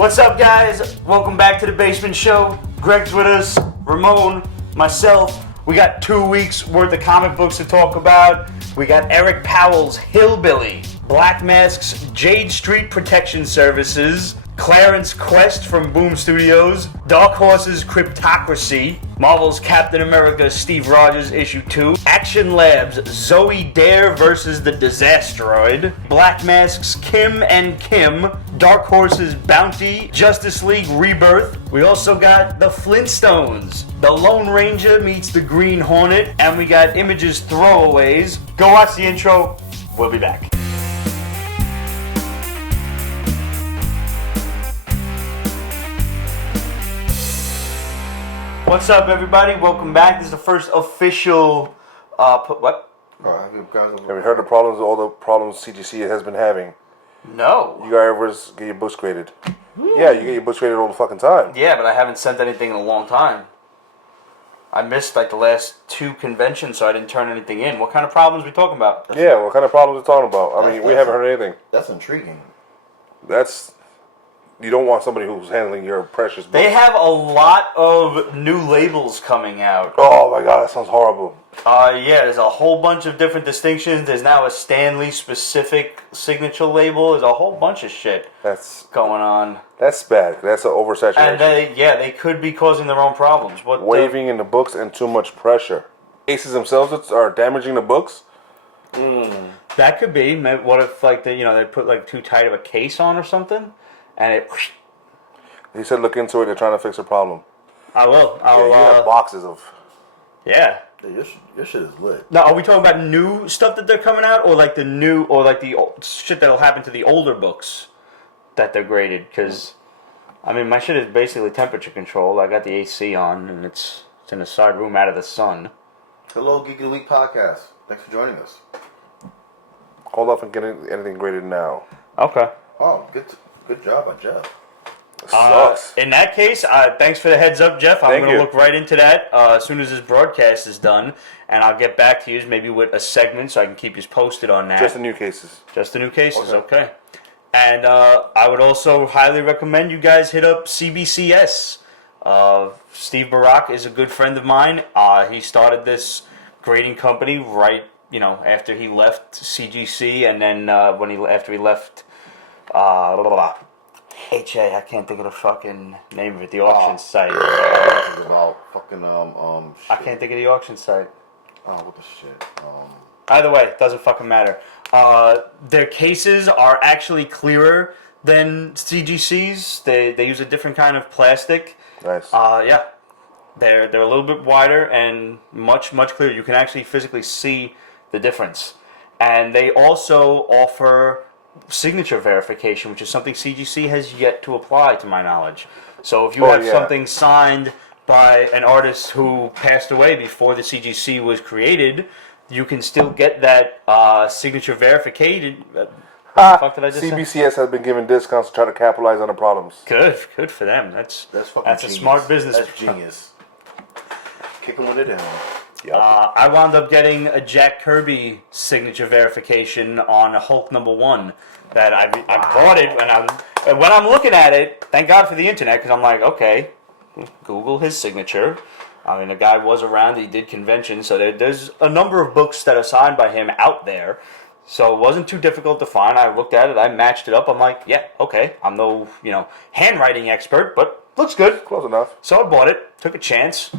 What's up, guys? Welcome back to the Basement Show. Greg's with us, Ramon, myself. We got 2 weeks worth of comic books to talk about. We got Eric Powell's Hillbilly, Black Mask's Jade Street Protection Services, Clarence Quest from Boom Studios, Dark Horse's Cryptocracy, Marvel's Captain America Steve Rogers Issue 2, Action Labs' Zoe Dare vs. the Disasteroid, Black Mask's Kim and Kim, Dark Horse's Bounty, Justice League Rebirth. We also got the Flintstones, the Lone Ranger meets the Green Hornet, and we got Image's Throwaways. Go watch the intro. We'll be back. What's up, everybody? Welcome back. This is the first official. What? Have you heard the problems? All the problems CGC has been having. No. You guys get your books graded. Yeah, you get your books graded all the fucking time. Yeah, but I haven't sent anything in a long time. I missed like the last 2 conventions, so I didn't turn anything in. What kind of problems are we talking about? Yeah, what kind of problems are we talking about? I mean, we haven't heard anything. That's intriguing. You don't want somebody who's handling your precious books. They have a lot of new labels coming out. Oh my god, that sounds horrible. Yeah, there's a whole bunch of different distinctions. There's now a Stanley specific signature label. There's a whole bunch of shit That's going on. That's bad. That's an oversaturation. And they could be causing their own problems. Waving in the books and too much pressure. Cases themselves are damaging the books. That could be. What if they put like too tight of a case on or something, and it. He said, "Look into it. They're trying to fix the problem." I will. You have boxes of. Yeah. Your shit is lit. Now, are we talking about new stuff that they're coming out, or like the old shit that'll happen to the older books that they're graded? Because, I mean, my shit is basically temperature controlled. I got the AC on, and it's in a side room out of the sun. Hello, Geek of the Week podcast. Thanks for joining us. Hold off on getting anything graded now. Okay. Oh, good job by Jeff. Sucks. In that case, thanks for the heads up, Jeff. I'm going to look right into that as soon as this broadcast is done, and I'll get back to you maybe with a segment so I can keep you posted on that. Just the new cases. Just the new cases, okay. And I would also highly recommend you guys hit up CBCS. Steve Barak is a good friend of mine. He started this grading company right, after he left CGC, and then after he left, I can't think of the fucking name of it. The auction site. About fucking shit. I can't think of the auction site. Oh, what the shit? Either way, it doesn't fucking matter. Their cases are actually clearer than CGC's. They use a different kind of plastic. Nice. Yeah. They're a little bit wider and much clearer. You can actually physically see the difference. And they also offer signature verification, which is something CGC has yet to apply, to my knowledge. So if you have something signed by an artist who passed away before the CGC was created, you can still get that signature verification. What the fuck did I just say? CBCS has been given discounts to try to capitalize on the problems. Good for them. That's a smart business. That's genius. Kick them when they're down. Yep. I wound up getting a Jack Kirby signature verification on Hulk #1 that I bought it, and when I'm looking at it, thank God for the internet, because I'm like, okay, Google his signature. I mean, the guy was around, he did conventions, so there's a number of books that are signed by him out there, so it wasn't too difficult to find. I looked at it, I matched it up, I'm like, yeah, okay, I'm no, handwriting expert, but looks good. Close enough. So I bought it, took a chance.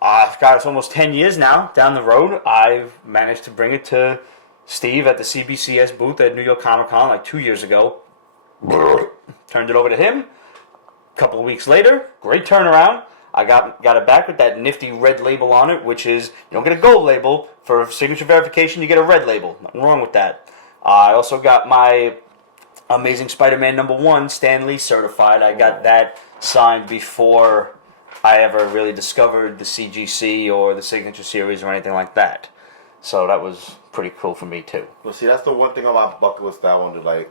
God, it's almost 10 years now down the road. I've managed to bring it to Steve at the CBCS booth at New York Comic Con like 2 years ago. Turned it over to him. A couple of weeks later, great turnaround. I got it back with that nifty red label on it, which is, you don't get a gold label. For signature verification, you get a red label. Nothing wrong with that. I also got my Amazing Spider-Man #1 Stan Lee certified. I got that signed before I ever really discovered the CGC or the Signature Series or anything like that. So that was pretty cool for me too. Well, see, that's the one thing on my bucket list that I wanted to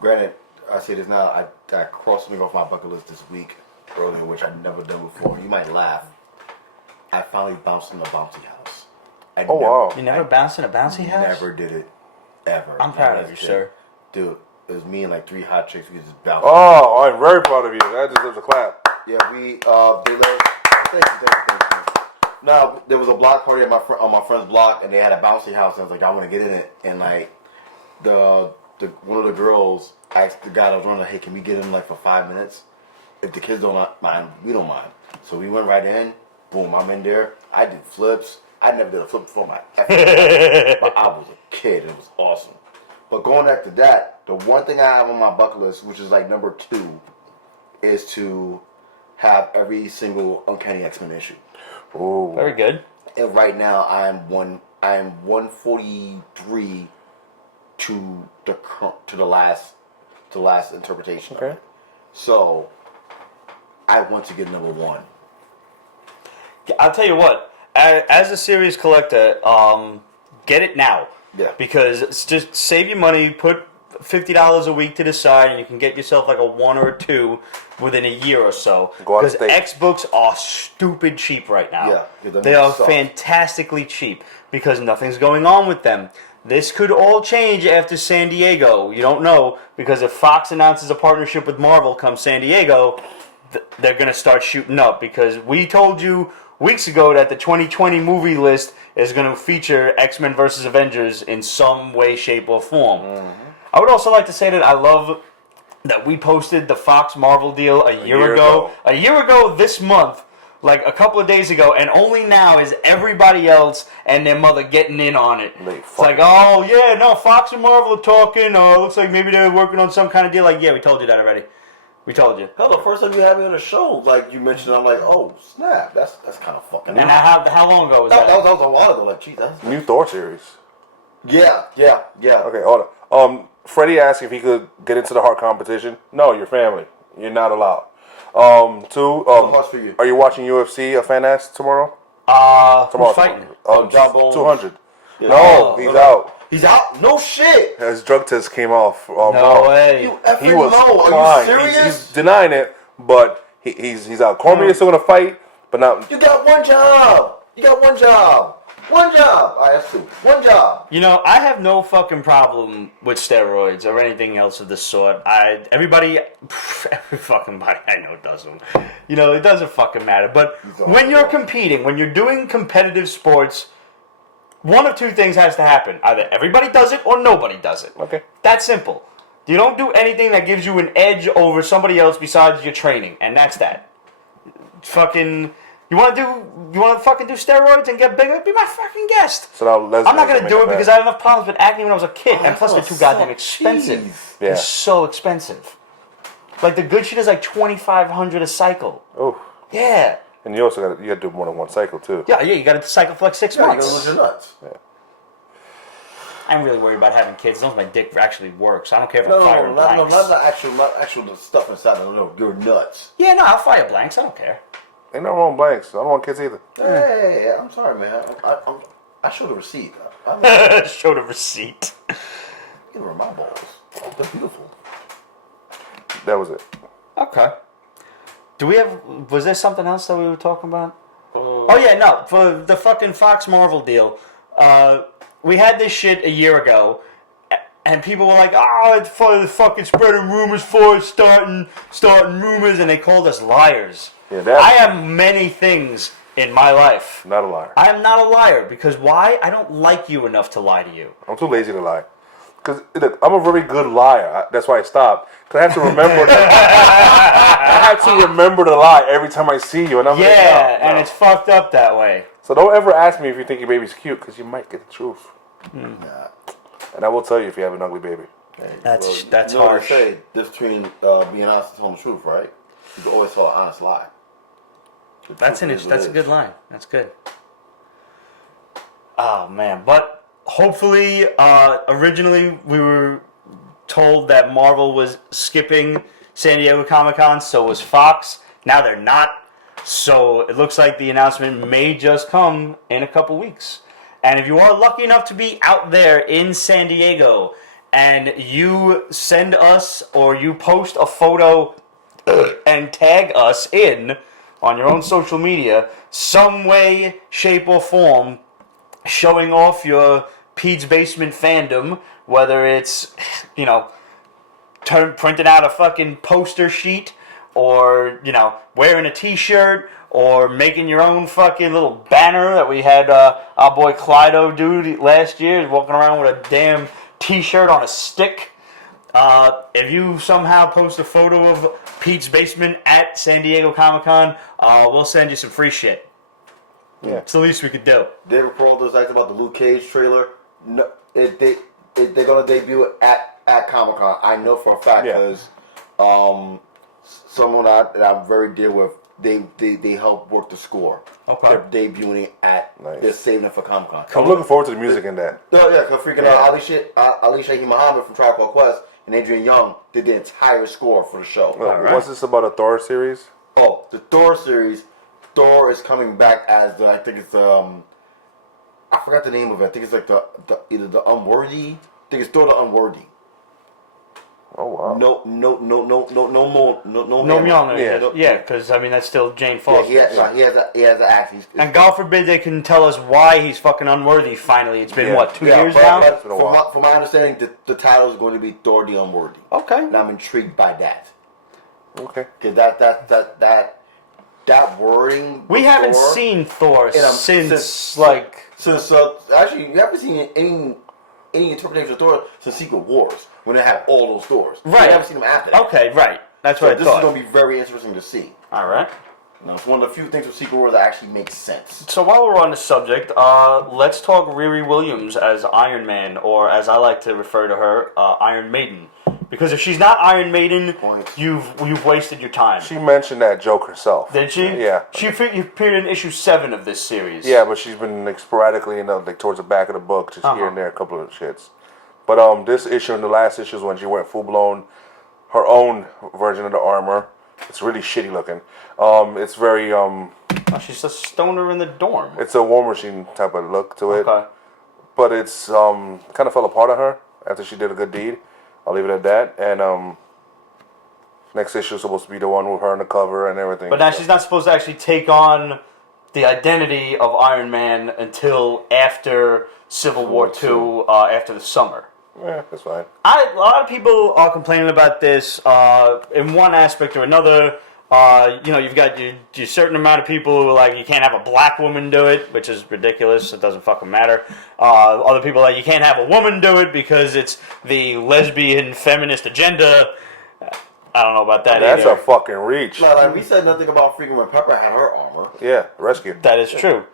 granted, I say this now, I crossed something off my bucket list this week earlier, which I'd never done before. You might laugh. I finally bounced in a bouncy house. Wow. You never bounced in a bouncy house? Never did it. Ever. I'm proud of you, sir. Dude, It was me and like 3 hot chicks. We just bounced. Oh, I'm very proud of you. That deserves a clap. Yeah, they live. Thank you. No, there was a block party at on my friend's block, and they had a bouncy house. And I was like, I want to get in it. And like, one of the girls asked the guy that was running, hey, can we get in like for 5 minutes? If the kids don't mind, we don't mind. So we went right in. Boom, I'm in there. I did flips. I never did a flip before my life. But I was a kid. It was awesome. But going after that, the one thing I have on my bucket list, which is like number 2, is to have every single Uncanny X-Men issue. Ooh. Very good. And right now, I am 143 to the last interpretation. Okay. Of it. So I want to get number 1. I'll tell you what. As a series collector, get it now. Yeah. Because it's just save your money, put $50 a week to the side, and you can get yourself like a 1 or a 2 within a year or so. Because X books are stupid cheap right now. Yeah, they are fantastically cheap because nothing's going on with them. This could all change after San Diego. You don't know, because if Fox announces a partnership with Marvel come San Diego, they're going to start shooting up, because we told you weeks ago that the 2020 movie list is going to feature X-Men vs. Avengers in some way, shape, or form. Mm-hmm. I would also like to say that I love that we posted the Fox Marvel deal a year ago. A year ago this month, like a couple of days ago, and only now is everybody else and their mother getting in on it. It's like, oh, yeah, no, Fox and Marvel are talking. Looks like maybe they're working on some kind of deal. Like, yeah, we told you that already. We told you. Hell, the first time you had me on the show, like you mentioned, I'm like, oh snap, that's kind of fucking. And how long ago was that? That was a while ago. Like, geez, that's New Thor series. Yeah. Okay, hold on. Freddie asked if he could get into the heart competition. No, your family. You're not allowed. 2. For you? Are you watching UFC? A fan asked tomorrow. Who's fighting? John Bones. 200. Yeah. No, he's out. He's out? No shit. His drug test came off. No way. You effing He was Are fine. you serious? He's denying it, but he's out. Cormier is still gonna fight, but not. You got one job. One job. All right, that's 2. One job. You know, I have no fucking problem with steroids or anything else of the sort. Every fucking body I know doesn't. You know, it doesn't fucking matter. But when you're competing, when you're doing competitive sports, one of 2 things has to happen. Either everybody does it or nobody does it. Okay. That's simple. You don't do anything that gives you an edge over somebody else besides your training, and that's that. Fucking... You want to fucking do steroids and get bigger? Be my fucking guest. So now I'm not going to do it because I had enough problems with acne when I was a kid. And plus they're too goddamn expensive. Yeah. They're so expensive. Like the good shit is like $2,500 a cycle. Oh. Yeah. And you also got to do more than one cycle too. Yeah, you got to cycle for like 6 You're months. gonna lose your nuts. Yeah. I'm really worried about having kids as long as my dick actually works. I don't care if I'm No, firing blanks. not the actual stuff inside. No, your nuts. Yeah, no, I'll fire blanks. I don't care. Ain't no wrong blanks. I don't want kids either. Hey, I'm sorry, man. I showed a receipt. Showed a receipt. These were my balls. They're beautiful. That was it. Okay. Was there something else that we were talking about? Oh yeah, no. For the fucking Fox Marvel deal, we had this shit a year ago, and people were like, "Oh, it's for the fucking spreading rumors for starting rumors," and they called us liars. Yeah, I am many things in my life. Not a liar. I am not a liar because why? I don't like you enough to lie to you. I'm too lazy to lie. Because I'm a very good liar. That's why I stopped. Because I have to remember. I have to remember to lie every time I see you, and I'm like, no. And it's fucked up that way. So don't ever ask me if you think your baby's cute, because you might get the truth. Nah. And I will tell you if you have an ugly baby. Hey, That's you know harsh. What they say, this between being honest and telling the truth, right? You can always tell an honest lie. That's a good line. That's good. Oh man, but hopefully, originally we were told that Marvel was skipping San Diego Comic-Con, so was Fox. Now they're not. So it looks like the announcement may just come in a couple weeks. And if you are lucky enough to be out there in San Diego and you send us or you post a photo and tag us in on your own social media, some way, shape, or form, showing off your Pete's Basement fandom, whether it's, printing out a fucking poster sheet, or wearing a T-shirt, or making your own fucking little banner that we had our boy Clydo do last year, walking around with a damn T-shirt on a stick. If you somehow post a photo of Pete's basement at San Diego Comic-Con, we'll send you some free shit. Yeah. It's the least we could do. David Peralta was acting about the Luke Cage trailer. No, they're gonna debut at Comic-Con. I know for a fact because someone that I'm very dear with, they help work the score. Okay. They're debuting at. They're saving it for Comic-Con. I'm looking forward to the music in that. No, yeah, because freaking Ali Shahi Muhammad from Tribe Called Quest and Adrian Young did the entire score for the show. Right. What's this about, a Thor series? Oh, the Thor series. Thor is coming back as I think it's I forgot the name of it. I think it's like either the Unworthy. I think it's Thor the Unworthy. Oh wow. No Mjolnir. Yeah, because I mean that's still Jane Foster. Yeah, he has an axe. And God forbid they can tell us why he's fucking unworthy. Finally, it's been what 2 years now. But from my understanding, the title is going to be Thor the Unworthy. Okay. And I'm intrigued by that. Okay. Because that wording. We haven't seen Thor since actually you haven't seen any interpretation of Thor since Secret Wars when they had all those Thors. Right. You haven't seen them after that. Okay, right. That's what I thought. This is going to be very interesting to see. All right. Now, it's one of the few things with Secret Wars that actually makes sense. So while we're on the subject, let's talk Riri Williams as Iron Man, or as I like to refer to her, Iron Maiden. Because if she's not Iron Maiden, you've wasted your time. She mentioned that joke herself. Did she? Yeah. She appeared in issue 7 of this series. Yeah, but she's been sporadically towards the back of the book, just here and there, a couple of shits. But this issue and the last issue is when she went full blown, her own version of the armor. It's really shitty looking. It's very she's a stoner in the dorm. It's a War Machine type of look to it. Okay. But it's kind of fell apart on her after she did a good deed. I'll leave it at that. And next issue is supposed to be the one with her on the cover and everything. But now she's not supposed to actually take on the identity of Iron Man until after Civil War II, after the summer. Yeah, that's fine. A lot of people are complaining about this in one aspect or another. You've got your certain amount of people who are like, you can't have a black woman do it, which is ridiculous. It doesn't fucking matter. Other people are like, you can't have a woman do it because it's the lesbian feminist agenda. I don't know about that That's either. a fucking reach. Like we said nothing about freaking when Pepper had her armor. Yeah, rescue. That is true.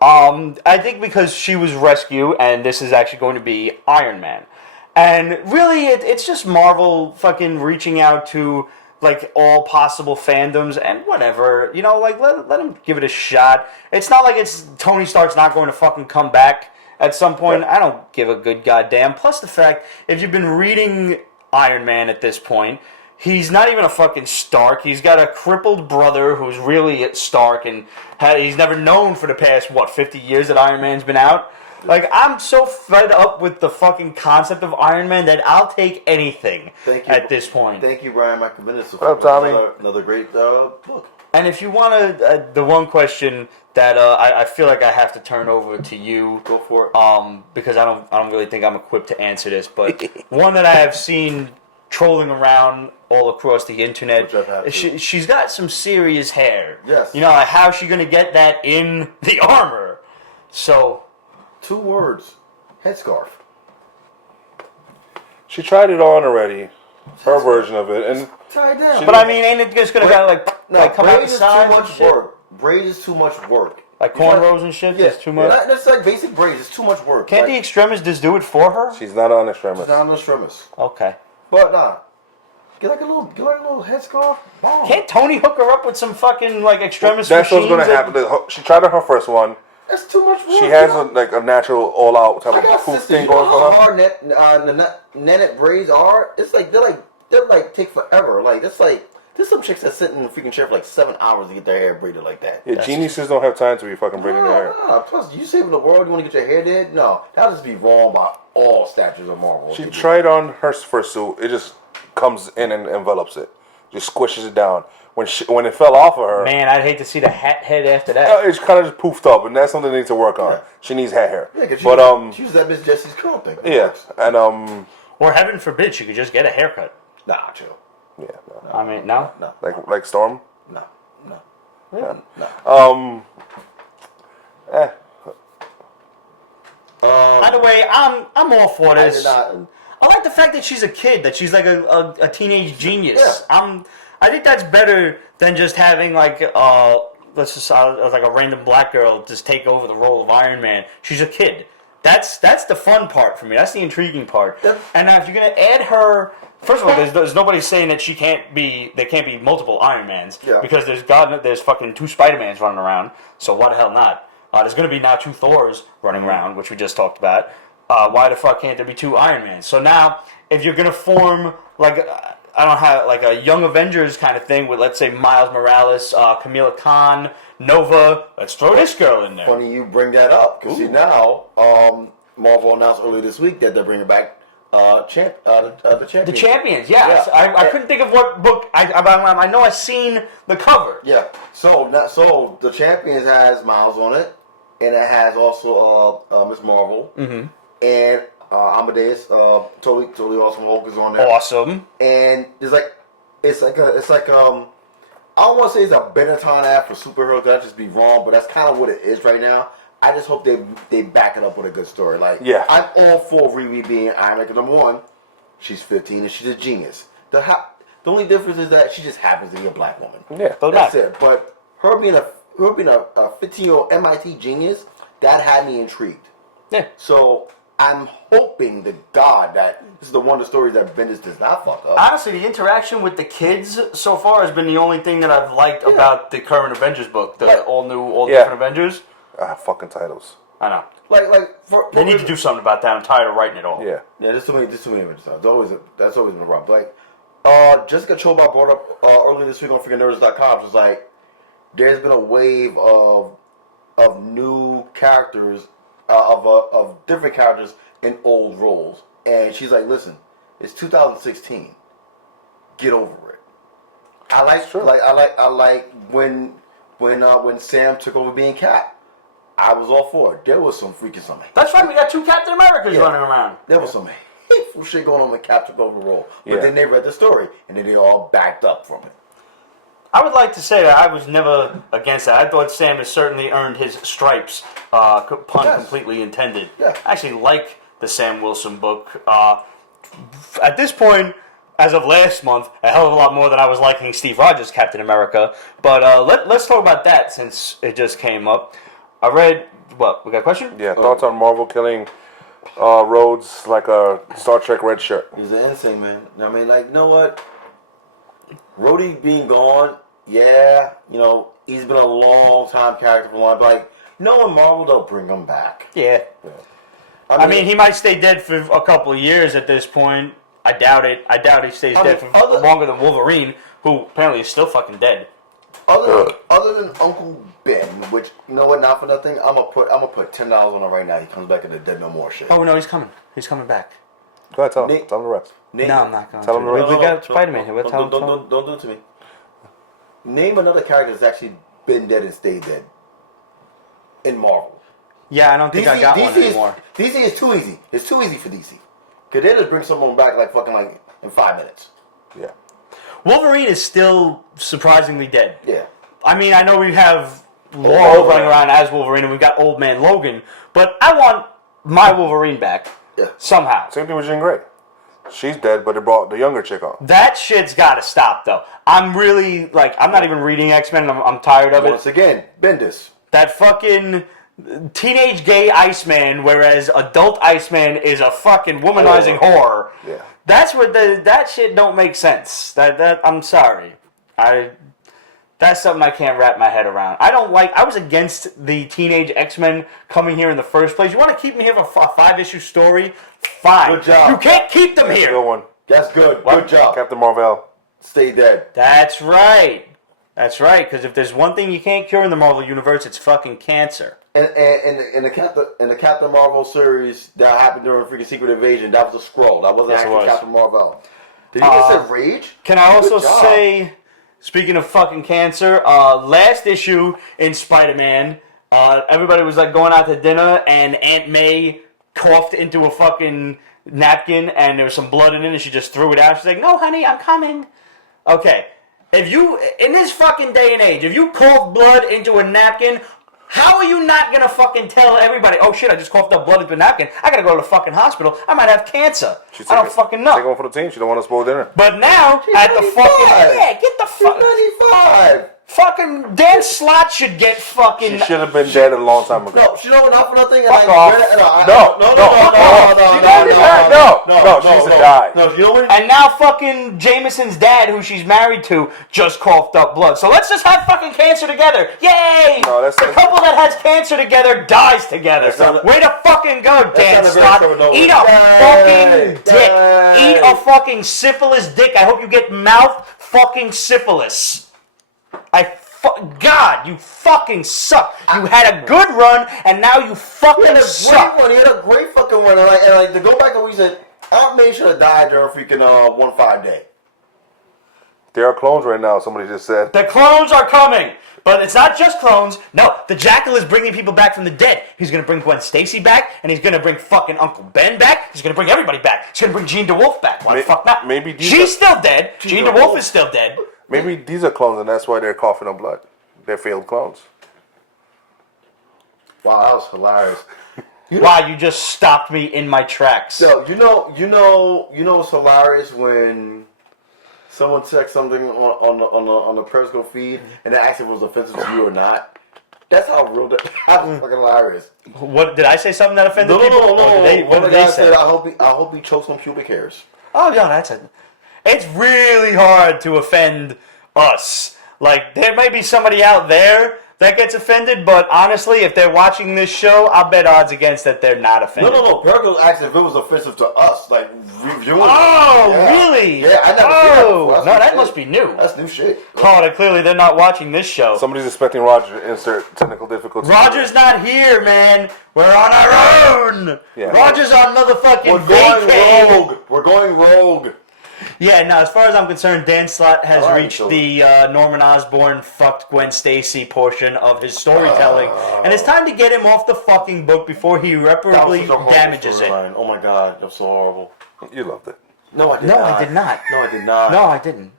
I think because she was rescue, and this is actually going to be Iron Man. And really, it's just Marvel fucking reaching out to like all possible fandoms and whatever, let them give it a shot. It's not like it's Tony Stark's not going to fucking come back at some point. I don't give a good goddamn. Plus the fact, if you've been reading Iron Man at this point, he's not even a fucking Stark. He's got a crippled brother who's really Stark, and he's never known for the past 50 years that Iron Man's been out. Like, I'm so fed up with the fucking concept of Iron Man that I'll take anything at this point. Thank you, Brian McCominus. What up, Tommy? Another great book. And if you want to, the one question that I feel like I have to turn over to you. Go for it. Because I don't really think I'm equipped to answer this, but one that I have seen trolling around all across the internet. She's got some serious hair. Yes. Like, how's she going to get that in the armor? So... 2 words. Headscarf. She tried it on already. Her version of it. And tie it down. But I mean, ain't it just going to kind of like come out the side? Braids is too much work. Braids is too much work. Like cornrows and shit? Yeah. It's too much? That's like basic braids. It's too much work. Can't the extremists just do it for her? She's not on extremis. She's not on extremis. Okay. But get like a little headscarf. Bomb. Can't Tony hook her up with some fucking like extremist That's what's machines? going to happen. She tried on her first one. That's too much work. She has a natural all-out type of poof thing going for her. Hard netted braids are. It's like they're take forever. Like there's some chicks that sit in a freaking chair for like 7 hours to get their hair braided like that. Yeah, geniuses don't have time to be fucking braiding their hair. No. Plus, you saving the world. You want to get your hair did? No, that'll just be wrong by all statutes of Marvel. She tried on her first suit. It just comes in and envelops it. Just squishes it down. When it fell off of her, Man, I'd hate to see the hat head after that. it's kind of just poofed up, and that's something they need to work on. Yeah. She needs hat hair. Yeah, but she used that Miss Jessie's curl thing. yeah, and Or heaven forbid, she could just get a haircut. Nah, chill. Yeah, no. I mean, no? No. Like Storm. No. Yeah. No. Either way, I'm all for I this. did not. I like the fact that she's a kid, that she's like a teenage genius. Yeah. I think that's better than just having like let's just like a random black girl just take over the role of Iron Man. She's a kid. That's the fun part for me. That's the intriguing part. Yeah. And now if you're gonna add her, first of all, there's nobody saying that there can't be multiple Iron Mans because there's fucking 2 Spider-Mans running around. So why the hell not? There's gonna be now 2 Thors running around, which we just talked about. Why the fuck can't there be 2 Iron Mans? So now, if you're gonna form like like a Young Avengers kind of thing with, let's say, Miles Morales, Kamala Khan, Nova, let's throw this girl in there. Funny you bring that up because see now, Marvel announced earlier this week that they're bringing back the champions. The Champions, yes. Yeah. I couldn't think of what book. I know I've seen the cover. Yeah. So the Champions has Miles on it, and it has also Miss Marvel, and Amadeus, totally awesome Hulk is on there. Awesome. And it's like I don't want to say it's a Benetton app for superheroes. That'd just be wrong, but that's kind of what it is right now. I just hope they back it up with a good story. Like, I'm all for Riri being Iron Man. Because number one, she's 15 and she's a genius. The only difference is that she just happens to be a black woman. Yeah, that's it. But her being a 15-year-old MIT genius, that had me intrigued. Yeah. So I'm hoping to God that this is the one of the stories that Bendis does not fuck up. Honestly, the interaction with the kids so far has been the only thing that I've liked about the current Avengers book, the all different Avengers. Fucking titles. I know. They need to do something about that. I'm tired of writing it all. Yeah. There's too many images. That's always been a problem. Like, Jessica Chobot brought up earlier this week on freaking It's like there's been a wave of new characters, of different characters in old roles, and she's like, listen, it's 2016. Get over it. I like when Sam took over being Cap. I was all for it. There was some something. That's right. We got 2 Captain Americas running around. There was some hateful shit going on when Cap took over the role. But then they read the story, and then they all backed up from it. I would like to say that I was never against that. I thought Sam has certainly earned his stripes, pun completely intended. Yeah. I actually like the Sam Wilson book. At this point, as of last month, a hell of a lot more than I was liking Steve Rogers' Captain America. But let's talk about that since it just came up. I read... What? We got a question? Yeah, thoughts on Marvel killing Rhodes like a Star Trek red shirt? He's an insane man. I mean, like, you know what? Rhodey being gone, he's been a long time character for a long time. Like, knowing Marvel, they'll bring him back. Yeah. I mean, he might stay dead for a couple of years at this point. I doubt it. I doubt he stays dead for longer than Wolverine, who apparently is still fucking dead. Other than Uncle Ben, which, you know what, not for nothing, I'm gonna put $10 on it right now. He comes back in the Dead No More shit. Oh no, he's coming. He's coming back. Go ahead, tell him the rest. No, I'm not going Tell him the rest. We got Spider-Man here. Don't do it to me. Name another character that's actually been dead and stayed dead in Marvel. Yeah, I don't think I got one anymore. DC is too easy. It's too easy for DC. Because they just bring someone back in 5 minutes. Yeah. Wolverine is still surprisingly dead. Yeah. I mean, I know we have Laurel running around as Wolverine, and we've got Old Man Logan, but I want my Wolverine back somehow. Same thing with Jean Grey. She's dead, but they brought the younger chick on. That shit's got to stop, though. I'm really, I'm not even reading X-Men. I'm tired of it. Once again, Bendis. That fucking teenage gay Iceman, whereas adult Iceman is a fucking womanizing whore. Yeah. That's what that shit don't make sense. That I'm sorry. That's something I can't wrap my head around. I was against the teenage X-Men coming here in the first place. You want to keep me here for a 5-issue story? Fine. Good job. You can't keep them here. Good one. That's good. Good job. Captain Marvel. Stay dead. That's right. That's right, because if there's one thing you can't cure in the Marvel Universe, it's fucking cancer. And the Captain Marvel series that happened during freaking Secret Invasion, that was a scroll. That wasn't actually Captain Marvel. Did you just say Rage? Can I also say, speaking of fucking cancer, last issue in Spider-Man, everybody was going out to dinner, and Aunt May coughed into a fucking napkin and there was some blood in it and she just threw it out. She's like, no, honey, I'm coming. Okay. If you, in this fucking day and age, if you cough blood into a napkin, how are you not gonna fucking tell everybody, oh shit, I just coughed up blood into a napkin, I gotta go to the fucking hospital, I might have cancer. I don't fucking know. Take one for the team, she don't want to spoil dinner. But now, She's at the 95. fucking, yeah, get the fuck. She's 95. Fucking Dan Slott should get fucking. She should have been dead a long time ago. No, she don't enough for nothing. Fuck off. No, she needs to die. No, you know what? And now fucking Jameson's dad, who she's married to, just coughed up blood. So let's just have fucking cancer together. Yay! No, that's the couple that has cancer together dies together. Way to fucking go, Dan Slott. Eat a fucking dick. Eat a fucking syphilis dick. I hope you get mouth fucking syphilis. God, you fucking suck. You had a good run, and now you fucking suck. He had a great fucking run. And like to go back to what he said, Aunt May should have died during a freaking 1-5 day. There are clones right now, somebody just said. The clones are coming. But it's not just clones. No, the Jackal is bringing people back from the dead. He's going to bring Gwen Stacy back, and he's going to bring fucking Uncle Ben back. He's going to bring everybody back. He's going to bring Jean DeWolf back. Why the fuck not? Maybe she's still dead. Jean DeWolf is still dead. Maybe these are clones, and that's why they're coughing up blood. They're failed clones. Wow, that was hilarious. Wow, you just stopped me in my tracks. So you know what's hilarious when someone checks something on the Periscope feed and they ask if it was offensive to you or not. That's how real that was fucking hilarious. What did I say? Something that offended people? No. What did they say? Said, I hope he chokes on pubic hairs. Oh no, that's it. It's really hard to offend us. Like, there may be somebody out there that gets offended, but honestly, if they're watching this show, I'll bet odds against that they're not offended. No. Periscope asked if it was offensive to us, like reviewing. Oh, really? Yeah, I never seen that before. No, that must be new. That's new shit. Oh, clearly they're not watching this show. Somebody's expecting Roger to insert technical difficulties. Roger's not here, man. We're on our own. Yeah. Roger's on motherfucking We're going vacay. rogue. We're going rogue. Yeah, now as far as I'm concerned, Dan Slott has reached so the Norman Osborn fucked Gwen Stacy portion of his storytelling, and it's time to get him off the fucking book before he irreparably damages it. Oh my god, that's so horrible. You loved it. No, I did No, not. I did not. No, I did not. No, I didn't.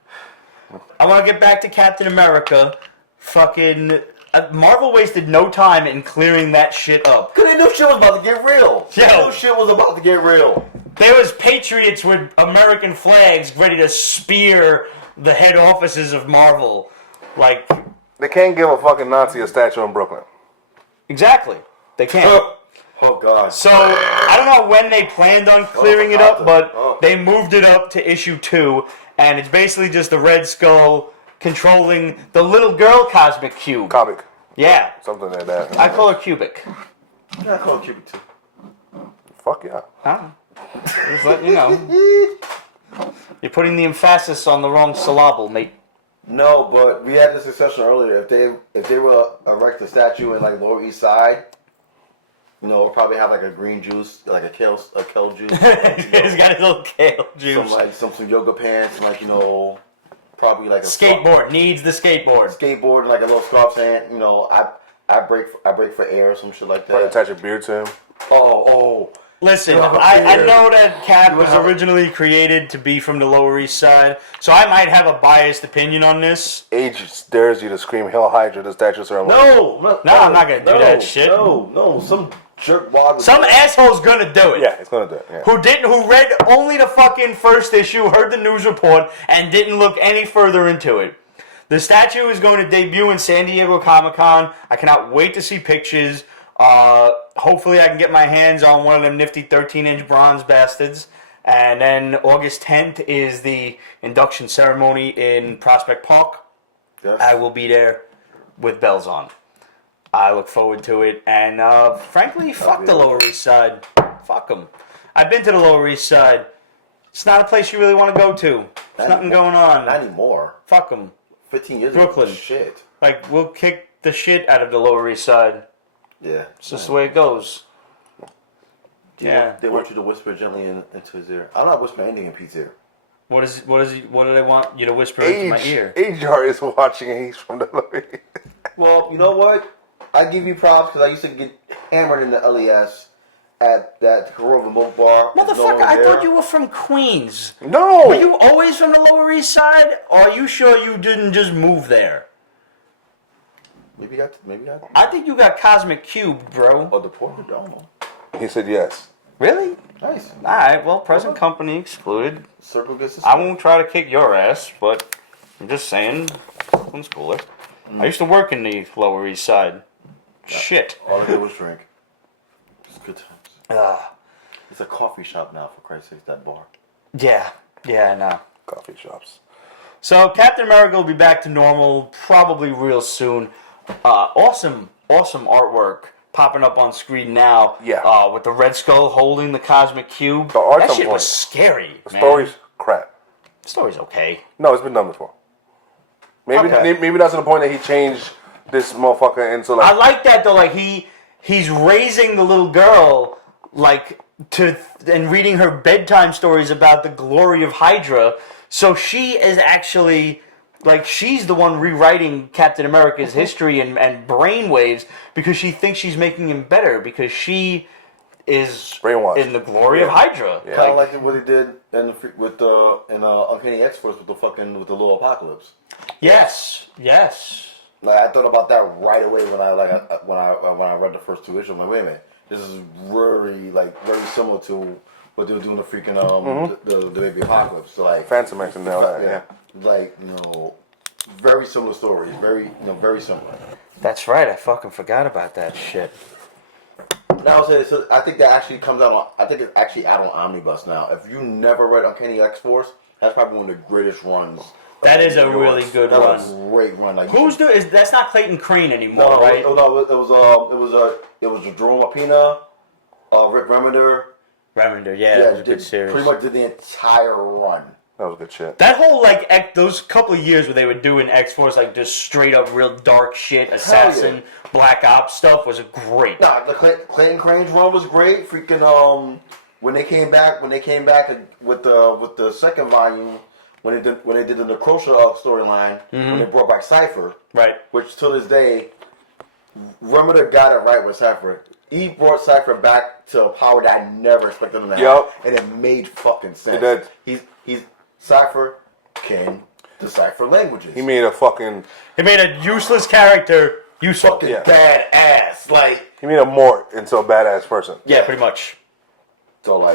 I want to get back to Captain America. Fucking Marvel wasted no time in clearing that shit up. Because they knew shit was about to get real. They knew shit was about to get real. There was patriots with American flags ready to spear the head offices of Marvel. Like, they can't give a fucking Nazi a statue in Brooklyn. Exactly. They can't. Oh god. So, I don't know when they planned on clearing it up, but they moved it up to issue 2, and it's basically just the Red Skull controlling the little girl Cosmic Cube. Comic. Yeah. Something like that. I call her Cubic. Yeah, I call it Cubic too. Fuck yeah. Huh? Just letting you know. You're putting the emphasis on the wrong syllable, mate. No, but we had this discussion earlier. If they were erect a statue in like Lower East Side, we'll probably have like a green juice, like a kale juice. He's got a little kale juice. Some yoga pants, like probably like a skateboard. Needs the skateboard. Skateboard and like a little scarf saying, I break for air or some shit like that. Probably attach a beard to him. Oh. Listen, I know that Cap was originally created to be from the Lower East Side, so I might have a biased opinion on this. Age dares you to scream "Hail Hydra!" The statue ceremony. No, I'm not gonna do that shit. No, some jerk wad. Some asshole's gonna do it. Yeah, it's gonna do it. Yeah. Who read only the fucking first issue, heard the news report, and didn't look any further into it. The statue is going to debut in San Diego Comic-Con. I cannot wait to see pictures. Hopefully I can get my hands on one of them nifty 13-inch bronze bastards. And then August 10th is the induction ceremony in Prospect Park. Yes. I will be there with bells on. I look forward to it. And frankly, fuck the Lower East Side. Fuck them. I've been to the Lower East Side. It's not a place you really want to go to. There's nothing going on. Not anymore. Fuck them. 15 years Brooklyn. ago. Shit. Like, we'll kick the shit out of the Lower East Side. Yeah. It's just the way it goes. Yeah. They want you to whisper gently into his ear. I'm not whispering anything in Pete's ear. What do they want you to whisper into my ear? Ajar is watching and he's from the Lower East. Well, you know what? I give you props because I used to get hammered in the LES, at that Corona Milk Bar. Motherfucker, I thought you were from Queens. No. Were you always from the Lower East Side? Or are you sure you didn't just move there? Maybe I. I think you got Cosmic Cubed, bro. Oh, deported? Don't. He said yes. Really? Nice. Alright, well, present company excluded. Circle gets I won't try to kick your ass, but I'm just saying, Brooklyn's cooler. I used to work in the Lower East Side. Shit. All I did was drink. It's good times. It's a coffee shop now, for Christ's sake, that bar. Yeah, I know. Coffee shops. So Captain America will be back to normal probably real soon. Awesome artwork popping up on screen now. Yeah. With the Red Skull holding the Cosmic Cube. The art's that on shit point. was scary, The man. story's crap. The story's okay. No, it's been done before. Maybe that's to the point that he changed this motherfucker into like. I like that though. Like he's raising the little girl and reading her bedtime stories about the glory of Hydra. So she is actually she's the one rewriting Captain America's history and brainwaves because she thinks she's making him better because she is Brainwashed. in the glory of Hydra. Yeah. Kind of like what he did in Uncanny X-Force with the little apocalypse. Yes. Like I thought about that right away when I read the first two issues. I'm like, wait a minute, this is very similar to what they were doing the freaking the baby apocalypse. So like Phantom X and all that. Yeah. Very similar stories. Very similar. That's right. I fucking forgot about that shit. Now so I think that actually comes out on. I think it's actually out on Omnibus now. If you never read Uncanny X-Force, that's probably one of the greatest runs. That is a really good That run. was a great run. Like, Who's doing? That's not Clayton Crane anymore, no, right? it was Jerome Lapina, Rick Remender. Remender, that was a good series. Pretty much did the entire run. That was good shit. That whole those couple of years where they were doing X-Force just straight up real dark shit, assassin, Black Ops stuff was great. Nah, the Clayton Crane's run was great. Freaking when they came back with the second volume. When they did the Necrosha storyline, when they brought back Cypher, right? Which to this day, Remender got it right with Cypher. He brought Cypher back to a power that I never expected him to have, and it made fucking sense. It did. He's Cypher can decipher languages. He made a useless character fucking badass. Like he made a mort into a badass person. Yeah, pretty much. So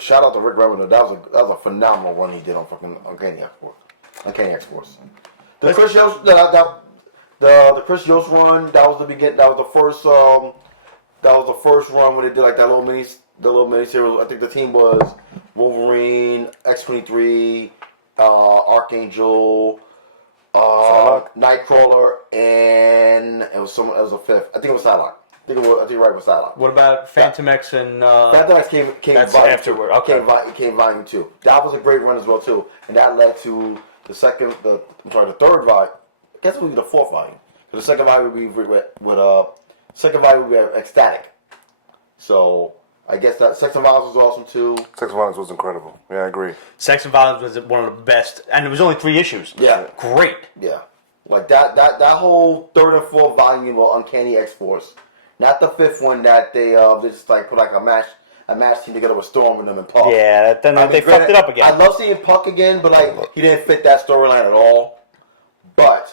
shout out to Rick Remender. That was a phenomenal run he did on fucking Uncanny X-Force. The Chris Yost the Chris Yost run, that was the beginning. That was the first run when they did that little mini series. I think the team was Wolverine, X-23, Archangel, Nightcrawler, and it was a fifth. I think it was Psylocke. I think you're right with Psylocke. What about Phantom X and... Phantom X came that's volume afterward. 2. Okay. Came volume 2. That was a great run as well too, and that led to the third volume. I guess it would be the fourth volume. So the second volume would be Ecstatic. So I guess that Sex and Violence was awesome too. Sex and Violence was incredible. Yeah, I agree. Sex and Violence was one of the best, and it was only 3 issues. Yeah, great. Yeah, like that whole third and fourth volume of Uncanny X-Force. Not the fifth one that they just put a match team together with Storm and them and Puck. Yeah, then they fucked it up again. I love seeing Puck again, but he didn't fit that storyline at all. But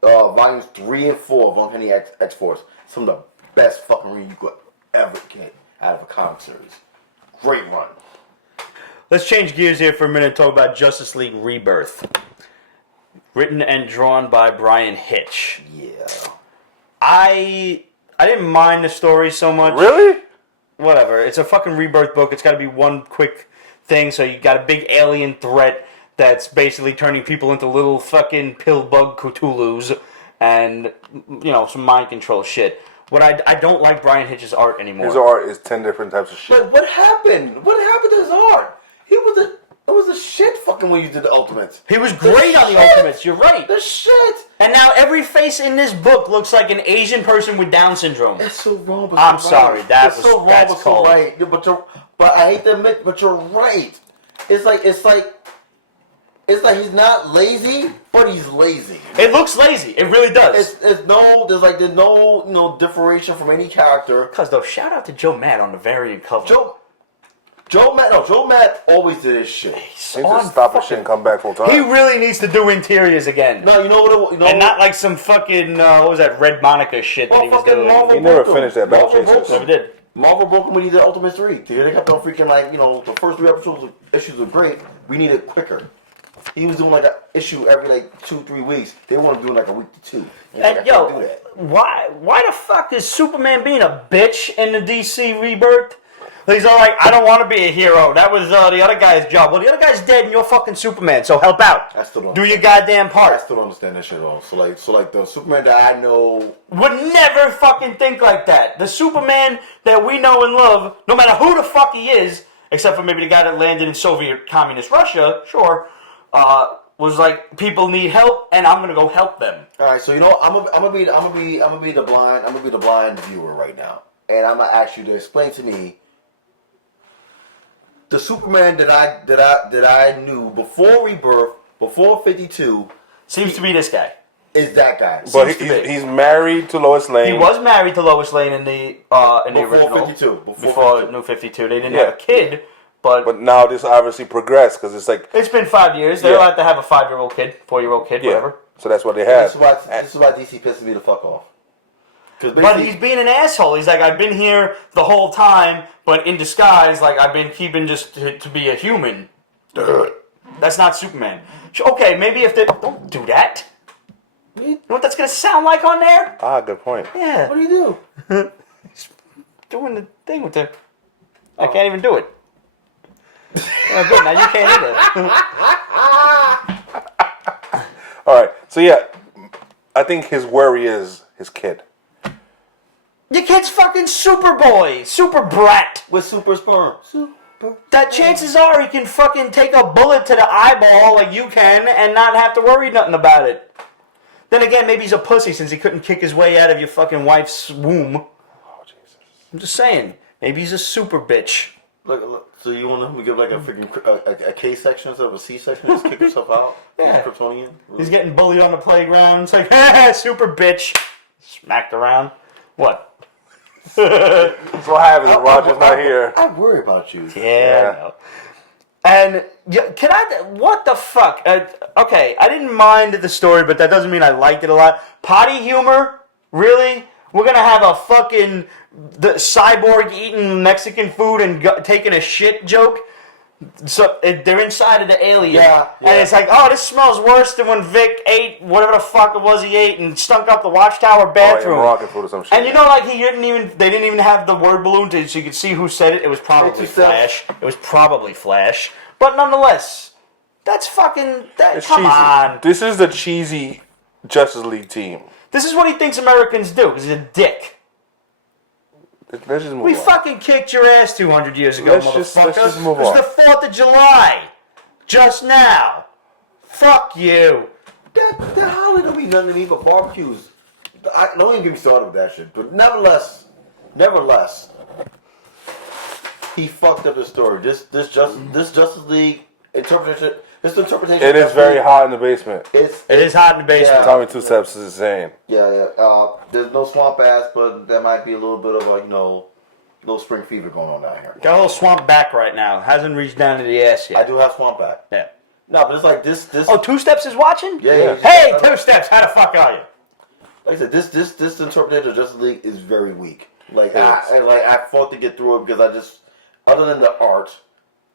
volumes 3 and 4 of Uncanny X-Force, some of the best fucking read you could ever get out of a comic series. Great run. Let's change gears here for a minute and talk about Justice League Rebirth. Written and drawn by Brian Hitch. Yeah. I didn't mind the story so much. Really? Whatever. It's a fucking Rebirth book. It's got to be one quick thing. So you got a big alien threat that's basically turning people into little fucking pill bug Cthulhu's and, some mind control shit. What I don't like Brian Hitch's art anymore. His art is 10 different types of shit. But what happened? What happened to his art? It was a shit fucking when you did the Ultimates. He was great on the Ultimates, you're right. The shit! And now every face in this book looks like an Asian person with Down syndrome. It's so wrong, but I'm sorry, right. that's but cold. So right. But I hate to admit, but you're right. It's like It's like he's not lazy, but he's lazy. It looks lazy. It really does. There's no differentiation from any character. Because though, shout out to Joe Matt on the variant cover. Joe Matt always did his shit. He needs to stop his shit and come back full time. He really needs to do interiors again. No, you know what? And not like some fucking what was that Red Monica shit that he was doing. He never finished that Battle Chasers. Never did. Marvel broke him when he did Ultimate 3. They kept on freaking the first 3 issues were great. We need it quicker. He was doing like an issue every 2-3 weeks. They want to do like a week to 2. And yo, why the fuck is Superman being a bitch in the DC Rebirth? He's all like, I don't want to be a hero. That was the other guy's job. Well, the other guy's dead and you're fucking Superman, so help out. I still don't do your goddamn part. I still don't understand that shit at all. So like the Superman that I know would never fucking think like that. The Superman that we know and love, no matter who the fuck he is, except for maybe the guy that landed in Soviet communist Russia, sure, was like, people need help and I'm gonna go help them. All right, so I'm gonna be the blind viewer right now, and I'm gonna ask you to explain to me. The Superman that I knew before Rebirth, before 52, seems to be this guy. Is that guy? But he's married to Lois Lane. He was married to Lois Lane in the original. 52. Before New 52, they didn't have a kid, but now this obviously progressed because it's like it's been 5 years. They're allowed to have a 5-year-old kid, 4-year-old kid, whatever. So that's what they have. This is why DC pisses me the fuck off. But he's being an asshole. He's like, I've been here the whole time, but in disguise, like I've been keeping just to be a human. That's not Superman. Okay, maybe if they don't do that. You know what that's gonna sound like on there? Ah, good point. Yeah. What do you do? He's doing the thing with the. I can't even do it. Oh, good. Now you can't either. All right. So yeah, I think his worry is his kid. Your kid's fucking Superboy, Super Brat. With super sperm. That chances are he can fucking take a bullet to the eyeball like you can and not have to worry nothing about it. Then again, maybe he's a pussy since he couldn't kick his way out of your fucking wife's womb. Oh, Jesus. I'm just saying. Maybe he's a super bitch. Look. So you want him to give like a freaking a K section instead of a C section? Just kick himself out? Yeah. Kryptonian? Really? He's getting bullied on the playground. It's like, super bitch. Smacked around. What? That's what happens when Roger's not here. I worry about you. Yeah. I know. And what the fuck? Okay, I didn't mind the story, but that doesn't mean I liked it a lot. Potty humor? Really? We're gonna have a fucking the cyborg eating Mexican food and taking a shit joke? So they're inside of the alien, and it's like, oh, this smells worse than when Vic ate whatever the fuck it was he ate and stunk up the Watchtower bathroom. Rocket food or some shit. And you know, like they didn't even have the word balloon so you could see who said it. It was probably Flash. It was probably Flash, but nonetheless, that's fucking. Come on. This is the cheesy Justice League team. This is what he thinks Americans do because he's a dick. Let's just move we on. fucking kicked your ass 200 years ago, motherfucker. Let's just move on. It was the 4th of July. Just now. Fuck you. That holiday don't mean nothing to me but barbecues. Don't even get me started with that shit. But nevertheless, he fucked up the story. This Justice League interpretation. It is very hot in the basement. It is hot in the basement. Yeah. Tommy Two Steps is insane. Yeah. There's no swamp ass, but there might be a little bit of a little spring fever going on down here. Got a little swamp back right now. Hasn't reached down to the ass yet. I do have swamp back. Yeah. No, but it's like this. Oh, Two Steps is watching? Yeah. Hey, Two Steps, how the fuck are you? Like I said, this interpretation of Justice League is very weak. I fought to get through it because other than the art,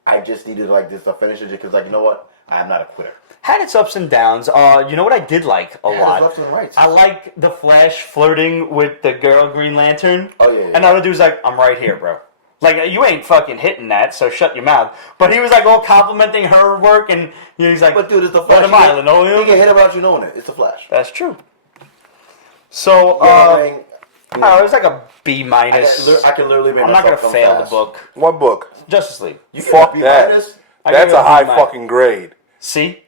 I just needed to finish it because you know what? I'm not a quitter. Had its ups and downs. You know what I did like a lot? Left and rights. I like the Flash flirting with the girl Green Lantern. Oh, yeah. And the other dude's like, I'm right here, bro. Like, you ain't fucking hitting that, so shut your mouth. But he was like all complimenting her work, and he's like, but dude, it's the Flash. What am I, linoleum? You can hit about you knowing it. It's the Flash. That's true. So, it was like a B minus. I can literally make I'm not going to fail fast. the book. What book? Justice League. Fuck that. That's a high fucking grade. C?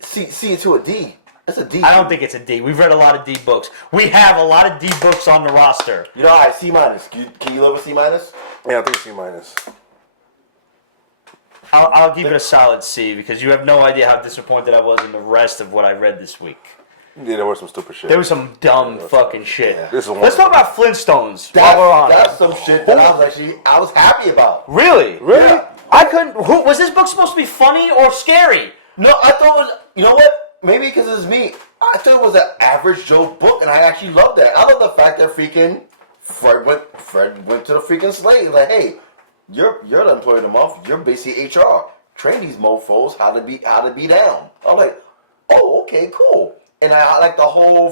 C to a D. That's a D. I don't think it's a D. We've read a lot of D books. We have a lot of D books on the roster. You know, all right, C minus. Can you live with C minus? Yeah, I think C minus. I'll give it a solid C because you have no idea how disappointed I was in the rest of what I read this week. Yeah, there was some stupid shit. There was some dumb fucking shit. Yeah. Let's talk about Flintstones while we're on. That's some shit that I was happy about. Really? Really? Yeah. I couldn't. Was this book supposed to be funny or scary? No, I thought it was. You know what? Maybe because it's me. I thought it was an average Joe book, and I actually love that. I love the fact that freaking Fred went to the freaking slave. Like, hey, you're the employee of the month. You're basically HR. Train these mofos how to be down. I'm like, oh, okay, cool. And I like the whole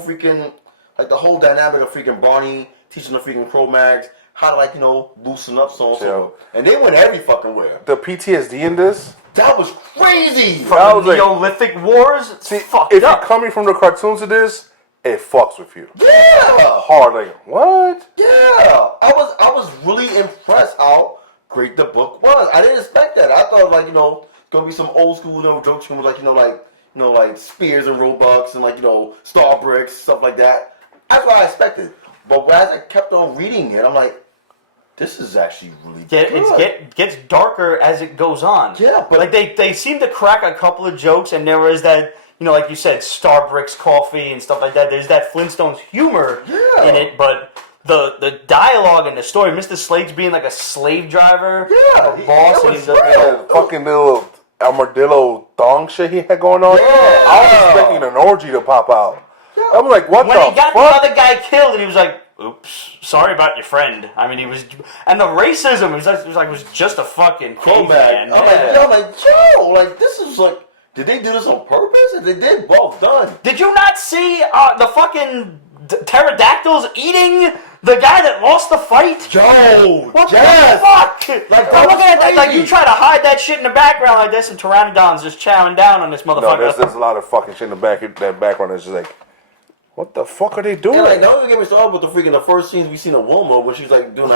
dynamic of freaking Barney teaching the freaking Cro-Mags how to loosen up so and so. And they went every fucking where. The PTSD in this. That was crazy. From the Neolithic Wars? See, fucked if up. you're coming from the cartoons to this, it fucks with you. Yeah. Hard, like, what? Yeah. I was really impressed how great the book was. I didn't expect that. I thought gonna be some old school jokes from like spears and Robux and star bricks, stuff like that. That's what I expected. But as I kept on reading it, I'm like, this is actually really good. It gets darker as it goes on. Yeah, but like they seem to crack a couple of jokes, and there is that like you said, Starbricks coffee and stuff like that. There's that Flintstones humor in it, but the dialogue and the story, Mr. Slade's being like a slave driver, a boss, and he's fucking little armadillo thong shit he had going on. Yeah. I was expecting an orgy to pop out. Yeah. I'm like, what when the he got fuck? the other guy killed, and he was like, "Oops, sorry about your friend." I mean, he was, and the racism it was just a fucking caveman. I'm like, yo, this is like, did they do this on purpose? And they did, both done. Did you not see the fucking pterodactyls eating the guy that lost the fight? What the fuck? Like, I'm looking at that, like you try to hide that shit in the background, like there's some pteranodons just chowing down on this motherfucker. No, there's a lot of fucking shit in that background. It's just like, what the fuck are they doing? And don't even get me started with the freaking first scenes we seen of Wilma when she's like doing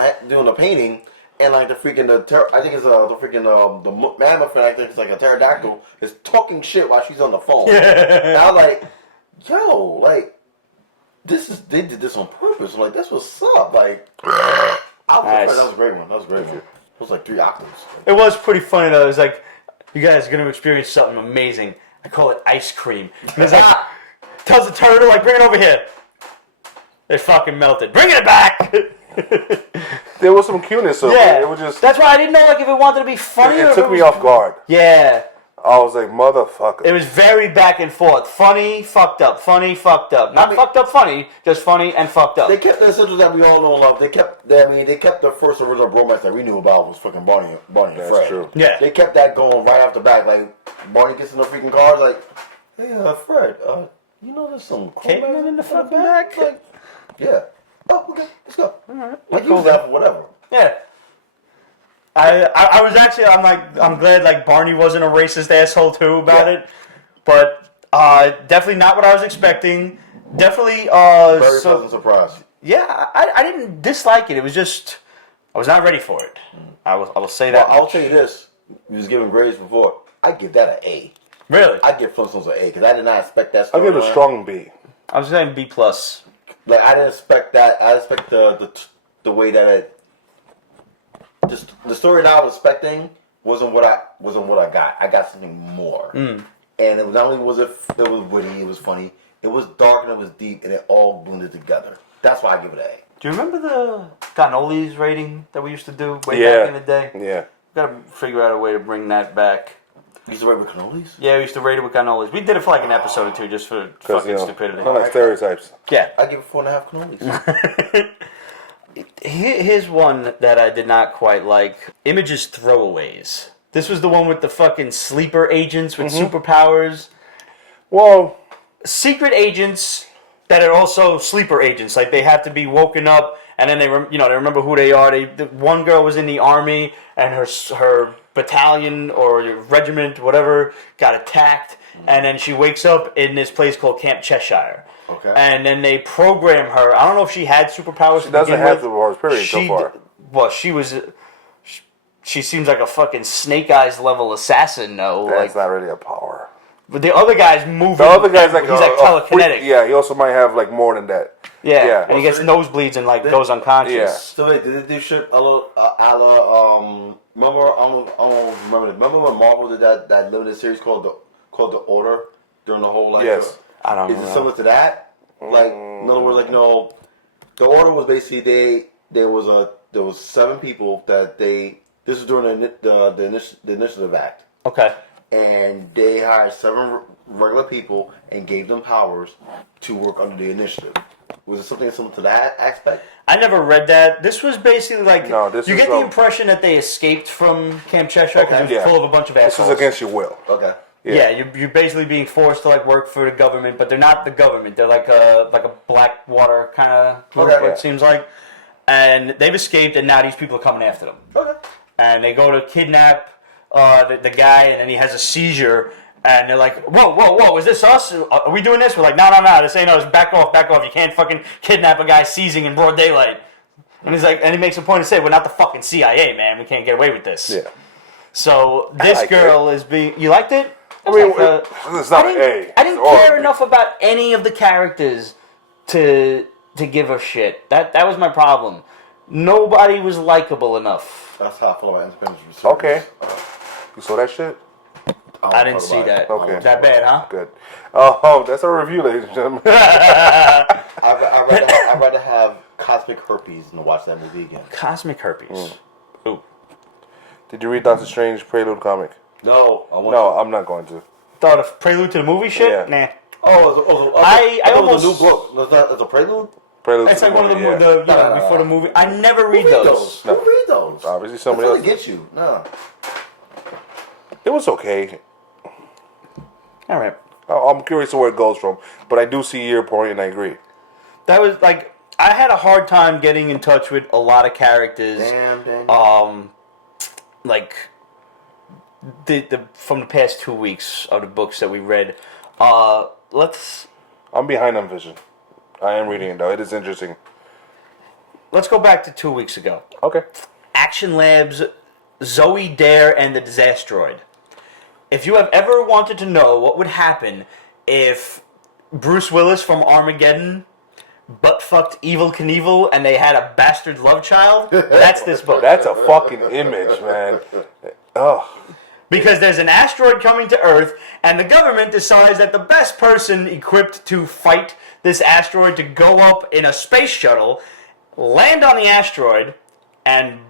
the painting, and like I think it's the mammoth, and I think it's like a pterodactyl is talking shit while she's on the phone. And I'm like, yo, like they did this on purpose. I'm like, that's what's up. Like, that was a great one. That was a great one. It was like 3 octaves. It was pretty funny though. It was like, you guys are gonna experience something amazing. I call it ice cream. And it's like, tells the turtle, like, bring it over here. It fucking melted. Bring it back. There was some cuteness. So it was just. That's why I didn't know like if it wanted to be funny. It took me off guard. Yeah. I was like, motherfucker. It was very back and forth. Funny, fucked up. Funny, fucked up. Not fucked up funny, just funny and fucked up. They kept the essentials that we all know and love. They kept the first original bromance that we knew about was fucking Barney and Fred. That's true. Yeah. They kept that going right off the back. Like, Barney gets in the freaking car, like, hey, Fred, there's some cavemen in the fucking back? Like, yeah. Oh, okay, let's go. All right. Like, use that for whatever. Yeah. I was actually, I'm glad like Barney wasn't a racist asshole too about it, but definitely not what I was expecting. Definitely very pleasant surprise. Yeah, I didn't dislike it. It was just I was not ready for it. I will say that. Well, I'll tell you this: you was giving grades before. I give that an A. Really? I give Flintstones an A because I did not expect that. I give it a strong B. I was saying B plus. Like I didn't expect that. I expect the way that it. Just the story that I was expecting wasn't what I got. I got something more, and it was not only was it was witty, it was funny, it was dark and it was deep, and it all blended together. That's why I give it an A. Do you remember the cannolis rating that we used to do way back in the day? Yeah. We gotta figure out a way to bring that back. You used to rate with cannolis? Yeah, we used to rate it with cannolis. We did it for like an episode or two just for fucking stupidity. Not like stereotypes. Yeah. I give it 4.5 cannolis. Here's one that I did not quite like. Image's Throwaways. This was the one with the fucking sleeper agents with superpowers. Well, secret agents that are also sleeper agents. Like they have to be woken up, and then they remember who they are. One girl was in the army, and her battalion or regiment, whatever, got attacked, and then she wakes up in this place called Camp Cheshire. Okay. And then they program her. I don't know if she had superpowers. She doesn't have superpowers, period, so far. Well, she seems like a fucking Snake Eyes level assassin, though. That's not really a power. But the other guy's moving. The other guy's like he's like telekinetic. Yeah, he also might have like more than that. Yeah, and he gets nosebleeds and like goes unconscious. Yeah. So wait, did they do shit a la Remember, I don't remember. Remember when Marvel did that limited series called the Order during the whole Yes. I don't know. Is it similar to that? Like, in other words, like, the Order was basically there was 7 people that this was during the Initiative Act. Okay. And they hired 7 regular people and gave them powers to work under the initiative. Was it something similar to that aspect? I never read that. This was basically like this you is get the impression that they escaped from Camp Cheshire because it was full of a bunch of assholes. This is against your will. Okay. Yeah, you're basically being forced to like work for the government, but they're not the government. They're like a Blackwater kind of group. Okay. It seems like, and they've escaped, and now these people are coming after them. Okay. And they go to kidnap the guy, and then he has a seizure. And they're like, whoa, is this us? Are we doing this? We're like, no, this ain't us. Back off. You can't fucking kidnap a guy seizing in broad daylight. And he's like, and he makes a point to say, we're not the fucking CIA, man. We can't get away with this. Yeah. So this girl is being... You liked it? I mean, it's not A. I didn't care enough about any of the characters to give a shit. That was my problem. Nobody was likable enough. That's how I feel about Independence Research. Okay. You saw that shit? I didn't see that. Okay. That bad, huh? Good. Oh, that's a review, ladies and gentlemen. I'd rather have cosmic herpes than to watch that movie again. Cosmic herpes. Ooh. Did you read Doctor Strange Prelude comic? No, I'm not going to. Thought of prelude to the movie shit? Yeah. Nah. I almost... It was a new book. It's a prelude? Prelude It's to like the one of movie, the before the movie. I never read those. Who read those? Obviously somebody That's else. to get you. No. It was okay. All right. I'm curious to where it goes from, but I do see your point, and I agree. That was like I had a hard time getting in touch with a lot of characters. Damn. Like the from the past 2 weeks of the books that we read. I'm behind on Vision. I am reading it though. It is interesting. Let's go back to 2 weeks ago. Okay. Action Labs, Zoe Dare, and the Disasteroid. If you have ever wanted to know what would happen if Bruce Willis from Armageddon butt-fucked Evel Knievel and they had a bastard love child, that's this book. That's a fucking image, man. Oh. Because there's an asteroid coming to Earth, and the government decides that the best person equipped to fight this asteroid to go up in a space shuttle, land on the asteroid, and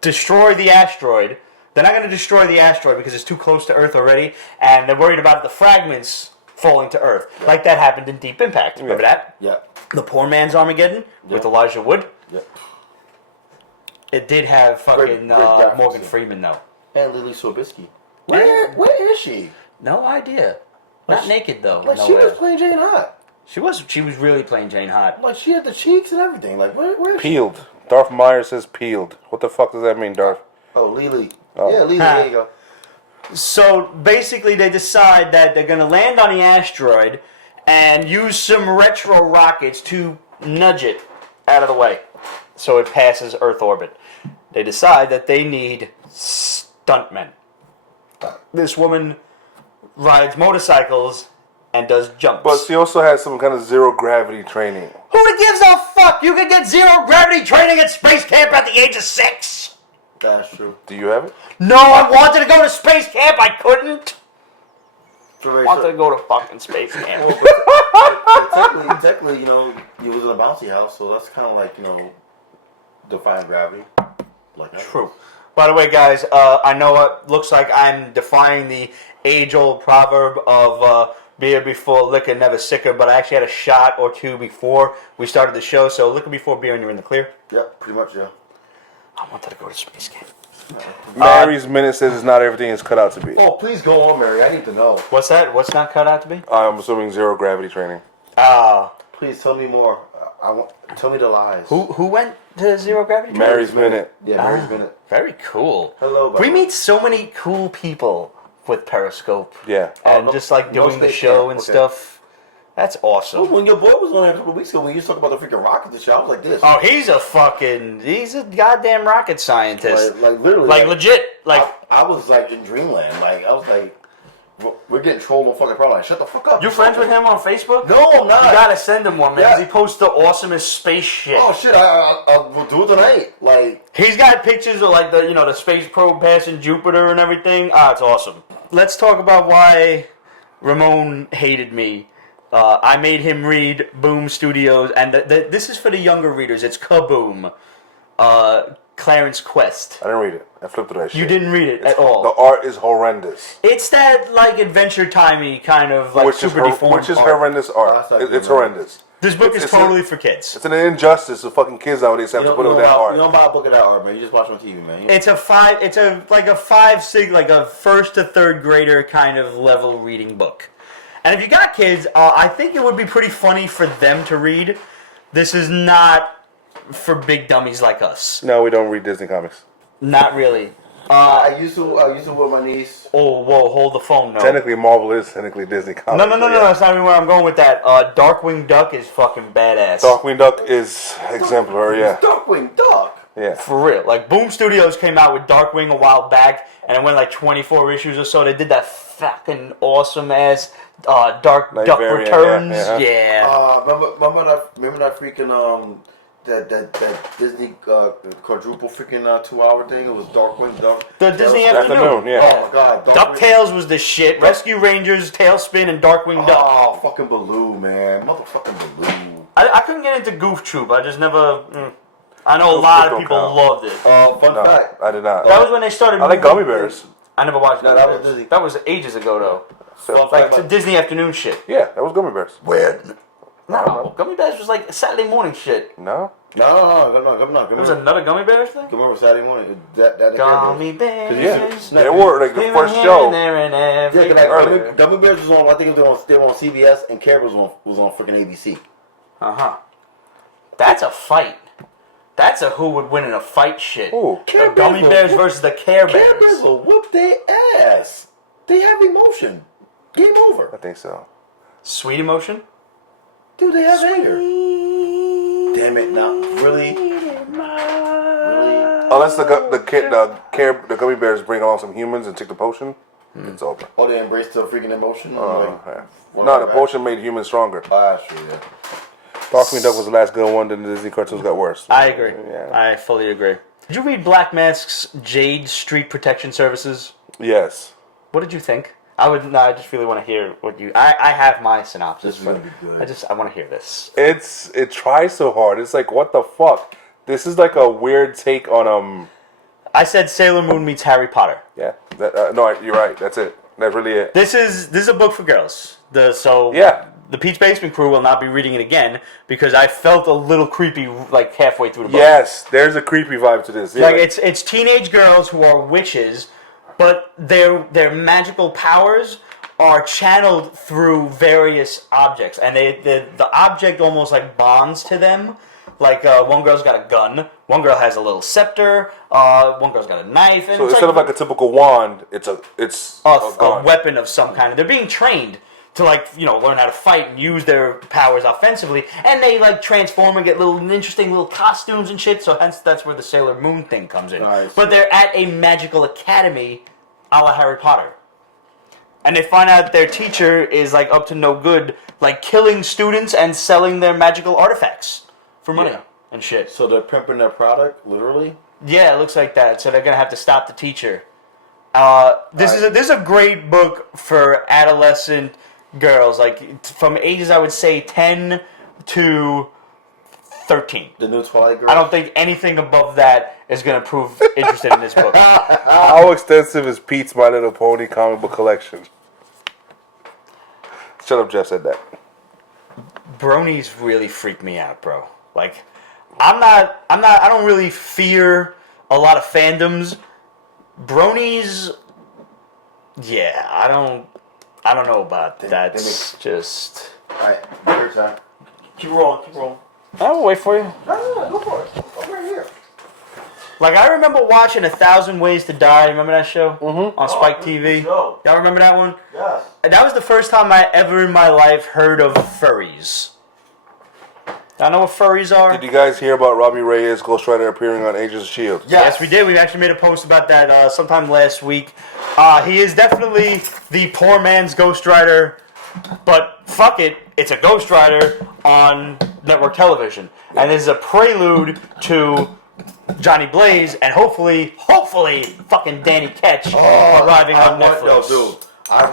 destroy the asteroid. They're not going to destroy the asteroid because it's too close to Earth already, and they're worried about the fragments falling to Earth. Yeah. Like that happened in Deep Impact. Remember that? Yeah. The Poor Man's Armageddon with Elijah Wood. Yeah. It did have fucking great Morgan Freeman, though. And Lily Sobieski. Where is she? No idea. Not naked, though. Like, she was playing Jane Hot. She was really playing Jane Hot. Like, she had the cheeks and everything. Like, where is peeled. She? Darth Meyer says peeled. What the fuck does that mean, Darth? Oh, Lily. Oh. Yeah, Lily, there you go. So, basically, they decide that they're going to land on the asteroid and use some retro rockets to nudge it out of the way so it passes Earth orbit. They decide that they need stuntmen. This woman rides motorcycles and does jumps. But she also has some kind of zero gravity training. Who gives a fuck? You can get zero gravity training at space camp at the age of 6. That's true. Do you have it? No, I wanted to go to space camp. I couldn't. I wanted to go to fucking space camp. Well, technically, you know, you was in a bouncy house, so that's kind of like, you know, defying gravity. Like that. True. By the way, guys, I know it looks like I'm defying the age-old proverb of beer before liquor, never sicker, but I actually had a shot or two before we started the show, so liquor before beer and you're in the clear. Yeah, pretty much, yeah. I wanted to go to space camp. Mary's Minute says it's not everything it's cut out to be. Oh, please go on, Mary. I need to know. What's that? What's not cut out to be? I'm assuming zero gravity training. Please tell me more. Tell me the lies. Who went to zero gravity? Mary's Minute. Yeah, Mary's Minute. Very cool. Hello, buddy. We meet so many cool people with Periscope. Yeah. And just like doing the show and stuff. That's awesome. Well, when your boy was on there a couple of weeks ago, when you was talking about the freaking rockets and shit, I was like this. Oh, he's a goddamn rocket scientist. Like literally. Like legit. Like I was like in dreamland. Like, I was like, We're getting trolled on fucking Pride. Like, shut the fuck up. You friends with him on Facebook? No, I'm not. You gotta send him one, man, because Yeah. he posts the awesomest space shit. Oh shit! I will do it tonight. Like, He's got pictures of like the space probe passing Jupiter and everything. Ah, it's awesome. Let's talk about why Ramon hated me. I made him read Boom Studios, and this is for the younger readers. It's Kaboom, Clarence Quest. I didn't read it. I flipped through that shit. You didn't read it at all. The art is horrendous. It's that like Adventure Timey kind of like super deformed Which is art. horrendous art. It's horrendous. This book is It's totally for kids. It's an injustice to fucking kids nowadays have to put up that art. You don't buy a book of that art, man. You just watch it on TV, man. It's a first to third grader kind of level reading book. And if you got kids, I think it would be pretty funny for them to read. This is not for big dummies like us. No, we don't read Disney comics. Not really. I used to with my niece. Oh, whoa, hold the phone, no. Technically, Marvel is technically Disney comics. No, that's not even where I'm going with that. Darkwing Duck is fucking badass. Darkwing Duck is exemplary, yeah. Darkwing Duck. Yeah. For real. Like, Boom Studios came out with Darkwing a while back, and it went like 24 issues or so. They did that fucking awesome-ass Dark Night Duck variant, Returns. yeah. Remember that freaking that Disney quadruple freaking 2-hour thing? It was Darkwing Duck. The Disney Afternoon. Yeah. Oh my god. DuckTales was the shit. Rescue Rangers, Tailspin, and Darkwing Duck. Oh, fucking Baloo, man. Motherfucking Baloo. I couldn't get into Goof Troop. I just never... I know a lot of people loved it. Fun fact. I did not. That was when they started... I like Gummy Bears. I never watched No, Gummy that Bears. was Disney. That was ages ago, though. So, Like, some Disney Afternoon shit. yeah, that was Gummy Bears. Weird. No, Gummy Bears was like Saturday morning shit. No? No. There was another Gummy Bears thing? Remember Saturday morning? That Gummy Bears. Yeah. They were like the first show. Gummy Bears was on. I think they were on CBS, and Care was on freaking ABC. That's a fight. That's a who would win in a fight shit. Ooh. The Gummy Bears versus the Care Bears. Care Bears will whoop their ass. They have emotion. Game over. I think so. Sweet emotion? Dude, they have anger. Damn it! Now, really? Unless the Gummy Bears bring along some humans and take the potion, it's over. Oh, they embrace the freaking emotion. Yeah. No, the potion made humans stronger. That's true. Yeah. Darkwing Duck was the last good one, then the Disney cartoons got worse. I agree. Yeah. I fully agree. Did you read Black Mask's Jade Street Protection Services? Yes. What did you think? I just really want to hear what you... I have my synopsis. This is gonna be good. I want to hear this. It tries so hard. It's like, what the fuck? This is like a weird take on I said Sailor Moon meets Harry Potter. Yeah. No, you're right. That's it. That's really it. This is a book for girls. The Peach Basement crew will not be reading it again because I felt a little creepy like halfway through the book. Yes, there's a creepy vibe to this. Yeah. Like it's teenage girls who are witches, but their magical powers are channeled through various objects, and the object almost like bonds to them. Like one girl's got a gun, one girl has a little scepter, one girl's got a knife. And so instead of like a typical wand, it's a weapon of some kind. And they're being trained to learn how to fight and use their powers offensively, and they transform and get interesting little costumes and shit. So hence that's where the Sailor Moon thing comes in. Nice. But they're at a magical academy, a la Harry Potter, and they find out their teacher is up to no good, killing students and selling their magical artifacts for money and shit. So they're pimping their product, literally. Yeah, it looks like that. So they're gonna have to stop the teacher. This is a great book for adolescent girls, from ages I would say 10 to 13. The new Twilight girl. I don't think anything above that is going to prove interested in this book. How extensive is Pete's My Little Pony comic book collection? Shut up, Jeff said that. Bronies really freak me out, bro. I don't really fear a lot of fandoms. Bronies, yeah, I don't know about that. That's just... Alright, your time. Keep rolling. I will wait for you. No, go for it. I'm right here. I remember watching 1,000 Ways to Die. Remember that show? Mm-hmm. On Spike TV? Y'all remember that one? Yes. And that was the first time I ever in my life heard of furries. I know what furries are. Did you guys hear about Robbie Reyes, Ghost Rider, appearing on Agents of S.H.I.E.L.D.? Yes, we did. We actually made a post about that sometime last week. He is definitely the poor man's Ghost Rider, but fuck it, it's a Ghost Rider on network television. And this is a prelude to Johnny Blaze and hopefully, fucking Danny Ketch arriving on Netflix. No, dude. I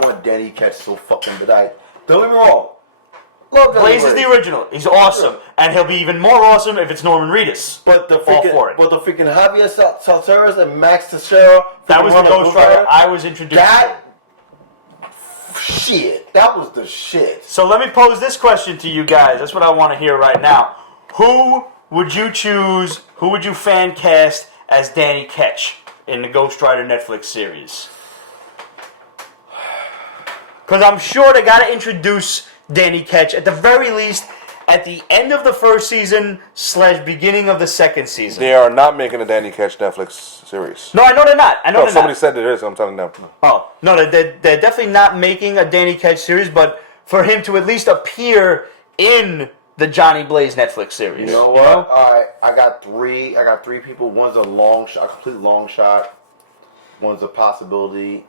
want Danny Ketch so fucking bad. Don't get me wrong. Love Blaze is the original. He's awesome, and he'll be even more awesome if it's Norman Reedus. But the all for it. freaking Javier Salteras and Max Teixeira. That was the Ghost Rider I was introduced to. That was the shit. So let me pose this question to you guys. That's what I want to hear right now. Who would you choose? Who would you fan cast as Danny Ketch in the Ghost Rider Netflix series? Because I'm sure they got to introduce Danny Ketch at the very least at the end of the first season / beginning of the second season. They are not making a Danny Ketch Netflix series. No, I know they're not. Somebody said there is. I'm telling them. Oh, no, they're definitely not making a Danny Ketch series, but for him to at least appear in the Johnny Blaze Netflix series. You know what? All right, I got three people. One's a long shot, a complete long shot. One's a possibility.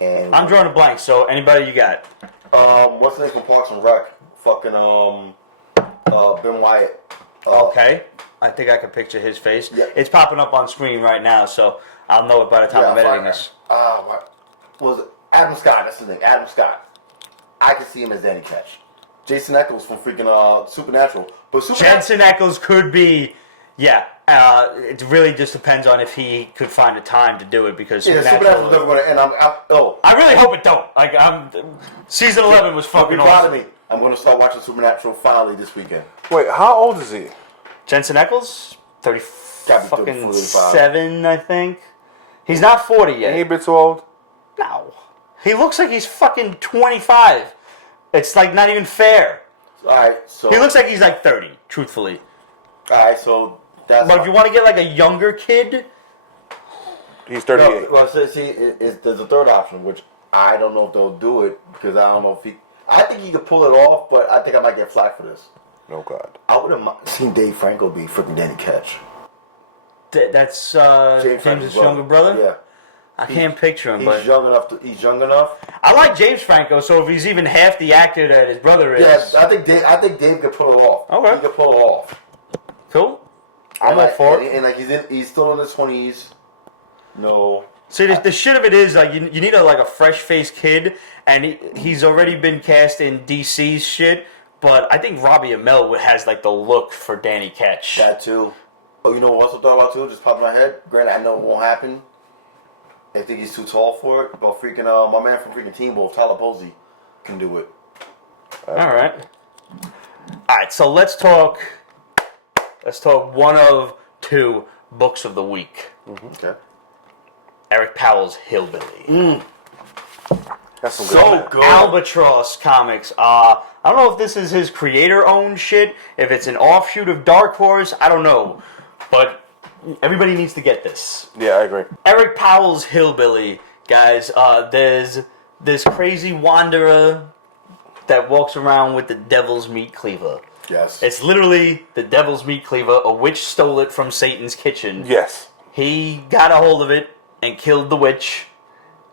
And I'm drawing a blank, so anybody you got? What's the name from Parks and Rec? Fucking Ben Wyatt. Okay. I think I can picture his face. Yeah. It's popping up on screen right now, so I'll know it by the time I'm editing this. What was it? Adam Scott, that's his name. Adam Scott. I can see him as Danny Ketch. Jason Eccles from freaking Supernatural. But Jensen Eccles could be, yeah. It really just depends on if he could find the time to do it because Supernatural never going to end. I really hope it don't. Season 11 was fucking awesome. Me. I'm going to start watching Supernatural finally this weekend. Wait, how old is he? Jensen Eccles, 30 Gotta be fucking 35. 7, I think. He's not 40 yet. Ain't he a bit too old? No. He looks like he's fucking 25. It's like not even fair. Alright, so He looks like he's like 30, truthfully. Alright, so that's But if you want to get like a younger kid, He's 38. No, well, see, there's a third option, which I don't know if they'll do it because I don't know if he. I think he could pull it off, but I think I might get flack for this. No God. I would have seen Dave Franco be freaking Danny Ketch. that's James' younger brother. Yeah, I can't picture him, he's but young enough. He's young enough. I like James Franco. So if he's even half the actor that his brother is, Yeah, I think Dave could pull it off. Okay. He could pull it off. cool. I'm all for it. And like he's still in his 20s. No. See, the shit of it is like you need a fresh-faced kid, and he's already been cast in DC's shit. But I think Robbie Amell has like the look for Danny Ketch. That too. Oh, you know what else I thought about too? Just popped in my head. Granted, I know it won't happen. I think he's too tall for it. But freaking my man from freaking Teen Wolf, Tyler Posey, can do it. All right. So let's talk one of two books of the week. Mm-hmm. Okay. Eric Powell's Hillbilly. That's some So good. Albatross Comics. I don't know if this is his creator-owned shit, if it's an offshoot of Dark Horse, I don't know. But everybody needs to get this. Yeah, I agree. Eric Powell's Hillbilly, guys. There's this crazy wanderer that walks around with the Devil's Meat Cleaver. Yes. It's literally the Devil's Meat Cleaver. A witch stole it from Satan's kitchen. Yes. He got a hold of it and killed the witch.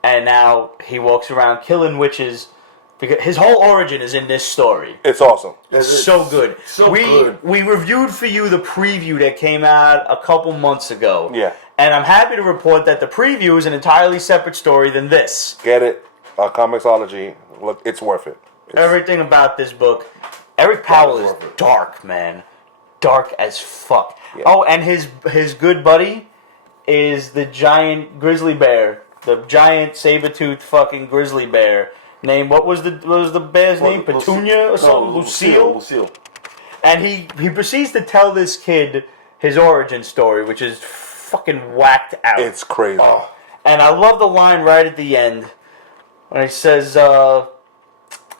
And now he walks around killing witches. Because his whole origin is in this story. It's awesome. So good. So good. We reviewed for you the preview that came out a couple months ago. Yeah. And I'm happy to report that the preview is an entirely separate story than this. Get it. Comixology. Look, it's worth it. Everything about this book. Eric Powell is dark, man. Dark as fuck. Yeah. Oh, and his good buddy is the giant grizzly bear. The giant saber-toothed fucking grizzly bear. What was the bear's name? Petunia or something? Lucille. And he proceeds to tell this kid his origin story, which is fucking whacked out. It's crazy. Oh. And I love the line right at the end when he says, the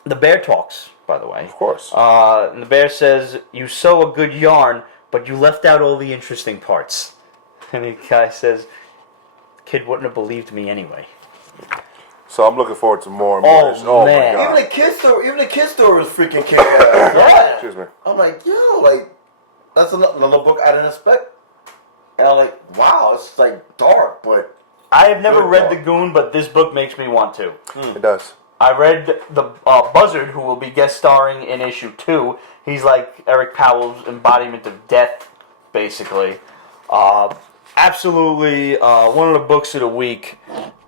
bear talks, by the way. Of course. And the bear says, "You sew a good yarn, but you left out all the interesting parts." And the guy says, "Kid wouldn't have believed me anyway." So I'm looking forward to more and more. Oh, man. my god! Even the kid store was freaking kick ass. Yeah. Excuse me. I'm like, yo, like that's another book I didn't expect. And I'm like, wow, it's like dark, but I have never Good read dog. The Goon, but this book makes me want to. It does. I read the Buzzard, who will be guest starring in issue 2. He's like Eric Powell's embodiment of death, basically. Absolutely one of the books of the week.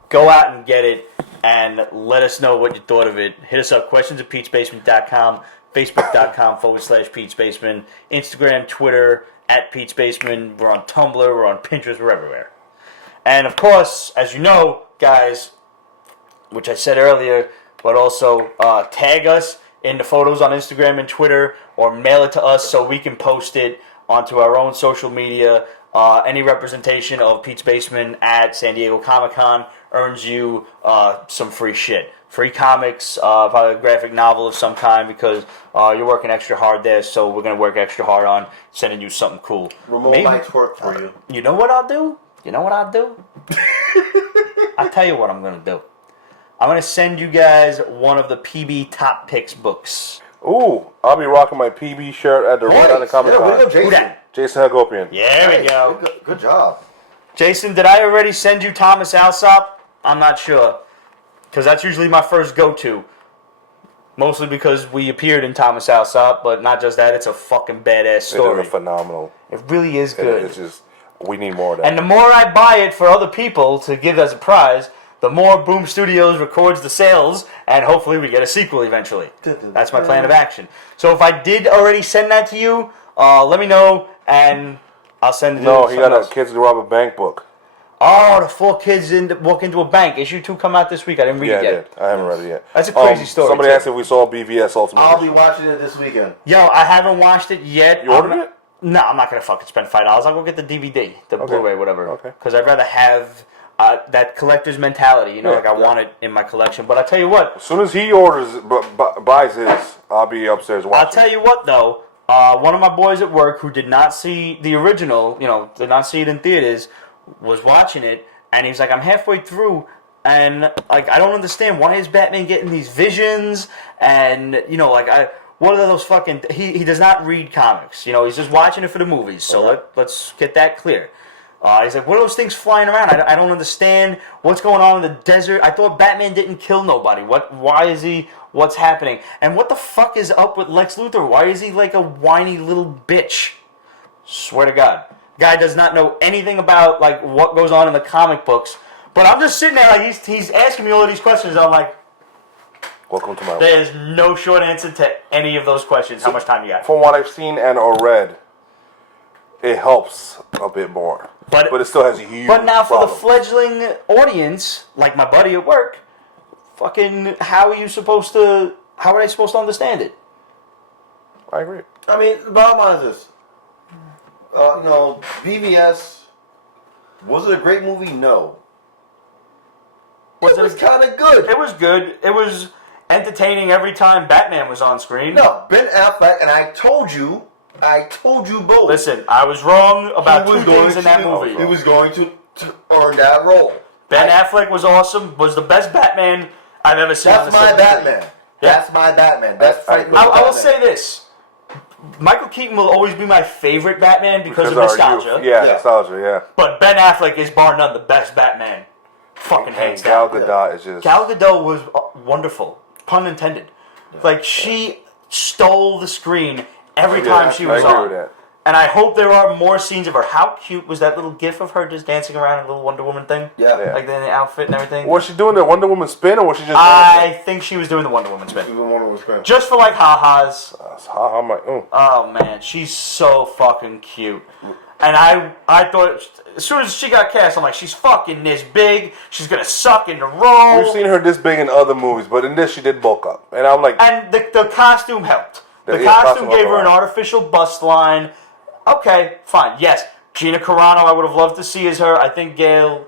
Go out and get it, and let us know what you thought of it. Hit us up, questions@peachbasement.com, facebook.com/peachbasement, Instagram, Twitter, @peachbasement. We're on Tumblr, we're on Pinterest, we're everywhere. And of course, as you know, guys, which I said earlier, but also tag us in the photos on Instagram and Twitter, or mail it to us so we can post it onto our own social media. Any representation of Pete's Basement at San Diego Comic-Con earns you some free shit. Free comics, probably a graphic novel of some kind, because you're working extra hard there, so we're going to work extra hard on sending you something cool. Ramon might twerk for you. You know what I'll do? I'll tell you what I'm going to do. I'm going to send you guys one of the PB Top Picks books. Ooh, I'll be rocking my PB shirt at the Rhode Island Comic Yeah, way to go, Con. Jason. Who that? Jason Hagopian. Yeah, there we go. Good job. Jason, did I already send you Thomas Alsop? I'm not sure. Because that's usually my first go-to. Mostly because we appeared in Thomas Alsop, but not just that, it's a fucking badass story. It is a phenomenal. It really is good. It's just, we need more of that. And the more I buy it for other people to give as a prize, the more Boom Studios records the sales, and hopefully we get a sequel eventually. That's my plan of action. So if I did already send that to you, let me know, and I'll send it to No, he got else. a Kids to Rob a Bank book. Oh, the 4 kids walk into a bank. Issue 2 come out this week. I didn't read it yet. I haven't read it yet. That's a crazy story, Somebody too. asked if we saw BVS Ultimate. I'll be watching it this weekend. Yo, I haven't watched it yet. You ordered it? No, I'm not going to fucking spend $5. I'll go get the DVD, the Blu-ray, whatever. Okay. Because I'd rather have that collector's mentality, you know, I want it in my collection. But I tell you what. As soon as he orders, buys his, I'll be upstairs watching. I'll tell you what, though. One of my boys at work who did not see the original, did not see it in theaters, was watching it, and he's like, I'm halfway through, and like I don't understand, why is Batman getting these visions? And what are those fucking? He does not read comics. He's just watching it for the movies. So let's get that clear. He's like, what are those things flying around? I don't understand what's going on in the desert. I thought Batman didn't kill nobody. Why is he? What's happening? And what the fuck is up with Lex Luthor? Why is he like a whiny little bitch? Swear to God. Guy does not know anything about like what goes on in the comic books. But I'm just sitting there like he's asking me all of these questions. I'm like, welcome to my world. There's no short answer to any of those questions. How much time you got? From what I've seen and or read, it helps a bit more. But it still has a huge But now for problem. the fledgling audience, like my buddy at work, fucking how are they supposed to understand it? I agree. I mean, the bottom line is this. BVS, was it a great movie? No. It was kind of good. It was good. It was entertaining every time Batman was on screen. No, Ben Affleck, and I told you both. Listen, I was wrong about two things in that He movie. was going to earn that role. Ben Affleck was awesome, was the best Batman I've ever seen. That's my Batman. That's my Batman. That's Frank Miller's I will Batman. say this. Michael Keaton will always be my favorite Batman because of our nostalgia. youth. Yeah, nostalgia, yeah. But Ben Affleck is bar none the best Batman. Fucking hands Gal down. Gadot is just... Gal Gadot was wonderful. Pun intended. Like, she stole the screen every time she was I agree on. with that. And I hope there are more scenes of her. How cute was that little gif of her just dancing around in a little Wonder Woman thing? Yeah. Like in the outfit and everything. Was she doing the Wonder Woman spin, or was she just... I think she was doing the Wonder Woman spin. Just for like ha-has. Oh man, she's so fucking cute. And I thought, as soon as she got cast, I'm like, she's fucking this big. She's gonna suck in the role. We've seen her this big in other movies, but in this she did bulk up. And I'm like... And the costume helped. The Yeah, costume gave her an helped a lot. artificial bust line. Okay, fine. Yes, Gina Carano, I would have loved to see as her. I think Gal,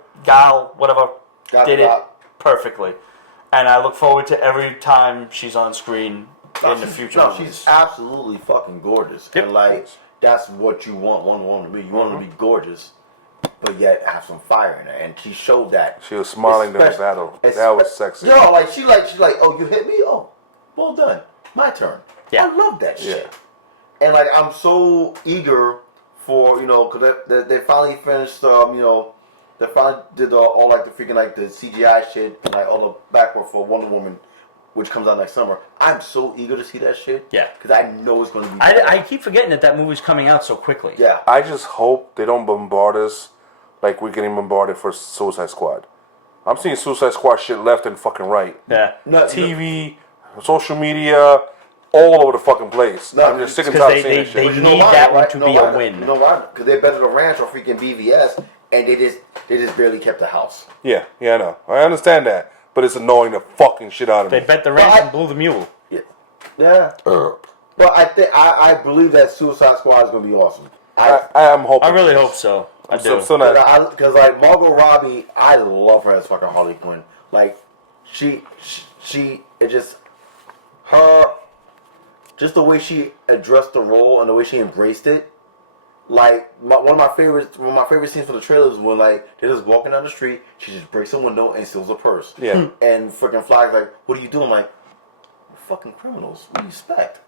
whatever, did it perfectly. And I look forward to every time she's on screen in the future. No, she's absolutely fucking gorgeous. Yep. And like, that's what you want Wonder Woman to be. You want her to be gorgeous. but yet have some fire in her, and she showed that. She was smiling during the battle. That was sexy. Yo, like she's like, oh, you hit me? Oh, well done. My turn. Yeah. I love that shit. And like, I'm so eager for, because they finally finished, they finally did all like the freaking like the CGI shit and like all the backwork for Wonder Woman, which comes out next summer. I'm so eager to see that shit. Yeah. Because I know it's going to be. I keep forgetting that movie's coming out so quickly. Yeah. I just hope they don't bombard us like we're getting bombarded for Suicide Squad. I'm seeing Suicide Squad shit left and fucking right. Yeah. TV, social media, all over the fucking place. I'm just sick and tired of seeing that shit. They need that one to be a win. You know why? Because they betted the ranch or freaking BVS, and they just barely kept the house. Yeah, I know. I understand that. But it's annoying the fucking shit out of me. They bet the ranch and blew the mule. Yeah. But I believe that Suicide Squad is going to be awesome. I am hoping. I really hope so. I do. Because like Margot Robbie, I love her as fucking Harley Quinn. Like she it just her, just the way she addressed the role and the way she embraced it. Like one of my favorite scenes from the trailer is when like they're just walking down the street, she just breaks a window and steals a purse. Yeah. And freaking Fly's like, "What are you doing?" I'm like, "We're fucking criminals. What do you expect?"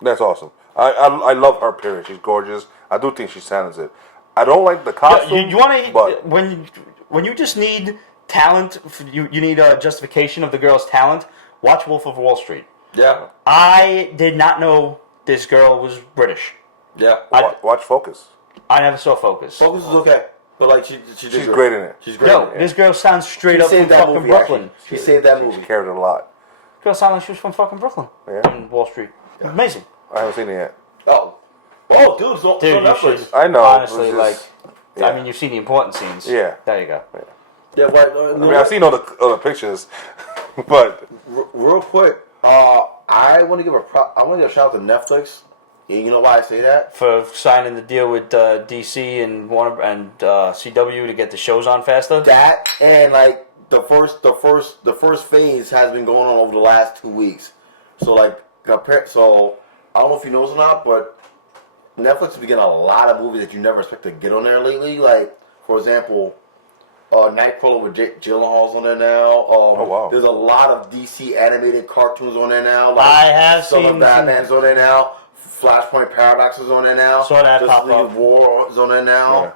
That's awesome. I love her. Period. She's gorgeous. I do think she's talented. I don't like the costume. You want to, but when you just need talent, you need a justification of the girl's talent. Watch Wolf of Wall Street. Yeah. I did not know this girl was British. Yeah. watch Focus. I never saw Focus. Focus is okay, but like she's great in it. She's great. Yo, this girl sounds straight up from that fucking movie, Brooklyn. actually. She saved that movie. She carried it a lot. Girl sounded like she was from fucking Brooklyn. Yeah. On Wall Street. Amazing. I haven't seen it yet. Oh, dude, it's on Dude, you Netflix. should. I know. Honestly, it's like, just- yeah. I mean, you've seen the important scenes. Yeah. There you go. Yeah, right. I mean, I've seen all the pictures, but Real quick, I want to give a shout out to Netflix. And you know why I say that? For signing the deal with DC and Warner and CW to get the shows on faster. That and like the first phase has been going on over the last 2 weeks. So like so I don't know if you know this or not, but Netflix has been getting a lot of movies that you never expect to get on there lately. Like for example, Nightcrawler with Jake Gyllenhaal's on there now. Oh wow! There's a lot of DC animated cartoons on there now. Like I have some seen of Batman's on there now. Flashpoint Paradox is on there now. Saw that Justice pop League up. War is on there now.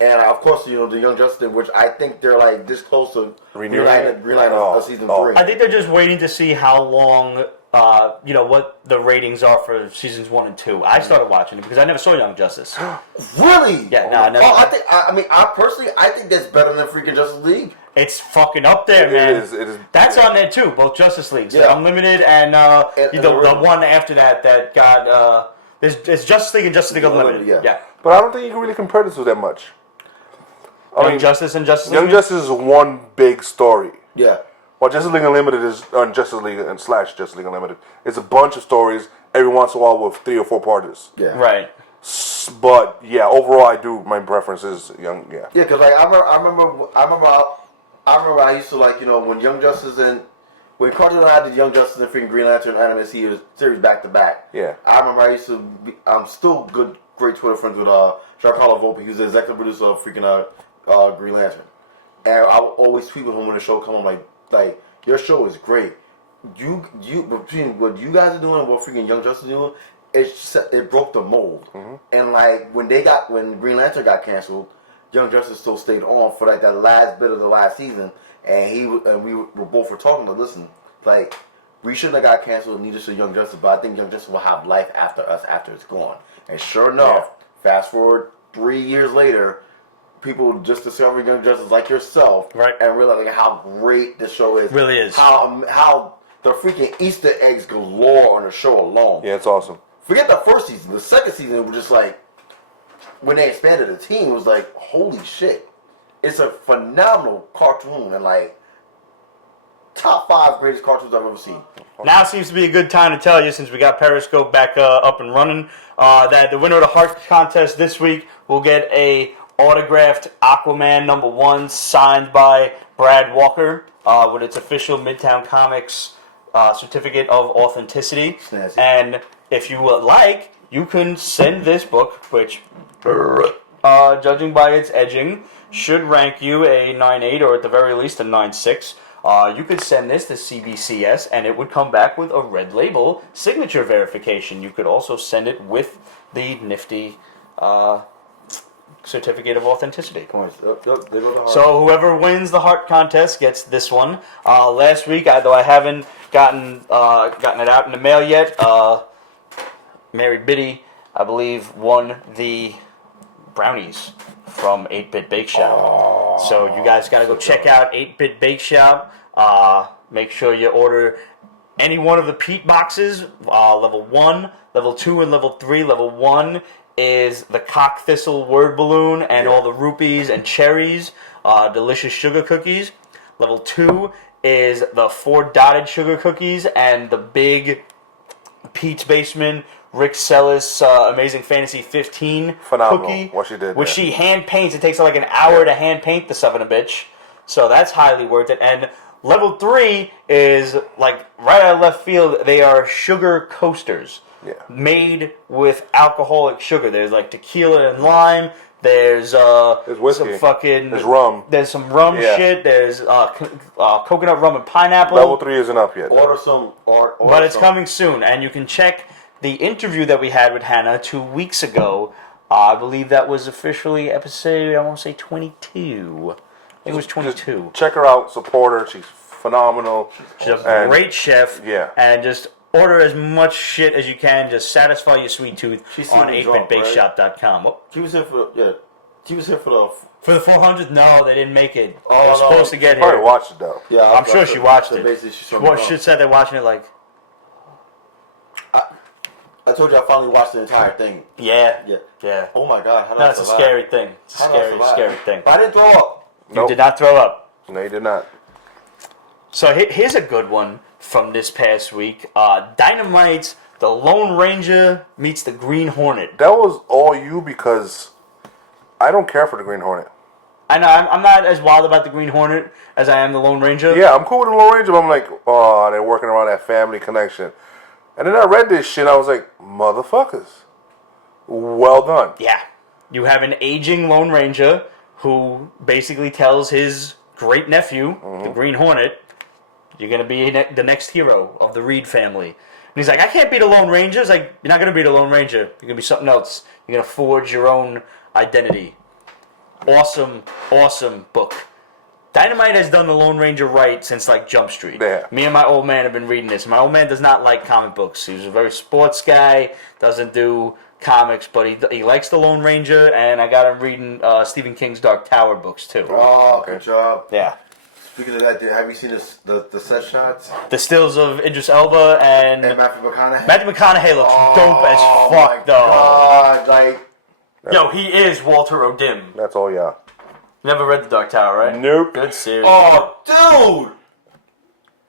Yeah. And of course, the Young Justice, which I think they're like this close to Green Lantern season 3. I think they're just waiting to see how long, what the ratings are for seasons 1 and 2. I started watching it because I never saw Young Justice. Really? Yeah, no, I never. I personally think that's better than freaking Justice League. It's fucking up there, man. It is. That's on there too, both Justice Leagues. Yeah. Unlimited and the one after that got it's Justice League and Justice League Unlimited. Yeah. But I don't think you can really compare the two that much. Young Justice and Justice League. Young Justice is one big story. Yeah. Well, Justice League Unlimited is Justice League and / Justice League Unlimited. It's a bunch of stories every once in a while with 3 or 4 parters. Yeah. Right. But yeah, overall, my preference is Young. Yeah. Yeah, because like I remember I used to like when Young Justice and when Carter and I did Young Justice and freaking Green Lantern animated series back to back. Yeah. I remember I used to be, I'm still great Twitter friends with Giancarlo Volpe. He was the executive producer of freaking Green Lantern, and I would always tweet with him when the show come on like your show is great. You between what you guys are doing and what freaking Young Justice is doing, it broke the mold. Mm-hmm. And like when Green Lantern got canceled, Young Justice still stayed on for like that last bit of the last season, and we were both talking to listen, like we shouldn't have got canceled, neither should Young Justice, but I think Young Justice will have life after us after it's gone. And sure enough, fast forward 3 years later, people just discovering Young Justice like yourself, right, and realizing how great the show is. Really is. How the freaking Easter eggs galore on the show alone. Yeah, it's awesome. Forget the first season. The second season, it was just like, when they expanded the team, it was like, holy shit. It's a phenomenal cartoon and like top 5 greatest cartoons I've ever seen. Now seems to be a good time to tell you, since we got Periscope back up and running, that the winner of the Heart Contest this week will get a autographed Aquaman #1 signed by Brad Walker with its official Midtown Comics certificate of authenticity. Snazzy. And if you would like, you can send this book, which judging by its edging, should rank you a 9.8 or at the very least a 9.6. You could send this to CBCS and it would come back with a red label signature verification. You could also send it with the nifty certificate of authenticity. Come on, there goes the heart. So whoever wins the heart contest gets this one. Last week, though I haven't gotten it out in the mail yet, Mary Biddy, I believe, won the brownies from 8-Bit Bake Shop. So you guys got to go check out 8-Bit Bake Shop. Make sure you order any one of the Pete boxes, level 1, level 2, and level 3. Level 1 is the cock thistle word balloon and all the rupees and cherries, delicious sugar cookies. Level 2 is the 4 dotted sugar cookies and the big Pete's Basement Rick Sellis Amazing Fantasy 15 Phenomenal. cookie, What she did which there. she hand paints. It takes her like an hour to hand paint the son of a bitch, so that's highly worth it. And level 3 is like right out of left field. They are sugar coasters. Yeah. Made with alcoholic sugar. There's like tequila and lime. There's whiskey. There's rum. There's some rum shit. There's coconut rum and pineapple. Level 3 isn't up yet. Order some. But it's coming soon, and you can check the interview that we had with Hannah 2 weeks ago. I believe that was officially episode, I want to say 22. I think it was 22. Check her out. Support her. She's phenomenal. She's a great chef. Yeah. And just order as much shit as you can. Just satisfy your sweet tooth She's on seen me drunk, 8bitbakeshop.com. Oh, She was here for She was here for the. for the 400th? No, they didn't make it. Oh, they were no. supposed to get Probably here. watched it though. Yeah, I'm sure she watched it. Basically, she saw me What drunk. shit said they're watching it like, I told you I finally watched the entire thing. yeah. Yeah. Oh my god, how did I That's a survive? scary thing. It's a How did I scary, survive? scary thing. But I didn't throw up. You did not throw up. No, you did not. So here's a good one from this past week. Dynamite's The Lone Ranger meets the Green Hornet. That was all you because I don't care for the Green Hornet. I know, I'm not as wild about the Green Hornet as I am the Lone Ranger. Yeah, I'm cool with the Lone Ranger, but I'm like, oh, they're working around that family connection. And then I read this shit, I was like, motherfuckers. Well done. Yeah. You have an aging Lone Ranger who basically tells his great nephew, the Green Hornet, you're going to be the next hero of the Reed family. And he's like, I can't be the Lone Ranger. It's like, you're not going to be the Lone Ranger. You're going to be something else. You're going to forge your own identity. Awesome, awesome book. Dynamite has done the Lone Ranger right since like Jump Street. Yeah. Me and my old man have been reading this. My old man does not like comic books. He's a very sports guy, doesn't do comics, but he likes the Lone Ranger, and I got him reading Stephen King's Dark Tower books too. Oh, good job. Yeah. Speaking of that, have you seen the set shots? The stills of Idris Elba and Matthew McConaughey? Matthew McConaughey looks dope as Oh fuck, my though. God, like, Yo, he is Walter O'Dim. That's all, yeah. Never read The Dark Tower, right? Nope. Good series. oh, dude!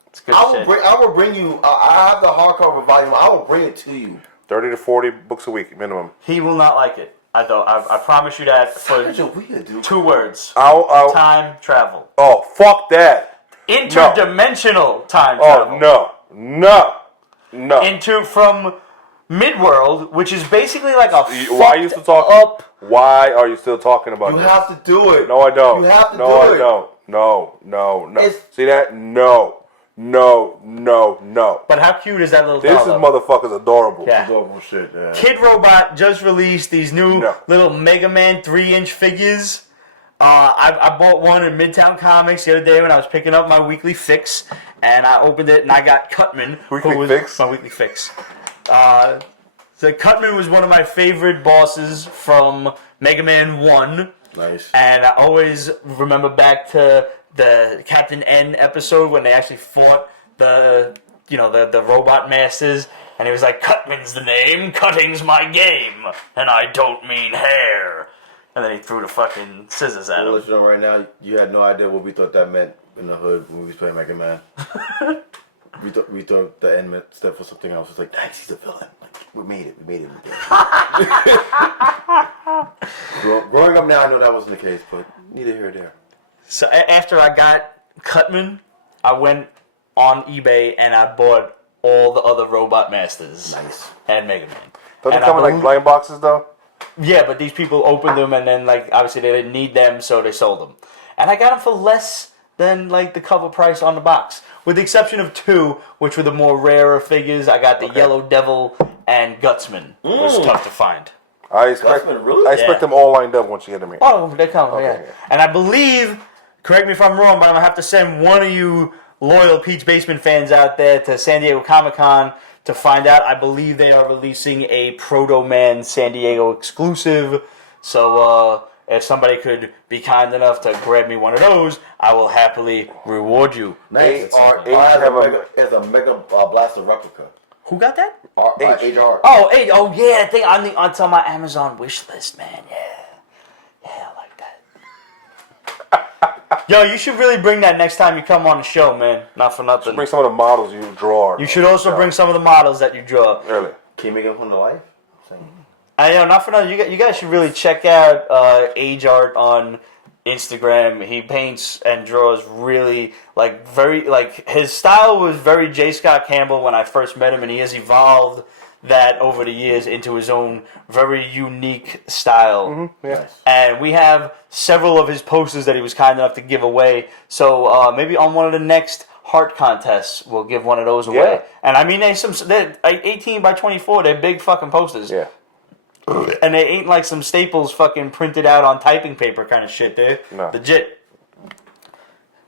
It's good shit. I will bring you. I have the hardcover volume. I will bring it to you. 30 to 40 books a week, minimum. He will not like it. I promise you that for Such a weird dude. 2 words. I'll Time travel. oh, fuck that. Interdimensional time travel. Oh, no. From Midworld, which is basically like a Why are you still talking? up. Why are you still talking about You this? have to do it. No, I don't. You have to no, do I it. don't. No. It's- See that? No. But how cute is that little This doll, is though? motherfuckers adorable. Yeah. Adorable shit, yeah. Kid Robot just released these new No. little Mega Man 3-inch figures. I bought one in Midtown Comics the other day when I was picking up my weekly fix, and I opened it and I got Cutman. Weekly who was fix? My weekly fix. So Cutman was one of my favorite bosses from Mega Man 1. Nice. And I always remember back to the Captain N episode when they actually fought the robot masters, and he was like, Cutman's the name, cutting's my game, and I don't mean hair. And then he threw the fucking scissors at I'll him. let you know right now, you had no idea what we thought that meant in the hood when we was playing Mega Man. we thought the end meant stuff for something else. It's like, nice, he's a villain. Like, we made it. Growing up now, I know that wasn't the case, but neither here nor there. So after I got Cutman, I went on eBay and I bought all the other Robot Masters Nice. and Mega Man. Don't they And come in like blind boxes though? Yeah, but these people opened them, and then like obviously they didn't need them, so they sold them. And I got them for less than like the cover price on the box, with the exception of 2, which were the more rarer figures. I got the Yellow Devil and Gutsman. It was tough to find. I expect them all lined up once you get them here. Oh, they come, yeah. And I believe, correct me if I'm wrong, but I'm going to have to send one of you loyal Pete's Basement fans out there to San Diego Comic-Con to find out. I believe they are releasing a Proto Man San Diego exclusive. So if somebody could be kind enough to grab me one of those, I will happily reward you. Nice art. It's a Mega Blaster replica. Who got that? Age art. Oh, yeah, I think it's on my Amazon wish list, man. Yeah, I like that. Yo, you should really bring that next time you come on the show, man. Not for nothing. Bring some of the models you draw. You should also bring some of the models that you draw. Really? Can you make it come to life? I know, not for nothing. You guys should really check out Age Art on Instagram. He paints and draws really his style was very J. Scott Campbell when I first met him, and he has evolved that over the years into his own very unique style. Mm-hmm. Yeah. And we have several of his posters that he was kind enough to give away. So maybe on one of the next heart contests, we'll give one of those away. Yeah. And I mean, they're 18 by 24. They're big fucking posters. Yeah. And they ain't like some Staples fucking printed out on typing paper kind of shit. They're legit.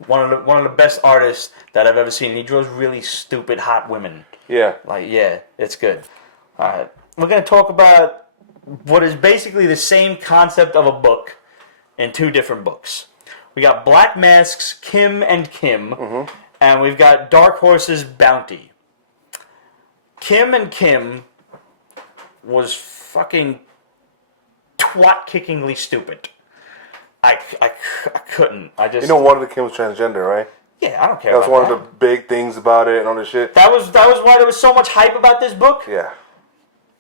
One of the best artists that I've ever seen. He draws really stupid hot women. Yeah. It's good. All right. We're going to talk about what is basically the same concept of a book in 2 different books. We got Black Mask's Kim and Kim, and we've got Dark Horse's Bounty. Kim and Kim was fucking twat-kickingly stupid. I couldn't. One of the Kims transgender, right? Yeah, I don't care. That was one of the big things about it and all this shit. That was why there was so much hype about this book. Yeah.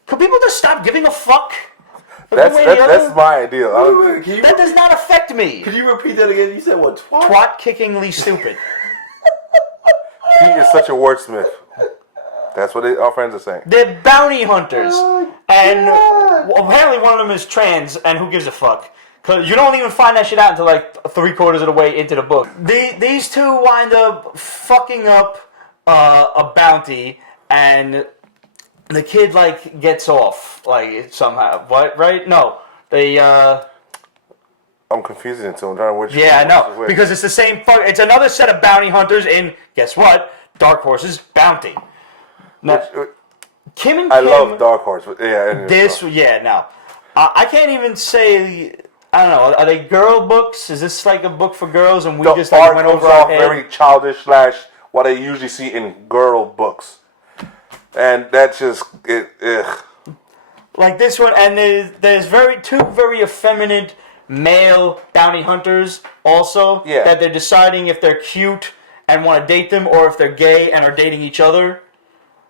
Could people just stop giving a fuck? That's my idea. That does not affect me. Can you repeat that again? You said what? Twat-kickingly stupid. Pete is such a wordsmith. That's what our friends are saying. They're bounty hunters. And apparently one of them is trans, and who gives a fuck? Because you don't even find that shit out until like 3/4 of the way into the book. These two wind up fucking up a bounty, and the kid like gets off somehow. What? Right? No, they. I'm confusing it, so I'm trying to which. Yeah, I know, because it's the same. It's another set of bounty hunters in. Guess what? Dark Horse's Bounty. Now, Kim and Kim. I love Dark Horse, but yeah. No. I can't even say. I don't know. Are they girl books? Is this like a book for girls, and we just like went over our head? Very childish / what I usually see in girl books, and that's just it. Ugh. Like this one, and there's two very effeminate male bounty hunters also that they're deciding if they're cute and want to date them, or if they're gay and are dating each other.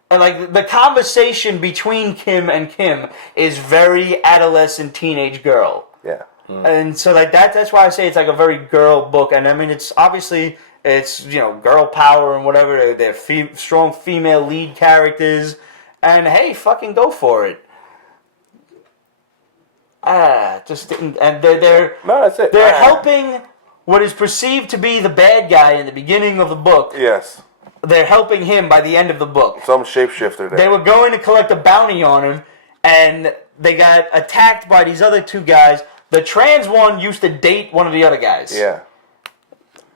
And like the conversation between Kim and Kim is very adolescent teenage girl. Yeah. And so like that's why I say it's like a very girl book. And I mean it's obviously girl power and whatever. They're strong female lead characters. And hey, fucking go for it. And they're no, that's it. They're helping what is perceived to be the bad guy in the beginning of the book. Yes. They're helping him by the end of the book. Some shapeshifter there. They were going to collect a bounty on him, and they got attacked by these other 2 guys. The trans one used to date one of the other guys. Yeah.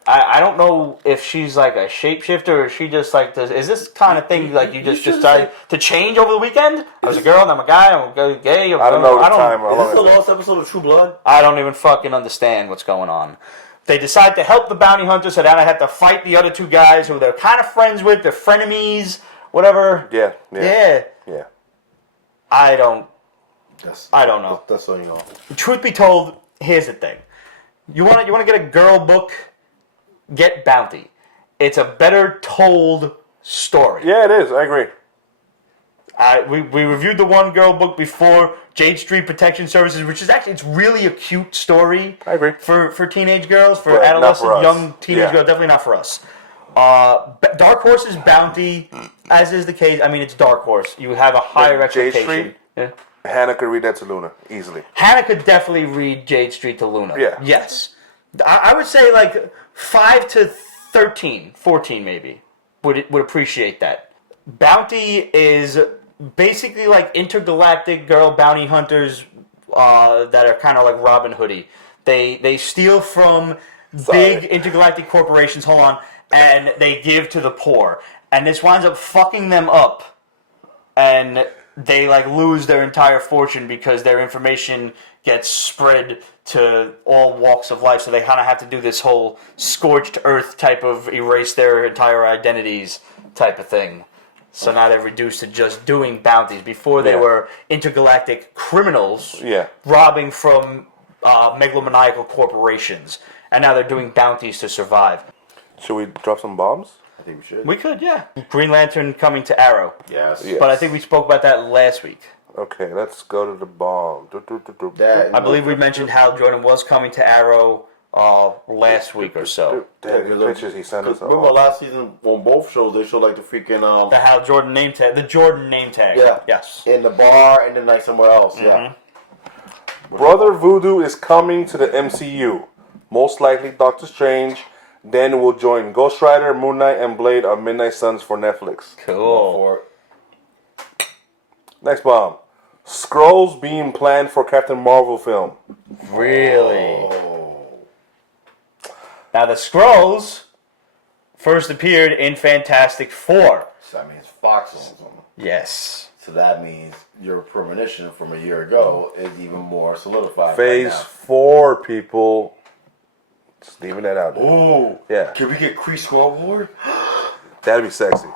I don't know if she's like a shapeshifter or she just like does. Is this kind of thing like you just decide to change over the weekend? I was a girl and I'm a guy. I'm gay. I don't know the time. Is this the last episode of True Blood? I don't even fucking understand what's going on. They decide to help the bounty hunter, so now they have to fight the other 2 guys who they're kind of friends with. They're frenemies, whatever. Yeah. I don't know. That's on y'all. Truth be told, here's the thing. You want to get a girl book? Get Bounty. It's a better told story. Yeah, it is. I agree. We reviewed the one girl book before, Jade Street Protection Services, which is actually, it's really a cute story. I agree. For teenage girls, for adolescent, young teenage girls, definitely not for us. Dark Horse's Bounty, as is the case, I mean, it's Dark Horse. You have a higher expectation. Jade Street? Yeah. Hannah could read that to Luna easily. Hannah could definitely read Jade Street to Luna. Yeah. Yes. I would say like 5 to 13, 14 maybe would appreciate that. Bounty is basically like intergalactic girl bounty hunters that are kind of like Robin Hoodie. They steal from big intergalactic corporations, hold on, and they give to the poor. And this winds up fucking them up. And they like lose their entire fortune because their information gets spread to all walks of life. So they kind of have to do this whole scorched earth type of erase their entire identities type of thing. So now they're reduced to just doing bounties. Before they were intergalactic criminals robbing from megalomaniacal corporations. And now they're doing bounties to survive. Should we drop some bombs? I think we should. We could, yeah. Green Lantern coming to Arrow. Yes. But I think we spoke about that last week. Okay, let's go to the bomb. I believe we mentioned Hal Jordan was coming to Arrow last week or so. The pictures he sent us. Remember last season on both shows they showed like the freaking The Hal Jordan name tag, the Jordan name tag. Yeah. Yes. in the bar and then like somewhere else. Yeah. Brother Voodoo is coming to the MCU. Most likely Doctor Strange. Then we'll join Ghost Rider, Moon Knight, and Blade on Midnight Suns for Netflix. Cool. Next bomb. Skrulls being planned for Captain Marvel film. Really? Now the Skrulls first appeared in Fantastic Four. So that means Fox owns them. Yes. So that means your premonition from a year ago is even more solidified. Phase 4, people. Just leaving that out there. Oh. Yeah. Can we get Kree Skrull Award? That'd be sexy.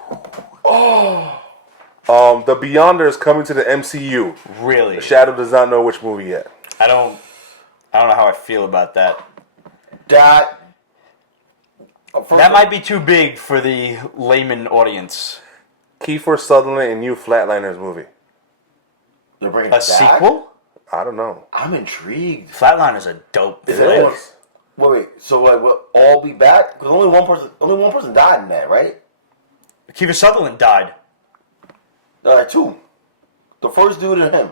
The Beyonder is coming to the MCU. Really? Shadow does not know which movie yet. I don't know how I feel about that. That might be too big for the layman audience. Kiefer Sutherland in new Flatliners movie. They're bringing A it back? sequel? I don't know. I'm intrigued. Flatliners are dope. Wait. So like, will all be back? Because only one person died in that, right? Kiefer Sutherland died. Two. The first dude and him.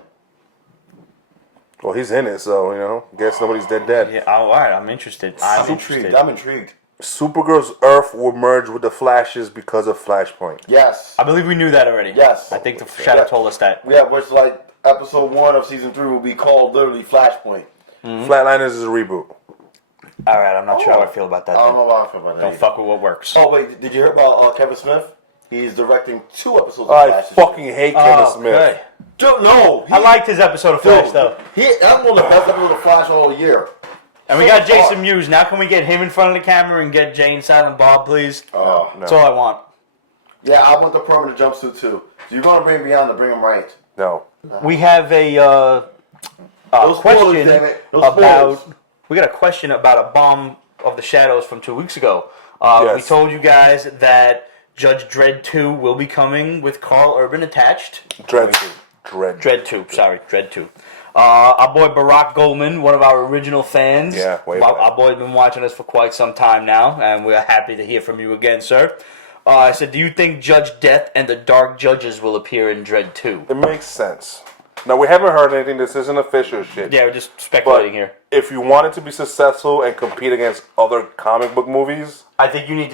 Well, he's in it, so, guess nobody's dead. Yeah, all right, I'm interested. I'm intrigued. Supergirl's Earth will merge with the Flash's because of Flashpoint. Yes. I believe we knew that already. Yes. I think the Shadow told us that. Yeah, which like episode 1 of season 3 will be called literally Flashpoint. Mm-hmm. Flatliners is a reboot. All right, I'm not sure how I feel about that. I don't know how I feel about that. Don't fuck with what works. Oh wait, did you hear about Kevin Smith? He's directing 2 episodes of I Flash. fucking hate Kevin Smith. Okay. Dude, no. I liked his episode of Flash, though. That's one of the best episodes of Flash all year. And we got Jason Mewes. Now can we get him in front of the camera and get Jane, Silent Bob, please? No. That's all I want. Yeah, I want the permanent jumpsuit, too. So you're going to bring me on to bring him right. No. We have a question about... We got a question about a bomb of the Shadows from 2 weeks ago. Yes. We told you guys that Judge Dredd 2 will be coming with Carl Urban attached. Dredd 2. Our boy Barack Goldman, one of our original fans. Yeah, way back. Our boy's been watching us for quite some time now, and we're happy to hear from you again, sir. I said, do you think Judge Death and the Dark Judges will appear in Dredd 2? It makes sense. Now, we haven't heard anything. This isn't official shit. Yeah, we're just speculating here. If you want it to be successful and compete against other comic book movies, I think you need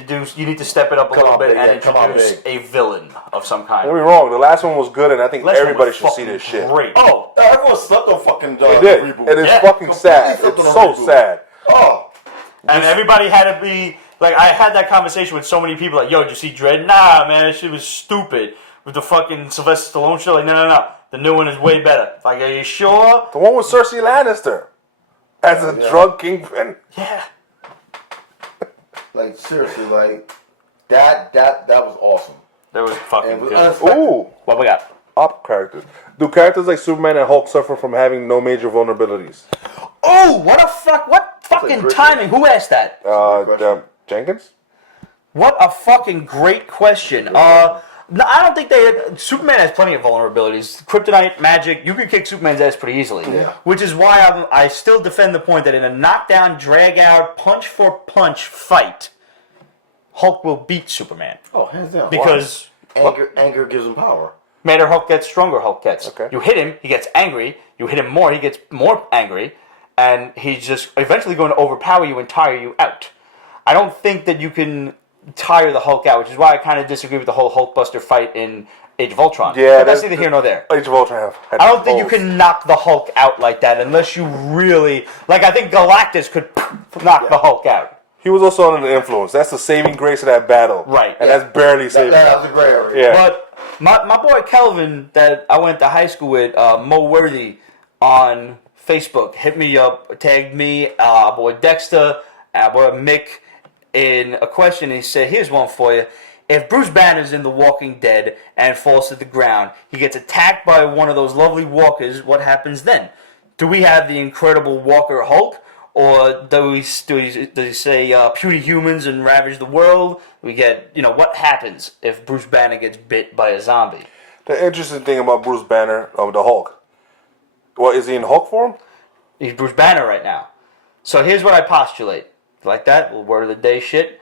to step it up a little bit and introduce a villain of some kind. don't be wrong. The last one was good, and I think everybody should see this shit. Great. Oh, everyone slept on fucking It did. reboot. It is fucking sad. Completely It's slept on so reboot. sad. Oh. And everybody had to be like, I had that conversation with so many people. Like, yo, did you see Dredd? Nah, man, that shit was stupid. With the fucking Sylvester Stallone show, like, no. The new one is way better. Like, are you sure? The one with Cersei Lannister as a drug kingpin. Yeah. Like, seriously, like, that was awesome. That was fucking good. Ooh. What we got? Up characters. Do characters like Superman and Hulk suffer from having no major vulnerabilities? Oh, what fucking timing? Who asked that? Jenkins? What a fucking great question. No, I don't think Superman has plenty of vulnerabilities. Kryptonite, magic, you can kick Superman's ass pretty easily. Yeah. Which is why I still defend the point that in a knockdown, drag-out, punch-for-punch fight, Hulk will beat Superman. Oh, hands down. Because... Anger gives him power. Madder Hulk gets, stronger Hulk gets. Okay. You hit him, he gets angry. You hit him more, he gets more angry. And he's just eventually going to overpower you and tire you out. I don't think that you can tire the Hulk out, which is why I kind of disagree with the whole Hulkbuster fight in Age of Ultron. Yeah, but that's neither here nor there. Age of Ultron had I don't think you holes. can knock the Hulk out like that unless you really... Like, I think Galactus could knock the Hulk out. He was also under the influence. That's the saving grace of that battle. Right. And that's barely saving. That was a gray area. Yeah. But my boy Kelvin, that I went to high school with, Mo Worthy, on Facebook, hit me up, tagged me, boy Dexter, boy Mick, in a question. He said, here's one for you. If Bruce Banner's in The Walking Dead and falls to the ground, he gets attacked by one of those lovely walkers, what happens then? Do we have the Incredible Walker Hulk? Or do we say puny humans and ravage the world? We get, what happens if Bruce Banner gets bit by a zombie? The interesting thing about Bruce Banner, the Hulk. Well, is he in Hulk form? He's Bruce Banner right now. So here's what I postulate. Like that, little word of the day shit.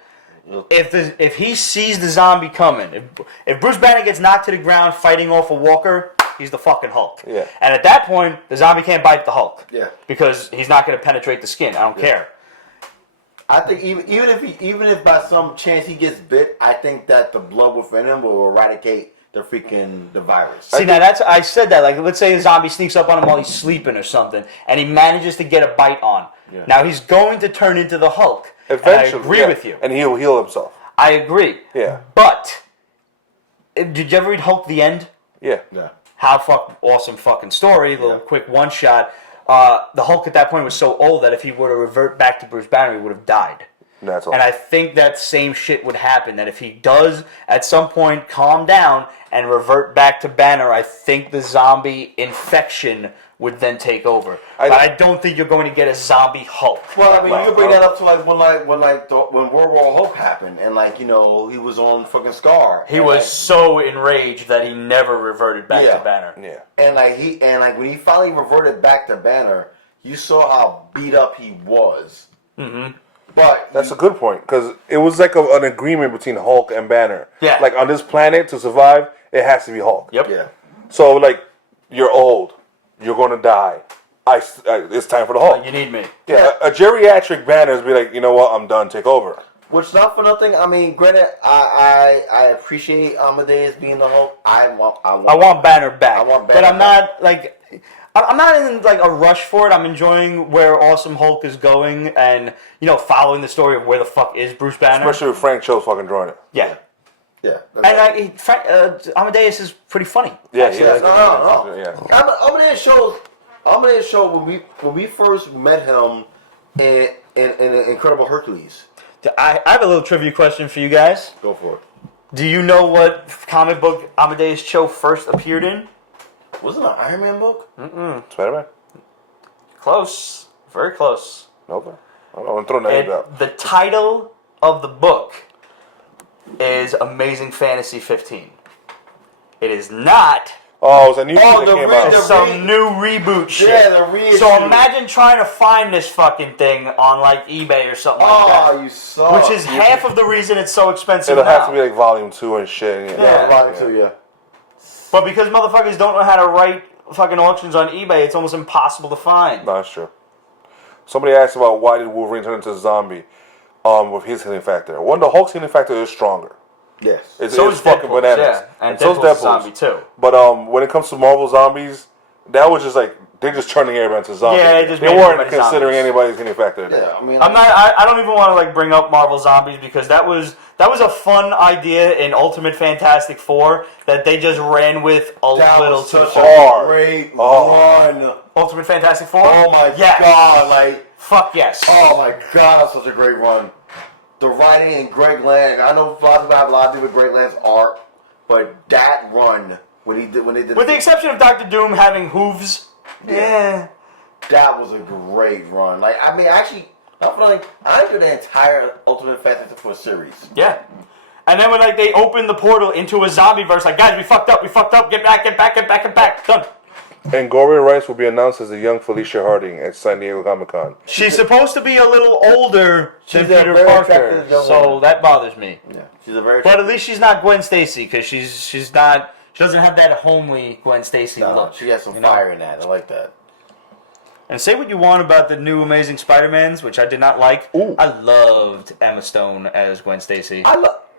If he sees the zombie coming, if Bruce Banner gets knocked to the ground fighting off a walker, he's the fucking Hulk. Yeah. And at that point, the zombie can't bite the Hulk. Yeah. Because he's not going to penetrate the skin. I don't care. I think even if by some chance he gets bit, I think that the blood within him will eradicate the virus. See, now I said that, like, let's say a zombie sneaks up on him while he's sleeping or something, and he manages to get a bite on. Yeah. Now he's going to turn into the Hulk. Eventually. And I agree with you. And he'll heal himself. I agree. Yeah. But, did you ever read Hulk the End? Yeah. Yeah. How awesome fucking story, little quick one shot. The Hulk at that point was so old that if he were to revert back to Bruce Banner, he would have died. That's all. And I think that same shit would happen, that if he does at some point calm down and revert back to Banner, I think the zombie infection would then take over. But I don't think you're going to get a zombie Hulk. Well, I mean, you can bring that up to when World War Hulk happened, and he was on fucking Scar. He was so enraged that he never reverted back to Banner. Yeah. And when he finally reverted back to Banner, you saw how beat up he was. Mm-hmm. But that's a good point, because it was like an agreement between Hulk and Banner. Yeah. Like, on this planet, to survive, it has to be Hulk. Yep. Yeah. So, you're old. You're going to die. It's time for the Hulk. You need me. Yeah. A geriatric Banner is be like, you know what, I'm done, take over. Which, not for nothing, I mean, granted, I appreciate Amadeus being the Hulk. I want Banner back. But I'm back. not, I'm not in a rush for it. I'm enjoying where Awesome Hulk is going, and following the story of where the fuck is Bruce Banner. Especially with Frank Cho's fucking drawing it. Yeah. Yeah. And Amadeus is pretty funny. Yeah. No. Yeah. Amadeus showed when we first met him in Incredible Hercules. I have a little trivia question for you guys. Go for it. Do you know what comic book Amadeus Cho first appeared in? Wasn't it an Iron Man book? Spider-Man? Close. Very close. Nope. I'm throwing that out. The title of the book is Amazing Fantasy 15. It is not. Oh, it was a new thing that came out. It's some new reboot shit. Yeah, the reissue. So imagine trying to find this fucking thing on eBay or something like that. Oh, you suck. Which is half of the reason it's so expensive It'll now. have to be volume 2 and shit. Yeah. Volume 2, yeah. But because motherfuckers don't know how to write fucking auctions on eBay, it's almost impossible to find. No, that's true. Somebody asked about why did Wolverine turn into a zombie with his healing factor. The Hulk's healing factor is stronger. Yes. It's So is fucking Deadpool's, bananas. yeah. And so is Deadpool's a Deadpool's. zombie too. But when it comes to Marvel zombies, that was just they're just turning everybody into zombies. Yeah, they just they made weren't everybody considering zombies. anybody's healing factor. Yeah, I mean, I don't even want to bring up Marvel Zombies because that was a fun idea in Ultimate Fantastic Four that they just ran with a little too hard. Great run. Ultimate Fantastic Four? Oh my yes. god, fuck yes. Oh my god, that's such a great run. The writing and Greg Land, I know a lot of people have a lot to do with Greg Land's art, but that run when they did with the exception of Doctor Doom having hooves, yeah. That was a great run. Actually, I enjoyed the entire Ultimate Fantastic Four series. Yeah. And then when they opened the portal into a zombie verse, guys, we fucked up, get back, done. And Gloria Rice will be announced as a young Felicia Harding at San Diego Comic-Con. She's supposed to be a little older than Peter very Parker, attractive young so woman. that bothers me. Yeah, she's a very. But at least she's not Gwen Stacy because she's not She doesn't have that homely Gwen Stacy look. She has some fire in that. I like that. And say what you want about the new Amazing Spider-Mans, which I did not like. Ooh. I loved Emma Stone as Gwen Stacy.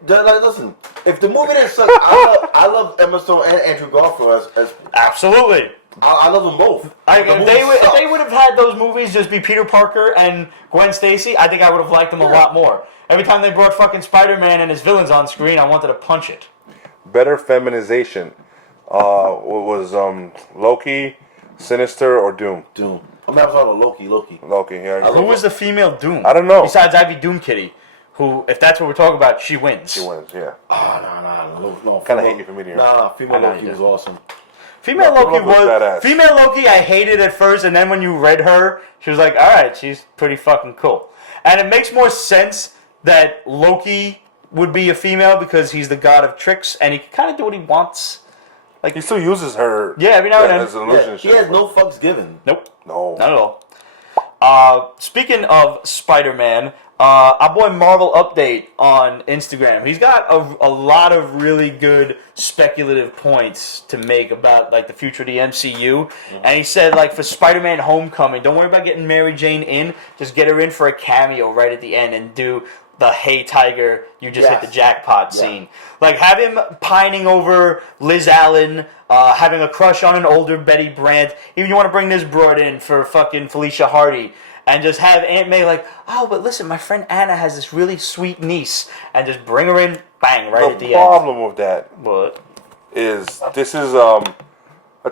Listen, if the movie didn't suck, I love Emma Stone and Andrew Garfield as Absolutely. I love them both. If they would have had those movies just be Peter Parker and Gwen Stacy, I think I would have liked them a lot more. Every time they brought fucking Spider-Man and his villains on screen, I wanted to punch it. Better feminization. What was Loki, Sinister, or Doom? Doom. I'm talking about Loki. Loki, yeah. Who was the female Doom? I don't know. Besides Ivy Doom Kitty, who, if that's what we're talking about, she wins. She wins, yeah. No. Kind of hate you for me to hear. Nah, female Loki was awesome. Female Loki Loki was was badass. Female Loki. I hated at first, and then when you read her, she was like, "All right, she's pretty fucking cool." And it makes more sense that Loki would be a female because he's the god of tricks, and he can kind of do what he wants. Like he still uses her. Yeah, every now and then. As an illusion. He has no fucks given. Nope, No. not at all. Speaking of Spider-Man, our boy Marvel Update on Instagram. He's got a lot of really good speculative points to make about like the future of the MCU. And he said like for Spider-Man Homecoming, don't worry about getting Mary Jane in. Just get her in for a cameo right at the end and do the "Hey Tiger, you just hit the jackpot" scene. Like have him pining over Liz Allen, having a crush on an older Betty Brant. Even you want to bring this broad in for fucking Felicia Hardy. And just have Aunt May like, oh, but listen, my friend Anna has this really sweet niece. And just bring her in, bang, right at the end. The problem with that What? is this is a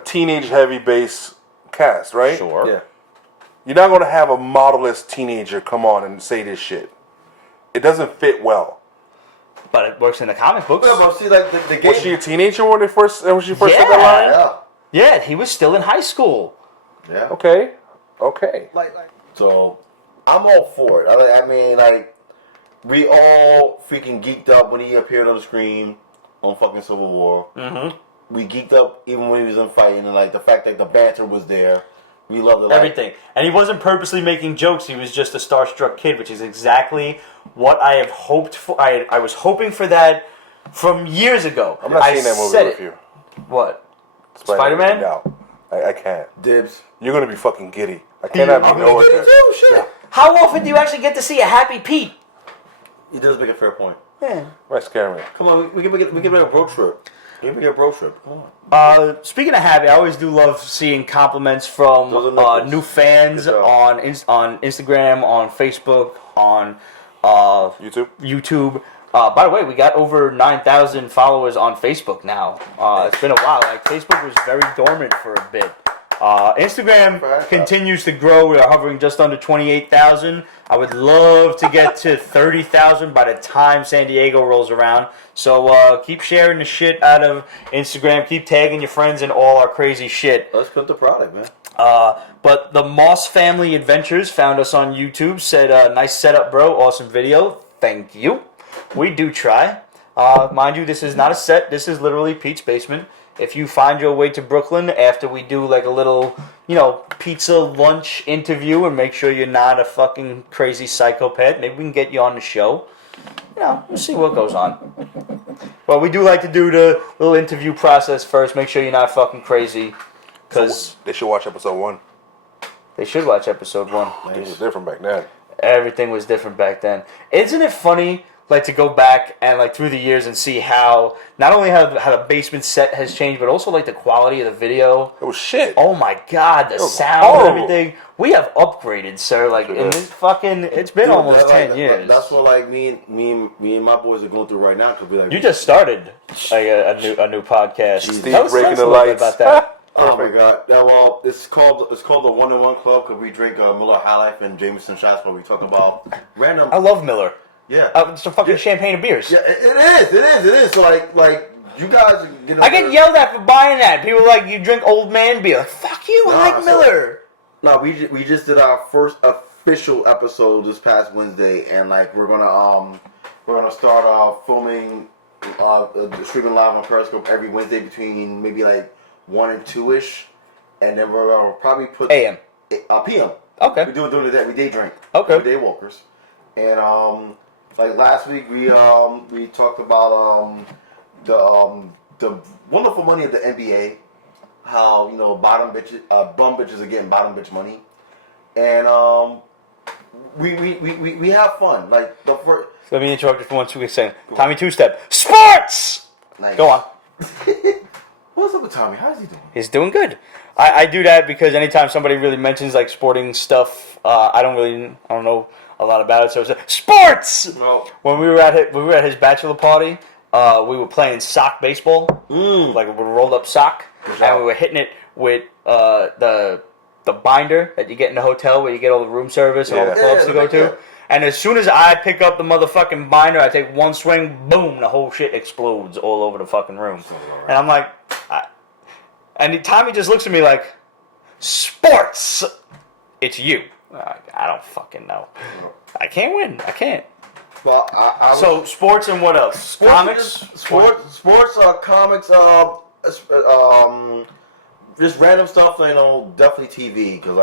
teenage-heavy base cast, right? Sure. Yeah. You're not going to have a modelless teenager come on and say this shit. It doesn't fit well. But it works in the comic books. Yeah, but see, like the game. Was she a teenager when she first said that line? Yeah. Yeah, he was still in high school. Yeah. Okay. So, I'm all for it. I mean, like, we all freaking geeked up when he appeared on the screen on fucking Civil War. Mm-hmm. We geeked up even when he was in fighting, and like the fact that the banter was there. We loved it. Everything. And he wasn't purposely making jokes. He was just a starstruck kid, which is exactly what I have hoped for. I was hoping for that from years ago. I'm not seeing that movie with you. What? Spider-Man? No. I can't. Dibs. You're going to be fucking giddy. I cannot be nowhere there. Shit. How often do you actually get to see a happy Pete? He does make a fair point. Yeah. Might scare me. Come on, we can make a road trip. We can make a road trip. Come on. Speaking of happy, I always do love seeing compliments from new fans on Instagram, on Facebook, on YouTube. By the way, we got over 9,000 followers on Facebook now. It's been a while. Like Facebook was very dormant for a bit. Instagram continues to grow. We are hovering just under 28,000. I would love to get to 30,000 by the time San Diego rolls around. So keep sharing the shit out of Instagram. Keep tagging your friends in all our crazy shit. Let's put the product, man. But the Moss Family Adventures found us on YouTube. Said, nice setup, bro. Awesome video. Thank you. We do try. Mind you, this is not a set. This is literally Pete's basement. If you find your way to Brooklyn after we do like a little, pizza lunch interview and make sure you're not a fucking crazy psychopath, maybe we can get you on the show. We'll see what goes on. But we do like to do the little interview process first. Make sure you're not fucking crazy. Because they should watch episode 1. They should watch episode 1. It was different back then. Everything was different back then. Isn't it funny, like, to go back and, like, through the years and see how, not only how the basement set has changed, but also, like, the quality of the video. It was shit. Oh, my God, the sound horrible. and everything. We have upgraded, sir. Like, in this fucking, it's been almost 10 years. That's what, like, me and my boys are going through right now. Cause we, like, You just started, like, a new podcast. Steve breaking the lights. About that. Oh my God! Yeah, well, it's called the 1-on-1 Club because we drink Miller High Life and Jameson shots where we talk about random. I love Miller. Yeah, it's some fucking champagne and beers. Yeah, it is. So like you guys are getting. I get yelled at for buying that. People are like, you drink old man beer. Like, fuck you, I like Miller. No, we just did our first official episode this past Wednesday, and like we're gonna start filming, streaming live on Periscope every Wednesday between maybe like 1 and 2ish, and then we're gonna probably put AM. PM. Okay. We do that. We day drink. Okay. We're day walkers, and like last week we talked about the the wonderful money of the NBA. How bum bitches are getting bottom bitch money, and we have fun. Like the first. Let me interrupt you for 1 second. Tommy Two-Step. Sports! Nice. Go on. What's up with Tommy? How's he doing? He's doing good. I do that because anytime somebody really mentions like sporting stuff, I don't know a lot about it. So it's like, sports! Well, When we were at his bachelor party, we were playing sock baseball, like a rolled up sock, and we were hitting it with the binder that you get in the hotel where you get all the room service and all the clubs to go to. Yeah. And as soon as I pick up the motherfucking binder, I take one swing, boom, the whole shit explodes all over the fucking room. And I'm like, and Tommy just looks at me like, sports, it's you. I don't fucking know. I can't win. I can't. Well, So sports and what else? Comics? Sports, comics, just random stuff. Definitely TV because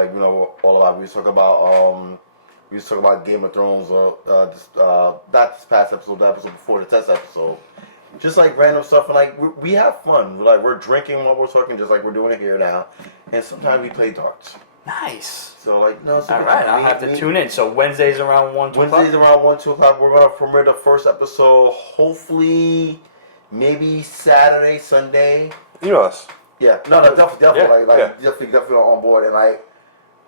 all of we used to talk about. We used to talk about Game of Thrones, not this past episode, the episode before the test episode. Just like random stuff, and we have fun. We're drinking while we're talking, just like we're doing it here now. And sometimes we play darts. Nice. So All right, I'll have to tune in. So Wednesdays around 1, 2 o'clock? Wednesdays around 1, 2 o'clock. We're going to premiere the first episode, hopefully, maybe Saturday, Sunday. Us. Yeah, no, definitely, Yeah. definitely on board. And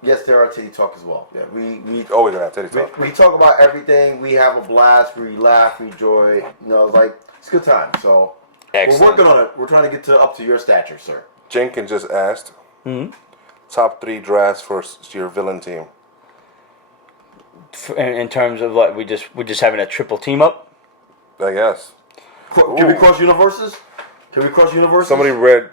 yes, there are titty talk as well. Yeah, we Always gonna have titty talk. we talk about everything. We have a blast. We laugh. We enjoy. It's a good time. So Excellent. we're working on it. We're trying to get up to your stature, sir. Jenkins just asked, top 3 drafts for your villain team. In terms of like we're just having a triple team up. I guess. Can we cross universes? Somebody wrote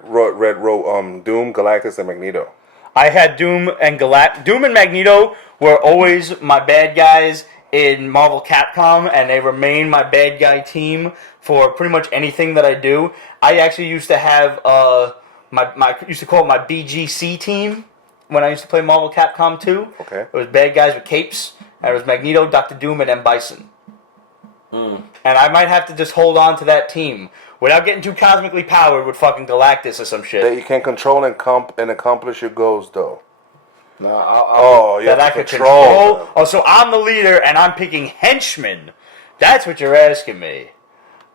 Doom, Galactus, and Magneto. I had Doom and Magneto were always my bad guys in Marvel Capcom, and they remain my bad guy team for pretty much anything that I do. I actually used to have I used to call it my BGC team when I used to play Marvel Capcom 2. Okay. It was bad guys with capes, and it was Magneto, Dr. Doom, and M. Bison. And I might have to just hold on to that team without getting too cosmically powered with fucking Galactus or some shit. That you can control and accomplish your goals, though. No, you have to control them. Oh, so I'm the leader and I'm picking henchmen. That's what you're asking me.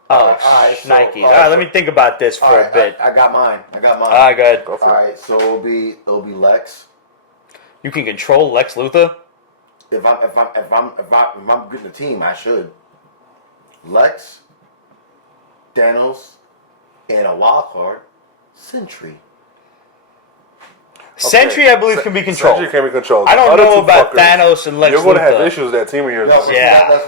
Oh, Nike. All right, let me think about this for a bit. I got mine. All right, go ahead. Go for All it. right, so it'll be Lex. You can control Lex Luthor. If I'm getting a team, I should. Lex, Thanos, and a wild card, Sentry. Sentry, I believe, can be controlled. Sentry can be controlled. I don't know about Thanos and Lex Luthor. You're going to have issues with that team of yours. No, Yeah. That's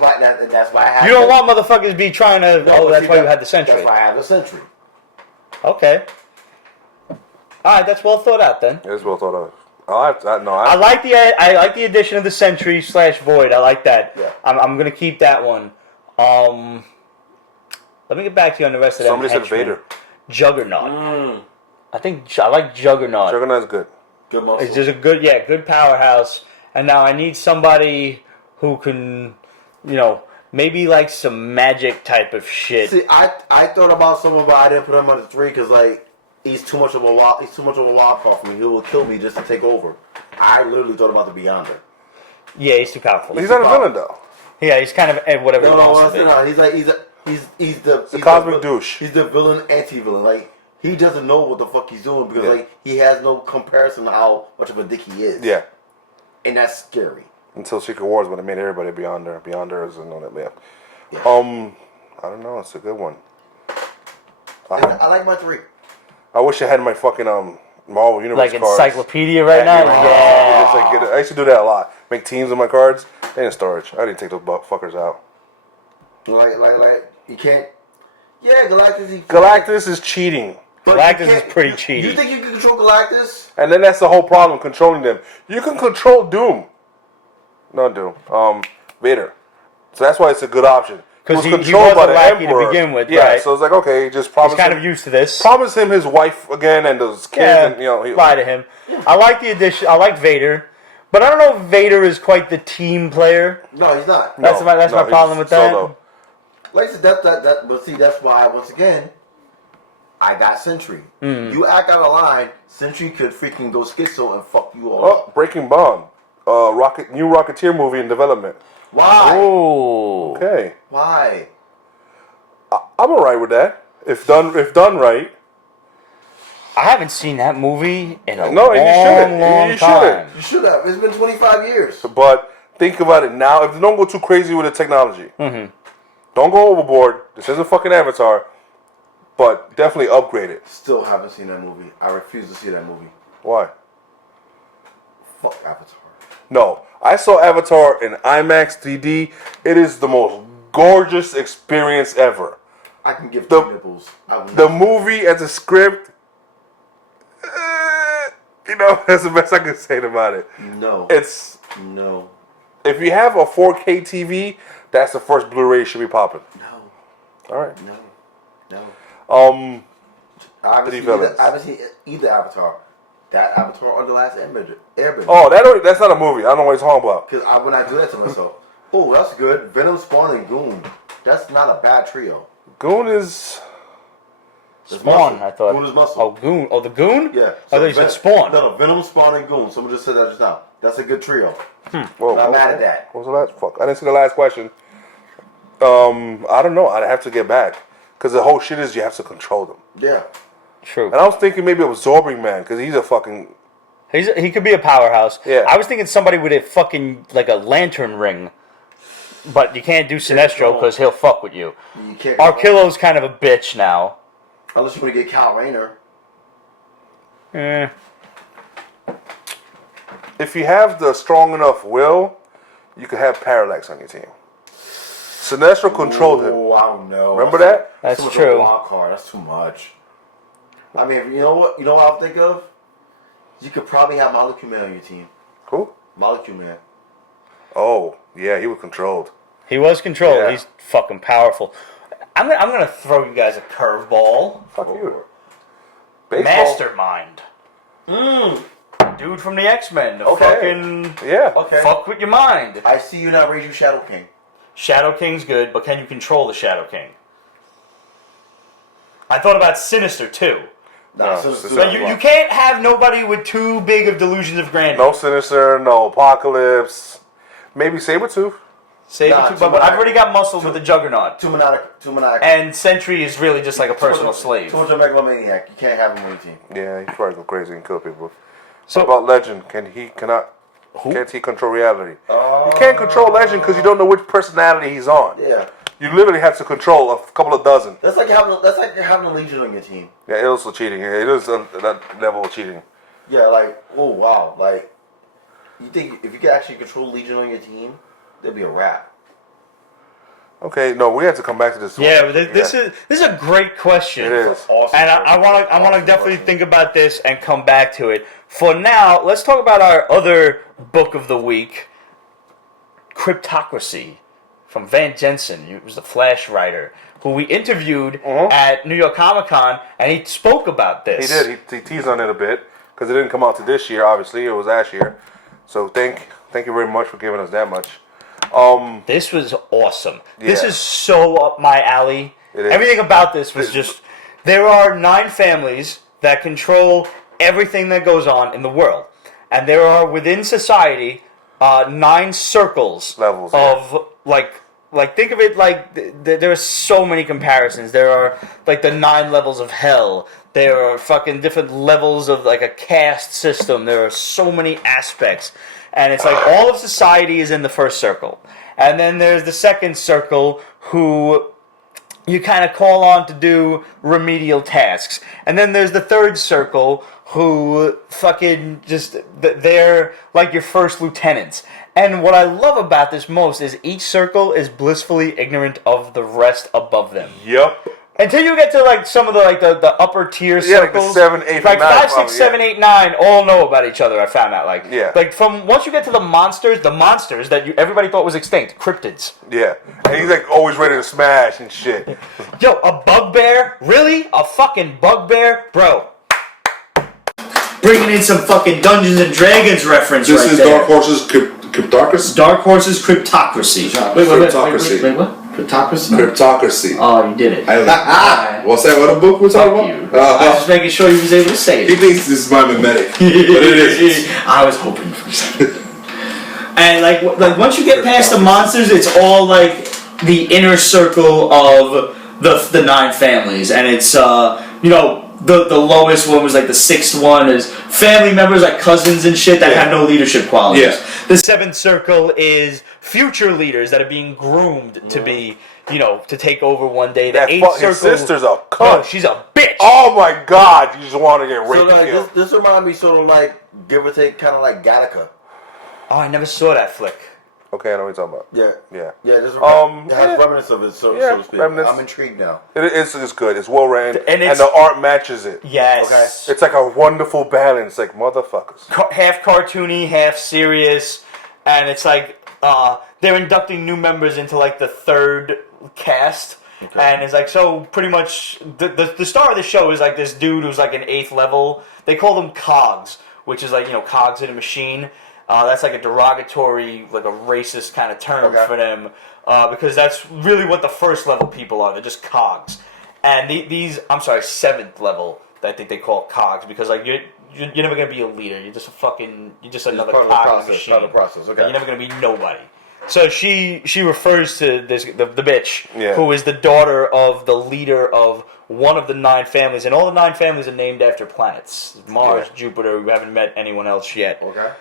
why I have. You don't want motherfuckers be trying to. That's why you had the Sentry. That's why I have the Sentry. Okay. All right, that's well thought out then. It is well thought of. I like the addition of the Sentry / Void. I like that. Yeah. I'm gonna keep that one. Let me get back to you on the rest of that. Somebody said Vader. Juggernaut. I like Juggernaut. Juggernaut's good. Good muscle. It's just a good powerhouse. And now I need somebody who can, maybe like some magic type of shit. See, I thought about someone, but I didn't put him on the 3 because he's too much of a wild card for me. He will kill me just to take over. I literally thought about the Beyonder. Yeah, he's too powerful. He's not a villain though. Yeah, he's kind of whatever. No, he's the cosmic douche. He's the villain, anti-villain. He doesn't know what the fuck he's doing because he has no comparison to how much of a dick he is. Yeah. And that's scary. Until Secret Wars, when they made everybody Beyonder. Beyonder is known that. Yeah. I don't know. It's a good one. I like my 3. I wish I had my fucking Marvel Universe like cards. encyclopedia right now. Yeah. I used to do that a lot. Make teams with my cards. They in storage. I didn't take those fuckers out. Like you can't. Yeah, Galactus. Galactus is cheating. Galactus is pretty cheaty. You think you can control Galactus? And then that's the whole problem, controlling them. You can control Doom. Not Doom. Vader. So that's why it's a good option. Because he controlled wasn't lackey to begin with, yeah, right? so it's like, okay, just promise He's kind him, of used to this. Promise him his wife again and those kids. Yeah, And, lie to him. I like the addition. I like Vader. But I don't know if Vader is quite the team player. No, he's not. That's my problem with that. Solo. Like I said, but see, that's why, once again, I got Sentry. You act out of line, Sentry could freaking go schizo and fuck you all Oh, up. Breaking Bond. New Rocketeer movie in development. Why? Oh. Okay. Why? I'm alright with that. If done right. I haven't seen that movie in a No, and you shouldn't. long You time. shouldn't. You should have. It's been 25 years. But think about it now. If they don't go too crazy with the technology, don't go overboard. This isn't fucking Avatar, but definitely upgrade it. Still haven't seen that movie. I refuse to see that movie. Why? Fuck Avatar. No, I saw Avatar in IMAX 3D. It is the most gorgeous experience ever. I can give The- two nipples. The movie as a script, that's the best I can say about it. No. It's No. if you have a 4K TV, that's the first Blu-ray you should be popping. No. All right. No. Three I haven't seen either Avatar. That Avatar or The Last Airbender. Oh, that's not a movie. I don't know what he's talking about. Because when I do that to myself, oh, that's good. Venom, Spawn, and Goon. That's not a bad trio. Goon is. There's Spawn, muscle. I thought. Goon is muscle. Oh, Goon. Oh, the Goon? Yeah. I thought you said Spawn. No, Venom, Spawn, and Goon. Someone just said that just now. That's a good trio. Whoa, I'm mad at that. What was the last? Fuck, I didn't see the last question. I don't know. I'd have to get back because the whole shit is you have to control them. Yeah. True. And I was thinking maybe Absorbing Man because he's a fucking. He could be a powerhouse. Yeah. I was thinking somebody with a fucking, like a lantern ring. But you can't do Sinestro because he'll fuck with you. You can't. Arquillo's kind of a bitch now. Unless you want to get Kyle Rayner. If you have the strong enough will, you can have Parallax on your team. Sinestro controlled him. Oh, I don't know. Remember that? That's too much true. of a wild card. That's too much. I mean, you know what? You know what I'll think of? You could probably have Molecule Man on your team. Who? Molecule Man. Oh, yeah, he was controlled. He was controlled. Yeah. He's fucking powerful. I'm gonna throw you guys a curveball. Fuck you. Baseball. Mastermind. Dude from the X-Men. The fucking Yeah. Okay. fuck with your mind. I see you now. Raise you Shadow King. Shadow King's good, but can you control the Shadow King? I thought about Sinister too. Nah, No, so it's do But that. you can't have nobody with too big of delusions of grandeur. No Sinister, no Apocalypse. Maybe Sabretooth. Sabretooth, but I've already got muscle with the Juggernaut. Too maniacal. And Sentry is really just like a personal slave. Towards a megalomaniac. You can't have him on your team. Yeah, he probably go crazy and kill people. So- What about Legend? Can't he control reality? You can't control Legend because you don't know which personality he's on. Yeah. You literally have to control a couple of dozen. That's like having a Legion on your team. Yeah, it is also cheating. It is a level of cheating. Yeah, like, oh wow. Like, you think if you could actually control Legion on your team, there'd be a wrap. Okay, no, we have to come back to this. Yeah, but this is a great question. It is. Awesome. And I want to definitely think about this and come back to it. For now, let's talk about our other book of the week, Cryptocracy, from Jensen. He was the Flash writer who we interviewed at New York Comic Con, and he spoke about this. He did. He teased on it a bit because it didn't come out to this year. Obviously, it was last year. So thank you very much for giving us that much. This was awesome. This Yeah. is so up my alley. It is. Everything about this was just... There are 9 families that control everything that goes on in the world. And there are, within society, 9 circles Levels, of, like, think of it like, there are so many comparisons. There are, like, the 9 levels of hell. There are fucking different levels of, like, a caste system. There are so many aspects. And it's like all of society is in the first circle. And then there's the second circle who you kind of call on to do remedial tasks. And then there's the third circle who fucking just, they're like your first lieutenants. And what I love about this most is each circle is blissfully ignorant of the rest above them. Yep. Until you get to like some of the the upper tier circles, like the 7, 8, like 9 5, 6, probably, 7, 8, 9, all know about each other. I found out, like from once you get to the monsters that everybody thought was extinct, cryptids. Yeah, and he's like always ready to smash and shit. Yo, a bugbear? Really? A fucking bugbear, bro? Bringing in some fucking Dungeons and Dragons reference. This is Dark Horse's Cryptocracy. Dark Horse's Cryptocracy. Cryptocracy. Wait, what? Cryptocracy. Oh, you did it. What's that? What a book we're talking You. about? I was just making sure you was able to say He it. thinks this is my mimetic, but it is. I was hoping for something. And like once you get past the monsters, it's all like the inner circle of the 9 families, and it's the lowest one was like the 6th one is family members like cousins and shit that have no leadership qualities. Yeah. The 7th circle is future leaders that are being groomed to be, to take over one day. The That 8th fucking circle, sister's a cunt. no, she's a bitch. Oh my god, you just want to get So raped and like killed. this reminds me sort of like give or take kind of like Gattaca. Oh, I never saw that flick. Okay, I know what you're talking about. Yeah. This it has remnants of it, so to speak. remnants. I'm intrigued now. It's good. It's well written, And and the art matches it. Yes. Okay. It's like a wonderful balance, like motherfuckers. Half cartoony, half serious, and it's like they're inducting new members into like the 3rd cast, and it's like so pretty much the star of the show is like this dude who's like an 8th level. They call them cogs, which is like cogs in a machine. That's like a derogatory, like a racist kind of term for them, because that's really what the 1st level people are. They're just cogs, and these 7th level. I think they call cogs because like you're never gonna be a leader. You're just another part of cog the in process, the machine. part of the process, okay. You're never gonna be nobody. So she refers to the bitch who is the daughter of the leader of one of the 9 families, and all the 9 families are named after planets: Mars, Jupiter. We haven't met anyone else yet. Okay.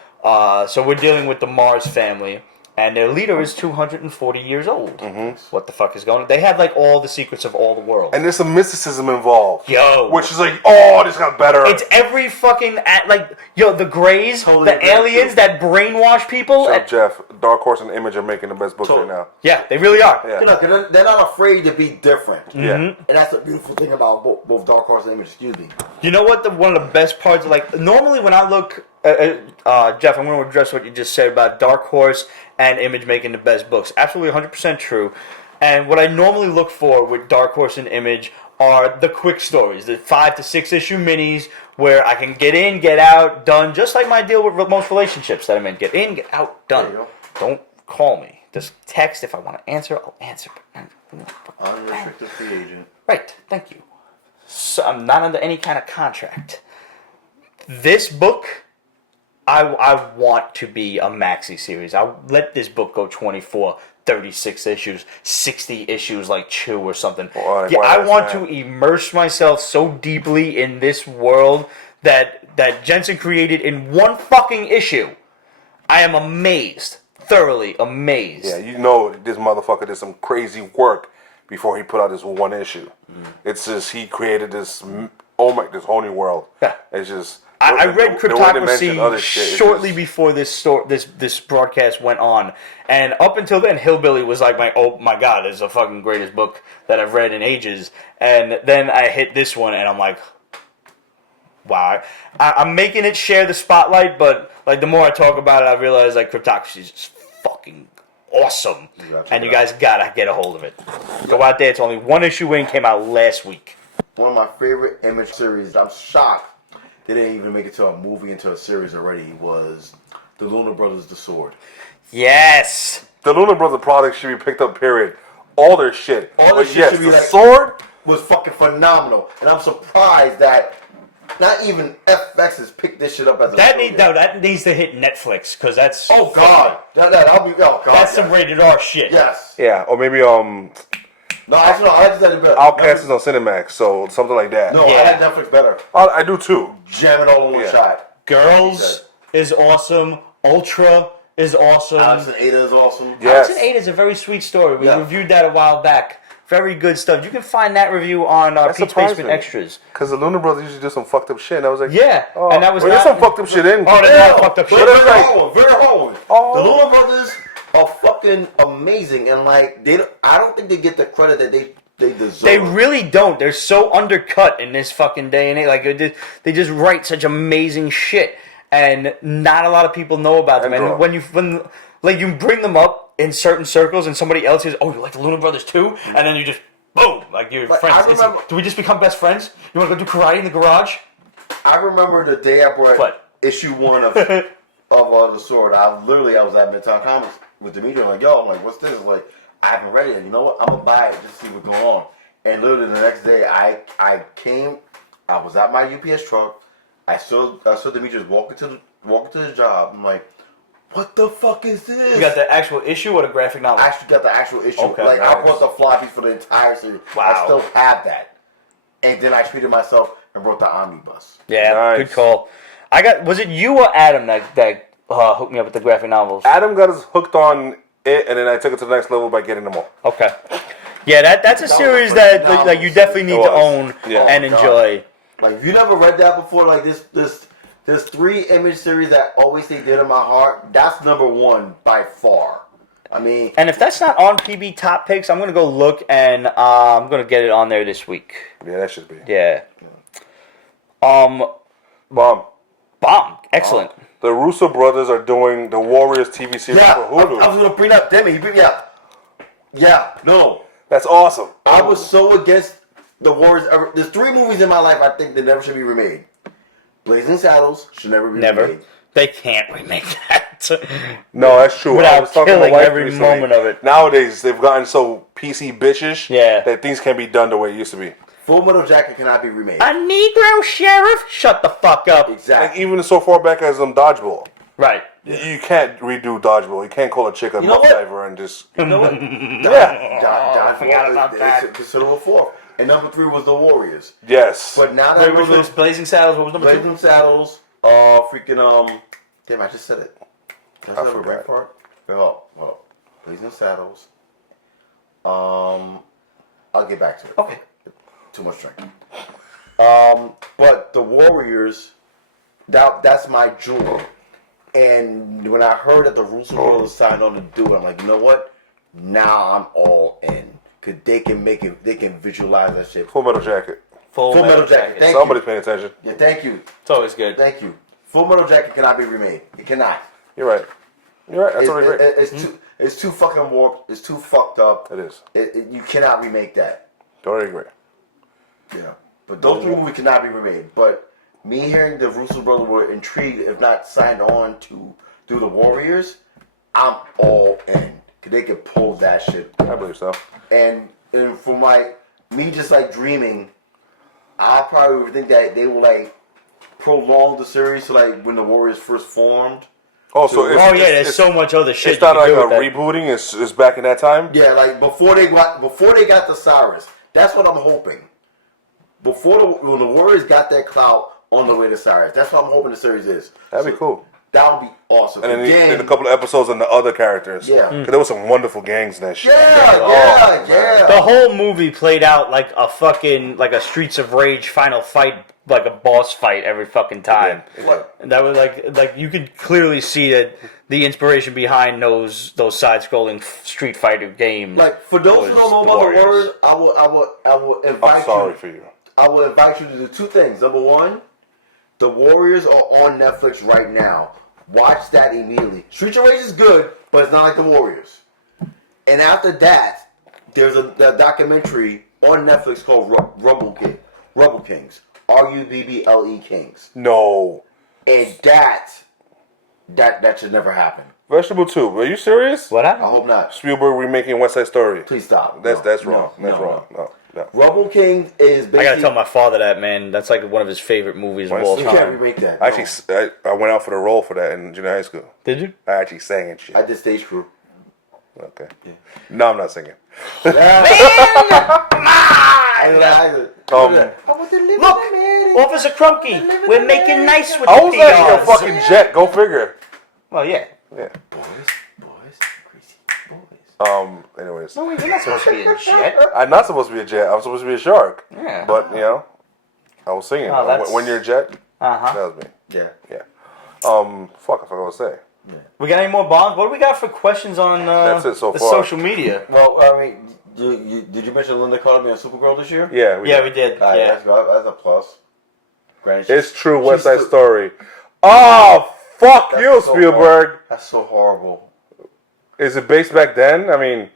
So we're dealing with the Mars family, and their leader is 240 years old. Mm-hmm. What the fuck is going on? They have like all the secrets of all the world. And there's some mysticism involved. Yo. Which is like, this got better. It's every fucking the Greys, Totally the aliens that brainwash people. So Jeff, Dark Horse and Image are making the best books right now. Yeah, they really are. Yeah. They're not afraid to be different. Yeah. And that's the beautiful thing about both Dark Horse and Image. Excuse me. You know what? One of the best parts, normally when I look, Jeff, I'm going to address what you just said about Dark Horse and Image making the best books. Absolutely 100% true. And what I normally look for with Dark Horse and Image are the quick stories, the 5 to 6 issue minis where I can get in, get out, done, just like my deal with most relationships that I'm in. Get in, get out, done. There you Don't call me. Just text. If I want to answer, I'll answer. Unrestricted free agent. Right, thank you. So I'm not under any kind of contract. This book, I want to be a maxi series. I'll let this book go 24, 36 issues, 60 issues like Chew or something. I want to immerse myself so deeply in this world that Jensen created in one fucking issue. I am amazed. Thoroughly amazed. Yeah, this motherfucker did some crazy work before he put out this one issue. It's just he created this this whole new world. Yeah. It's just I read Cryptocracy shortly just before this broadcast went on, and up until then, Hillbilly was like oh my god, this is the fucking greatest book that I've read in ages. And then I hit this one, and I'm like, wow. I'm making it share the spotlight, but like the more I talk about it, I realize like Cryptocracy is just fucking awesome, and you guys gotta get a hold of it. Go out there. It's only one issue in, came out last week. One of my favorite Image series. I'm shocked they didn't even make it to a movie, into a series already. Was the Lunar Brothers, The Sword. Yes. The Lunar Brother products should be picked up. Period. All their shit. All their But shit yes, should be the like- sword. Was fucking phenomenal, and I'm surprised that not even FX has picked this shit up as a That needs to hit Netflix because that's Oh god, I'll be oh god. that's some rated R shit. Yes. Yeah, or maybe No, actually, no, I just said it better. Outcast is on Cinemax, so something like that. No, Yeah. I like Netflix better. I do too. Jam it all in one shot. Girls is awesome. Ultra is awesome. Alex and Ada is awesome. Yes. Alex and Ada is a very sweet story. We Yeah. reviewed that a while back. Very good stuff. You can find that review on Pete's surprised Basement me. Extras. Because the Lunar Brothers usually do some fucked up shit, and I was like, Yeah, oh, and that was there's not- some fucked up shit in. Oh, there's not fucked up shit. Very hard, very hard. Oh. The Lunar Brothers are fucking amazing, and like I don't think they get the credit that they deserve. They really don't. They're so undercut in this fucking day and age. Like they just write such amazing shit, and not a lot of people know about them. And when you bring them up in certain circles, and somebody else says, "Oh, you like the Lunar Brothers too?" and then you just boom, like you're Like, friends. I remember- Do we just become best friends? You want to go do karate in the garage? I remember the day I brought What? issue 1 of the Sword. I was at Midtown Comics with Demetri. I'm like, yo, I'm like, what's this? Like, I haven't read it. You know what? I'm gonna buy it just to see what's going on. And literally the next day, I was at my UPS truck. I saw Demetrius walking to the job. I'm like, what the fuck is this? You got the actual issue or the graphic novel? I actually got the actual issue. Okay, like nice. I bought the floppies for the entire series. Wow. I still have that. And then I treated myself and wrote the omnibus. Yeah, Nice. good call. Was it you or Adam that hooked me up with the graphic novels? Adam got us hooked on it, and then I took it to the next level by getting them all. Okay. Yeah, that's a series that like you definitely need to own and enjoy. Like if you never read that before, like this 3-image series that always stay dear to my heart. That's number 1 by far. I mean, And if that's not on PB Top Picks, I'm gonna go look and I'm gonna get it on there this week. Yeah, that should be. Yeah. Bomb. Excellent. The Russo brothers are doing the Warriors TV series yeah, for I Hulu. was gonna bring up Demi. He beat me up. Yeah, no. That's awesome. I was so against the Warriors. There's 3 movies in my life I think that never should be remade. Blazing Saddles should never be remade. They can't remake that. No, that's true. Without I was talking to my killing wife every recently. moment of it. Nowadays, they've gotten so PC bitchish that things can't be done the way it used to be. Full Metal Jacket cannot be remade. A Negro sheriff? Shut the fuck up. Like Exactly. even so far back as Dodgeball. Right. You can't redo Dodgeball. You can't call a chick a know muff what? diver and just... You know what? I forgot about that. Consider a 4. And number 3 was the Warriors. Yes. But now that Wait, was Blazing Saddles? What was number 2? Blazing Saddles, damn, I just said it. I said the forgot. right part. Oh, Blazing Saddles. I'll get back to it. Okay. Too much drinking. But the Warriors, that's my jewel. And when I heard that the Russo brothers signed on to do it, I'm like, you know what? Now I'm all in. Cause they can make it. They can visualize that shit. Full Metal Jacket. Full Metal Jacket. Thank Somebody's you. paying attention. Yeah, thank you. It's always good. Thank you. Full Metal Jacket cannot be remade. It cannot. You're right. You're right. That's totally great. It's too fucking warped. It's too fucked up. It is. You cannot remake that. Totally agree. Yeah. But those 3 movies cannot be remade. But me hearing the Russo brothers were intrigued, if not signed on to do the Warriors, I'm all in. Cause they could pull that shit. I believe so. And for me just like dreaming, I probably would think that they will like prolong the series to like when the Warriors first formed. Oh, so there's so much other shit. It's not like you a can do with rebooting. It's back in that time. Yeah, like before they got the Cyrus. That's what I'm hoping. When the Warriors got that clout on the way to Cyrus. That's what I'm hoping the series is. That'd be cool. That would be awesome. And then a couple of episodes on the other characters. Yeah. Because there was some wonderful gangs in that shit. Yeah. The whole movie played out like a fucking like a Streets of Rage final fight, like a boss fight every fucking time. And that was like you could clearly see that the inspiration behind those side-scrolling Street Fighter games. Like for those who don't know about the Warriors, I will invite I'm sorry for you. I will invite you to do 2 things. Number 1, the Warriors are on Netflix right now. Watch that immediately. Streets of Rage is good, but it's not like the Warriors. And after that, there's a documentary on Netflix called Rubble Kings. Rubble Kings. No. And that should never happen. Vegetable 2. Are you serious? What I happened? hope not. Spielberg remaking West Side Story. Please stop. That's wrong. That's wrong. No. Rubble Kings is basically... I gotta tell my father that, man. That's like one of his favorite movies of all You can't time. remake that. Actually, I went out for the role for that in junior high school. Did you? I actually sang and shit. I did stage crew. Okay. Yeah. No, I'm not singing. Look, Officer Crunky, we're making nice with I the was actually a PRs. fucking jet. Go figure. Well, yeah. Yeah. Boys, crazy boys. Anyways. No, you're not supposed to be a jet. I'm not supposed to be a jet. I'm supposed to be a shark. Yeah. But, I was singing. Oh, that's- When you're a jet, Uh-huh. that was me. Yeah. Yeah. I forgot what I was saying. We got any more bombs? What do we got for questions on That's it so the far. social media? Well, I mean, did you mention Linda called me a Supergirl this year? Yeah, We did. All right, Yeah. that's a plus. Granted, It's true, she's West Side still- Story. Oh, fuck That's you, so Spielberg. horrible. That's so horrible. Is it based back then? I mean,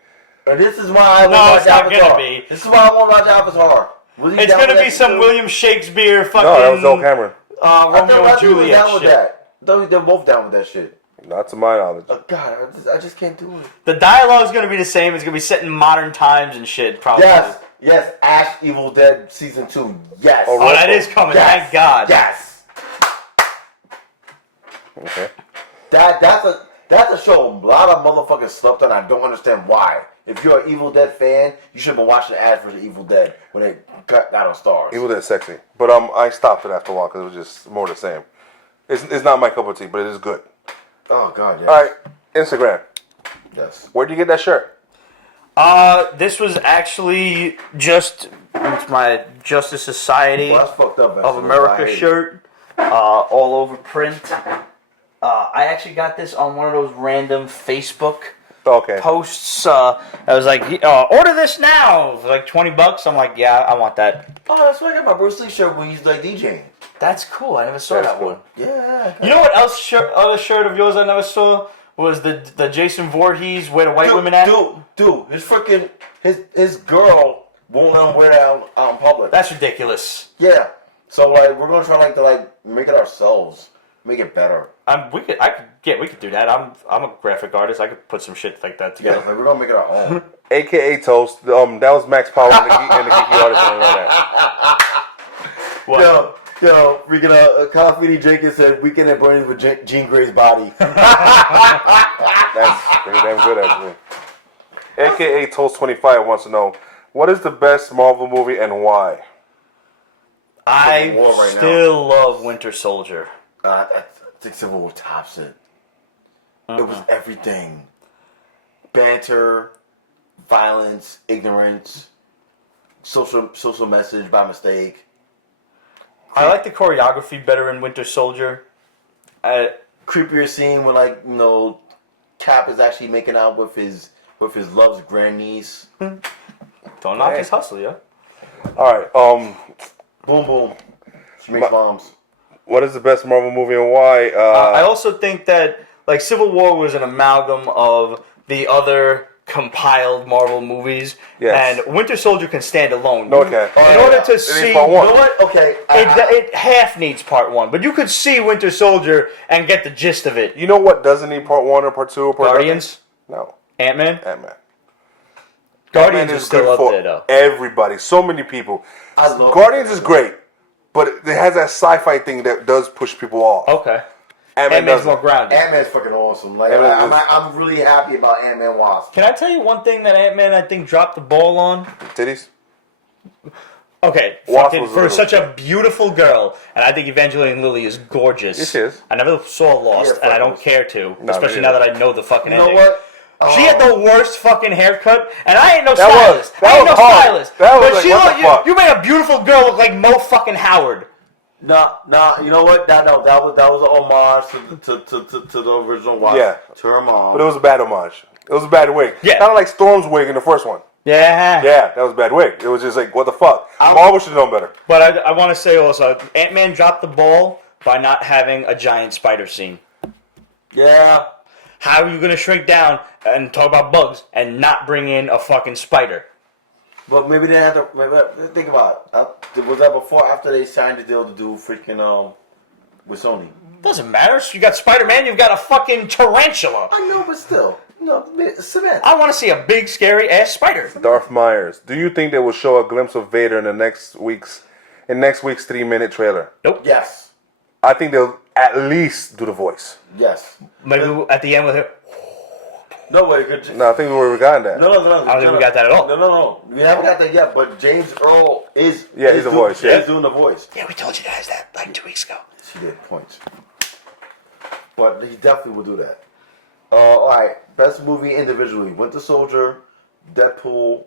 And this is why I won't No, watch it's not Avatar. gonna be. This is why I won't watch Avatar. Was he It's down gonna with be that some too? William Shakespeare fucking no, that was Joel Cameron. I thought Romeo and he was Juliet down with shit. that. I thought they're both down with that shit. Not to my knowledge. Oh God, I just can't do it. The dialogue is going to be the same. It's going to be set in modern times and shit, probably. Yes, Ash Evil Dead Season 2. Yes. Oh, that is coming. Yes. Thank God. Yes. Okay. That's a show a lot of motherfuckers slept on. I don't understand why. If you're an Evil Dead fan, you should have been watching Ash vs. Evil Dead when they got on Stars. Evil Dead sexy. But I stopped it after a while because it was just more the same. It's not my cup of tea, but it is good. Oh God, yes. All right, Instagram. Yes. Where'd you get that shirt? This was actually just my Justice Society Well, that's fucked up. of America shirt, all over print. I actually got this on one of those random Facebook Okay. posts. I was like, order this now for like $20. I'm like, yeah, I want that. Oh, that's why I got my Bruce Lee shirt when he's like DJing. That's cool. I never saw That's that cool. one. Yeah. You know what else? Other shirt of yours I never saw was the Jason Voorhees where the white women at. Dude, his freaking his girl won't let him wear that out in public. That's ridiculous. Yeah. So like we're gonna try to make it ourselves, make it better. We could do that. I'm a graphic artist. I could put some shit like that Yeah, together. like we're gonna make it our own. AKA Toast. That was Max Powell and the Geeky Artist. I know that. What? Yo, freaking Coffee Jenkins said Weekend at Bernie's with Jean Grey's body. That's pretty damn good, actually. AKA Toast25 wants to know, what is the best Marvel movie and why? I War right still love Winter Soldier. I think Civil War tops it. It was everything. Banter, violence, ignorance, social message by mistake. I like the choreography better in Winter Soldier. Creepier scene when Cap is actually making out with his love's grandniece. Don't knock his hustle, yeah. All right. Boom boom. She makes bombs. What is the best Marvel movie and why? I also think that Civil War was an amalgam of the other compiled Marvel movies. Yes. And Winter Soldier can stand alone. No, it can't. In order to see, part one. You know what? Okay. it half needs part one, but you could see Winter Soldier and get the gist of it. You know what doesn't need part one or part two or part Guardians, No. Ant-Man. Ant-Man. Guardians Ant-Man is still up for there though. everybody. So many people. I love Guardians is great, but it has that sci-fi thing that does push people off. Okay. Ant-Man Ant-Man's doesn't. more grounded. Ant-Man's fucking awesome. I'm really happy about Ant-Man Wasp. Can I tell you one thing that Ant-Man I think dropped the ball on? Titties? Okay, Wasp fucking was a for little such a beautiful girl, and I think Evangeline Lilly is gorgeous. Yes, she is. I never saw Lost, Yeah, and I don't fuck care to, No, especially me now neither. that I know the fucking You know ending. what? She had the worst fucking haircut, and I ain't no That stylist. was- that I ain't was no hard. stylist. That was but like, she what the fuck? you made a beautiful girl look like Mo fucking Howard. Nah. You know what? That was an homage to the original Wasp. Yeah. To her mom. But it was a bad homage. It was a bad wig. Yeah. Kind of like Storm's wig in the first one. Yeah. Yeah, that was a bad wig. It was just like, what the fuck? Marvel should have known better. But I want to say also, Ant-Man dropped the ball by not having a giant spider scene. Yeah. How are you going to shrink down and talk about bugs and not bring in a fucking spider? But maybe they had to. Maybe, think about it. Was that before or after they signed the deal to do freaking with Sony? Doesn't matter. You got Spider-Man, you've got a fucking tarantula. I know, but still. Cement. I want to see a big, scary ass spider. Darth Myers. Do you think they will show a glimpse of Vader in next week's 3-minute trailer? Nope. Yes. I think they'll at least do the voice. Yes. Maybe at the end with it. No way. Good. No, I think we were got that. No. I don't think we got that at all. No. We haven't got that yet. But James Earl is. Yeah, he's a voice, yeah. He's doing the voice. Yeah, we told you guys that like 2 weeks ago. She did points. But he definitely will do that. All right. Best movie individually: Winter Soldier, Deadpool.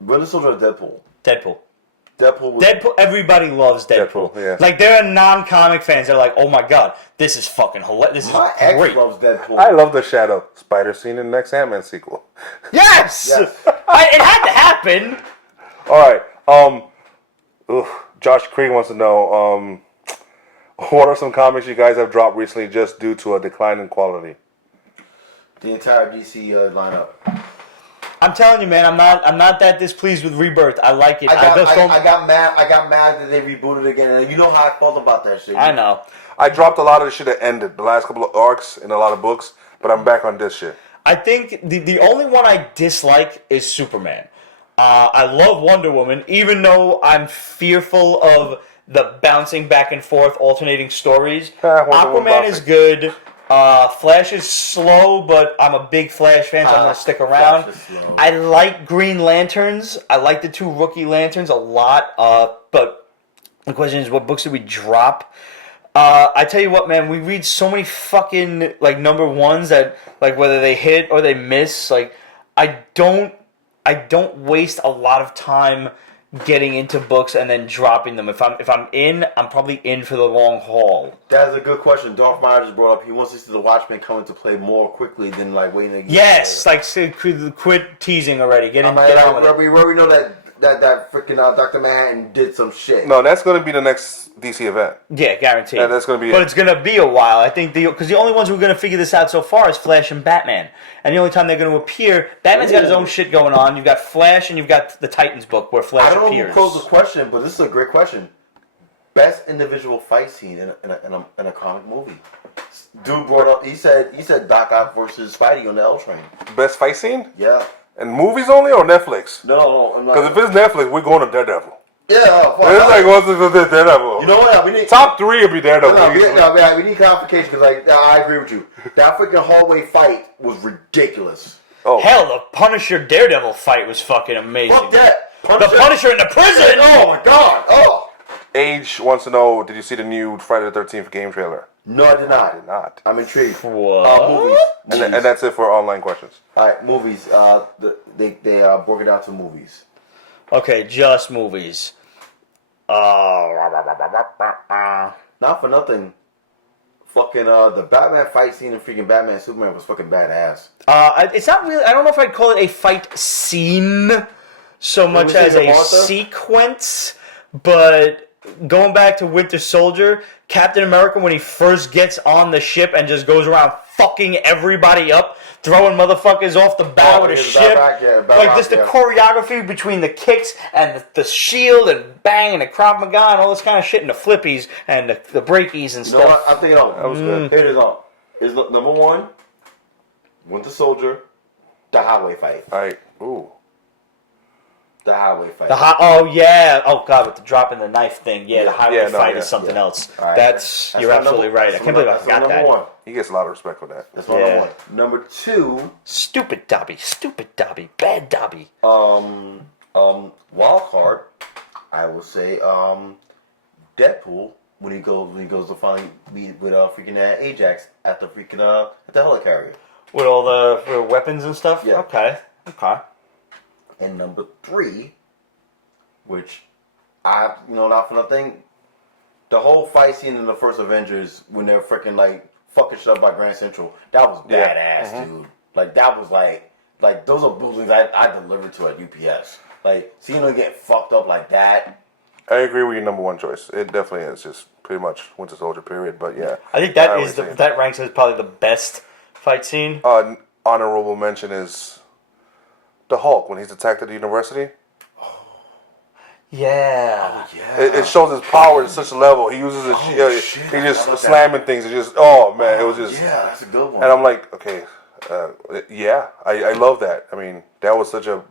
Winter Soldier or Deadpool? Deadpool. Deadpool. Everybody loves Deadpool. Deadpool, yeah. Like, there are non-comic fans that are like, oh my god, this is fucking hilarious. This is My ex great. loves Deadpool. I love the Shadow Spider scene in the next Ant-Man sequel. Yes! Yes. It had to happen. All right. Josh Krieg wants to know, what are some comics you guys have dropped recently just due to a decline in quality? The entire DC lineup. I'm telling you, man, I'm not that displeased with Rebirth. I like it. I got mad that they rebooted again, and you know how I felt about that shit. I know. I dropped a lot of the shit that ended the last couple of arcs in a lot of books, but I'm back on this shit. I think the only one I dislike is Superman. I love Wonder Woman, even though I'm fearful of the bouncing back and forth, alternating stories. Aquaman is good. Flash is slow, but I'm a big Flash fan, so I'm going to stick around. I like Green Lanterns. I like the 2 Rookie Lanterns a lot, but the question is, what books did we drop? I tell you what, man, we read so many fucking, like, number ones that, like, whether they hit or they miss, like, I don't waste a lot of time getting into books and then dropping them. If I'm in, I'm probably in for the long haul. That's a good question. Darth Meyer just brought up. He wants to see the Watchmen come into play more quickly than like waiting. A year Yes, like quit teasing already. Get on with it. We already know that freaking Dr. Manhattan did some shit. No, that's going to be the next DC event. Yeah, guaranteed. Yeah, that's going to be. But it's going to be a while. I think because the only ones who are going to figure this out so far is Flash and Batman, and the only time they're going to appear, Batman's got his own shit going on. You've got Flash, and you've got the Titans book where Flash appears. I don't know who posed the question, but this is a great question. Best individual fight scene in a comic movie. Dude brought up. He said Doc Ock versus Spidey on the L Train. Best fight scene? Yeah. And movies only or Netflix? No. Because if it's Netflix, we're going to Daredevil. Yeah. It's like what's this Daredevil? You know what? We need top 3 would be Daredevil. We need clarification because I agree with you. That freaking hallway fight was ridiculous. Oh. Hell, the Punisher Daredevil fight was fucking amazing. Fuck that. The Punisher in the prison. Oh my god. Oh. Age wants to know: did you see the new Friday the 13th game trailer? No, I did not. I did not. I'm intrigued. What? Movies. And that's it for online questions. All right, movies. They broke it down to movies. Okay, just movies. Not for nothing. Fucking the Batman fight scene in freaking Batman and Superman was fucking badass. It's not really. I don't know if I'd call it a fight scene so much as a sequence, but. Going back to Winter Soldier, Captain America, when he first gets on the ship and just goes around fucking everybody up, throwing motherfuckers off the bow of the ship. The choreography between the kicks and the shield and bang and the Krav Maga and all this kind of shit and the flippies and the breakies and stuff. No, I'm thinking that was good. Here it is on. Is number 1, Winter Soldier, the highway fight. Alright. Ooh. The highway fight. Oh yeah. Oh god, with the dropping the knife thing. Yeah, the highway fight is something else. Right. That's you're absolutely right. I can't believe I forgot that. One. He gets a lot of respect for that. That's number 1. Number 2. Stupid Dobby. Bad Dobby. Wild card. I would say Deadpool when he goes to finally meet with freaking Ajax at the freaking at the helicarrier. With all the weapons and stuff. Yeah. Okay. And number 3, which not for nothing, the whole fight scene in the first Avengers when they're freaking like fucking shoved by Grand Central, that was badass, dude. Like that was like those are buildings I delivered to at UPS. Like seeing them get fucked up like that. I agree with your number 1 choice. It definitely is just pretty much Winter Soldier period, but yeah. I think that ranks as probably the best fight scene. Honorable mention is the Hulk when he's attacked at the university. Yeah. Oh, yeah. It shows his power at such a level. He uses his shield. He's just slamming things. It just it was just. Yeah, that's a good one. And I'm like, okay, I love that. I mean, that was such a.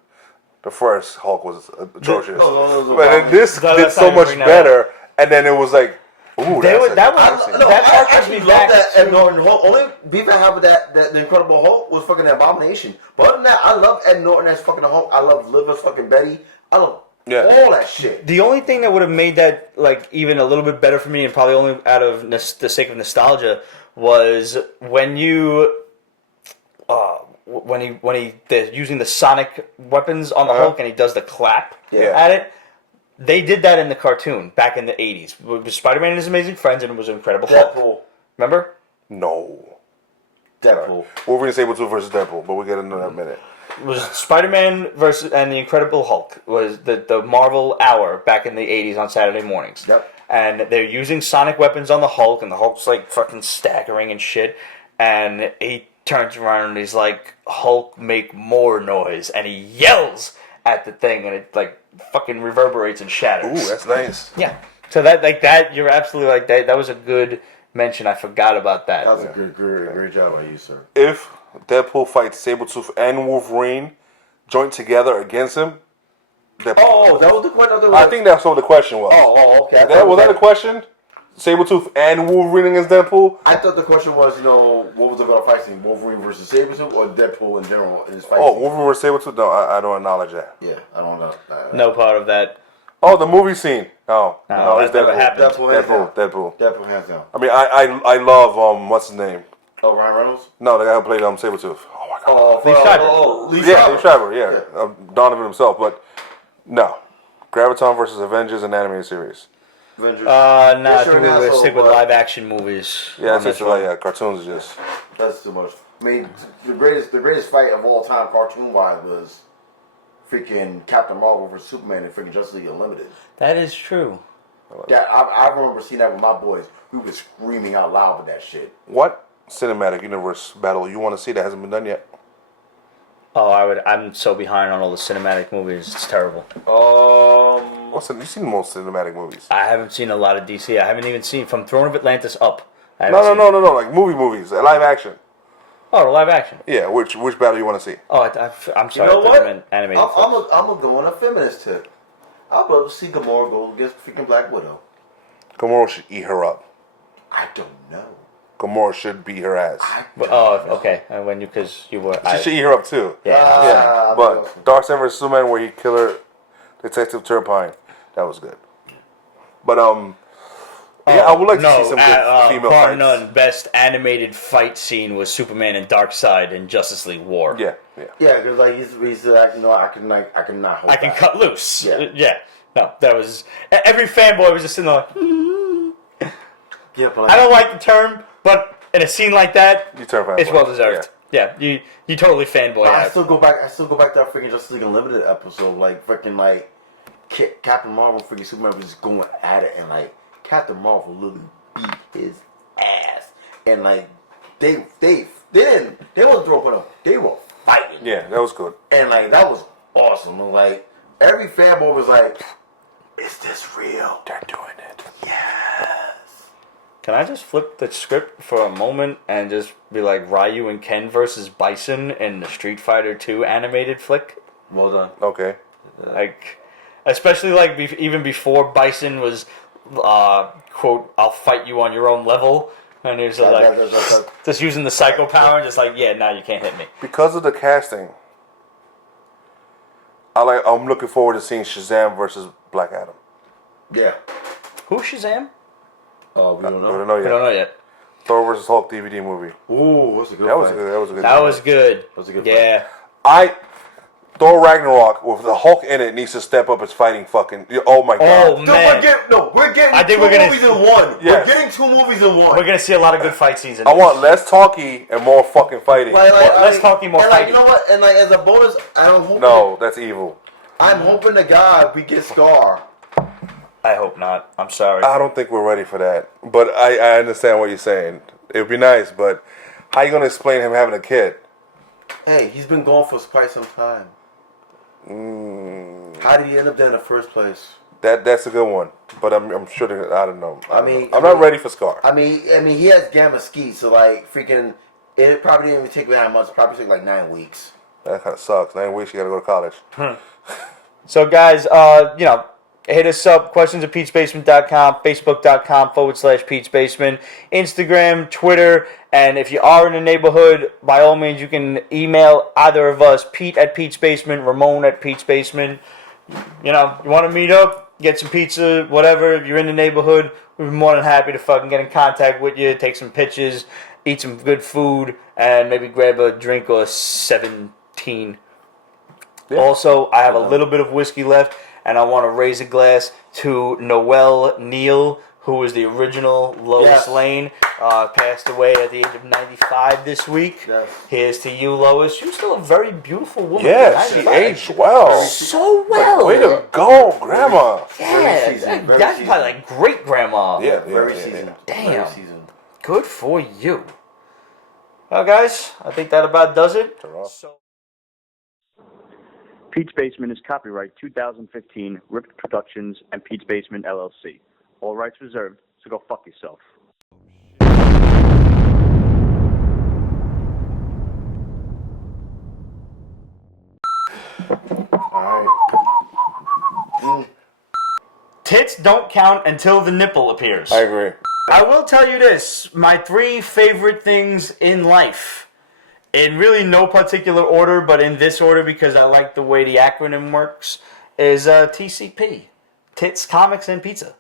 The first Hulk was atrocious, but then this did so much better. And then it was like, ooh, that harkens me back. Ed Norton Hulk. Only beef I have with the Incredible Hulk was fucking Abomination. But other than that, I love Ed Norton as fucking Hulk. I love Liv as fucking Betty. I love all that shit. The only thing that would have made that like even a little bit better for me, and probably only out of the sake of nostalgia, was when you. They're using the sonic weapons on the Hulk and he does the clap at it. They did that in the cartoon back in the 80s. It was Spider-Man and His Amazing Friends, and it was Incredible Hulk. Remember? No. Deadpool. Wolverine Sabretooth versus Deadpool, but we'll get into that in a minute. It was Spider-Man and the Incredible Hulk was the Marvel Hour back in the 80s on Saturday mornings. Yep. And they're using sonic weapons on the Hulk, and the Hulk's like fucking staggering and shit. And turns around and he's like, Hulk, make more noise, and he yells at the thing, and it like fucking reverberates and shatters. Ooh, that's nice. Yeah. So that you're absolutely like that. That was a good mention. I forgot about that. That was a great job by you, sir. If Deadpool fights Sabretooth and Wolverine joint together against him, Deadpool. Oh, that was the question. I think that's what the question was. Okay. Was that a question? Sabretooth and Wolverine against Deadpool? I thought the question was, what was the better fight scene? Wolverine versus Sabretooth or Deadpool in general in his fight scene? Wolverine versus Sabretooth? No, I don't acknowledge that. Yeah, I don't know. No part of that. Oh, the movie scene. No, it's that never Deadpool. happened. Deadpool. Deadpool hands down. I mean, I love what's his name? Oh, Ryan Reynolds? No, the guy who played Sabretooth. Oh my god. Lee Schreiber. Lee Schreiber. Yeah. Donovan himself, but no. Graviton versus Avengers and animated series. Avengers. No, I Sure think we has would so, stick with but- live action movies. Yeah, on that's this just one. cartoons are just. That's too much. I mean, the greatest fight of all time, cartoon-wise, was freaking Captain Marvel versus Superman in freaking Justice League Unlimited. That is true. Yeah, I remember seeing that with my boys. We were screaming out loud with that shit. What cinematic universe battle you want to see that hasn't been done yet? Oh, I'm so behind on all the cinematic movies. It's terrible. You've seen most cinematic movies? I haven't seen a lot of DC. I haven't even seen from Throne of Atlantis up. No, like movies, live action. Oh, the live action. Yeah, which battle you want to see? Oh, I'm sorry. You know I thought what? you meant animated. I'm gonna go on a feminist tip. I'd love to see Gamora go against freaking Black Widow. Gamora should eat her up. I don't know. Gamora should beat her ass. Okay. Because you were. She should eat her up too. Yeah. But Darkseid vs Superman, where he killed her, Detective Turpine, that was good. But I would like to see some good female bar fights. none, best animated fight scene was Superman and Darkseid in Justice League War. Yeah. Yeah, because like he's like, I can not hold I can back. cut loose. Yeah. No, that was every fanboy was just sitting there like. Yeah, but I don't like the term, but in a scene like that, You turn fanboy. it's well deserved. Yeah, you totally fanboy I out. still go back to that freaking Justice League Unlimited episode, like freaking like Captain Marvel, freaking Superman was just going at it, and like Captain Marvel literally beat his ass, and like they wasn't throwing him, they were fighting. Yeah, that was good. And like that was awesome. And like every fanboy was like, "Is this real?" They're doing it. Yes. Can I just flip the script for a moment and just be like Ryu and Ken versus Bison in the Street Fighter 2 animated flick? Well done. Okay. Like, especially like even before Bison was, quote, "I'll fight you on your own level," and he was like just using the psycho power, and just like, yeah, now you can't hit me. Because of the casting, I'm looking forward to seeing Shazam versus Black Adam. Yeah. Who's Shazam? Oh, we don't We know. don't know I yet. don't know yet. Thor versus Hulk DVD movie. Ooh, that's a good. That was fight. good. That was a good. That was good. That was a good Yeah. Thor Ragnarok with the Hulk in it needs to step up its fighting fucking. Oh my god. Oh man. We're getting I think two we're gonna- movies in one. Yes. We're getting two movies in one. We're gonna see a lot of good fight scenes in I this. want less talky and more fucking fighting. Let's talk more and fighting. you know what? And like as a bonus, No, that's evil. I'm hoping to God we get Scar. I hope not. I'm sorry. I don't think we're ready for that. But I understand what you're saying. It would be nice, but how you gonna explain him having a kid? Hey, he's been gone for quite some time. How did he end up there in the first place? That's a good one. But I'm sure that, I don't know. mean, I'm not ready for Scar. I mean, he has gamma ski, so like freaking, it probably didn't even take 9 months. It probably took like 9 weeks. That kind of sucks. 9 weeks you gotta go to college. So, guys, hit us up, questions@peachbasement.com, facebook.com/peachbasement, Instagram, Twitter, and if you are in the neighborhood, by all means, you can email either of us, Pete@peachbasement, Ramon@peachbasement. You want to meet up, get some pizza, whatever, if you're in the neighborhood, we'd be more than happy to fucking get in contact with you, take some pictures, eat some good food, and maybe grab a drink or 17. Yeah. Also, I have a little bit of whiskey left, and I want to raise a glass to Noel Neill, who was the original Lois Yes. Lane. Passed away at the age of 95 this week. Yes. Here's to you, Lois. You're still a very beautiful woman. Yeah, she 95. aged well. So well. Way to go, Grandma. Yeah, seasoned, very that's seasoned. probably like great grandma. Yeah, Very yeah, seasoned. Damn. Very seasoned. Good for you. Well, guys, I think that about does it. So. Pete's Basement is copyright 2015, Rip Productions and Pete's Basement LLC. All rights reserved, so go fuck yourself. Alright. Tits don't count until the nipple appears. I agree. I will tell you this, my 3 favorite things in life, in really no particular order, but in this order because I like the way the acronym works, is TCP. Tits, Comics, and Pizza.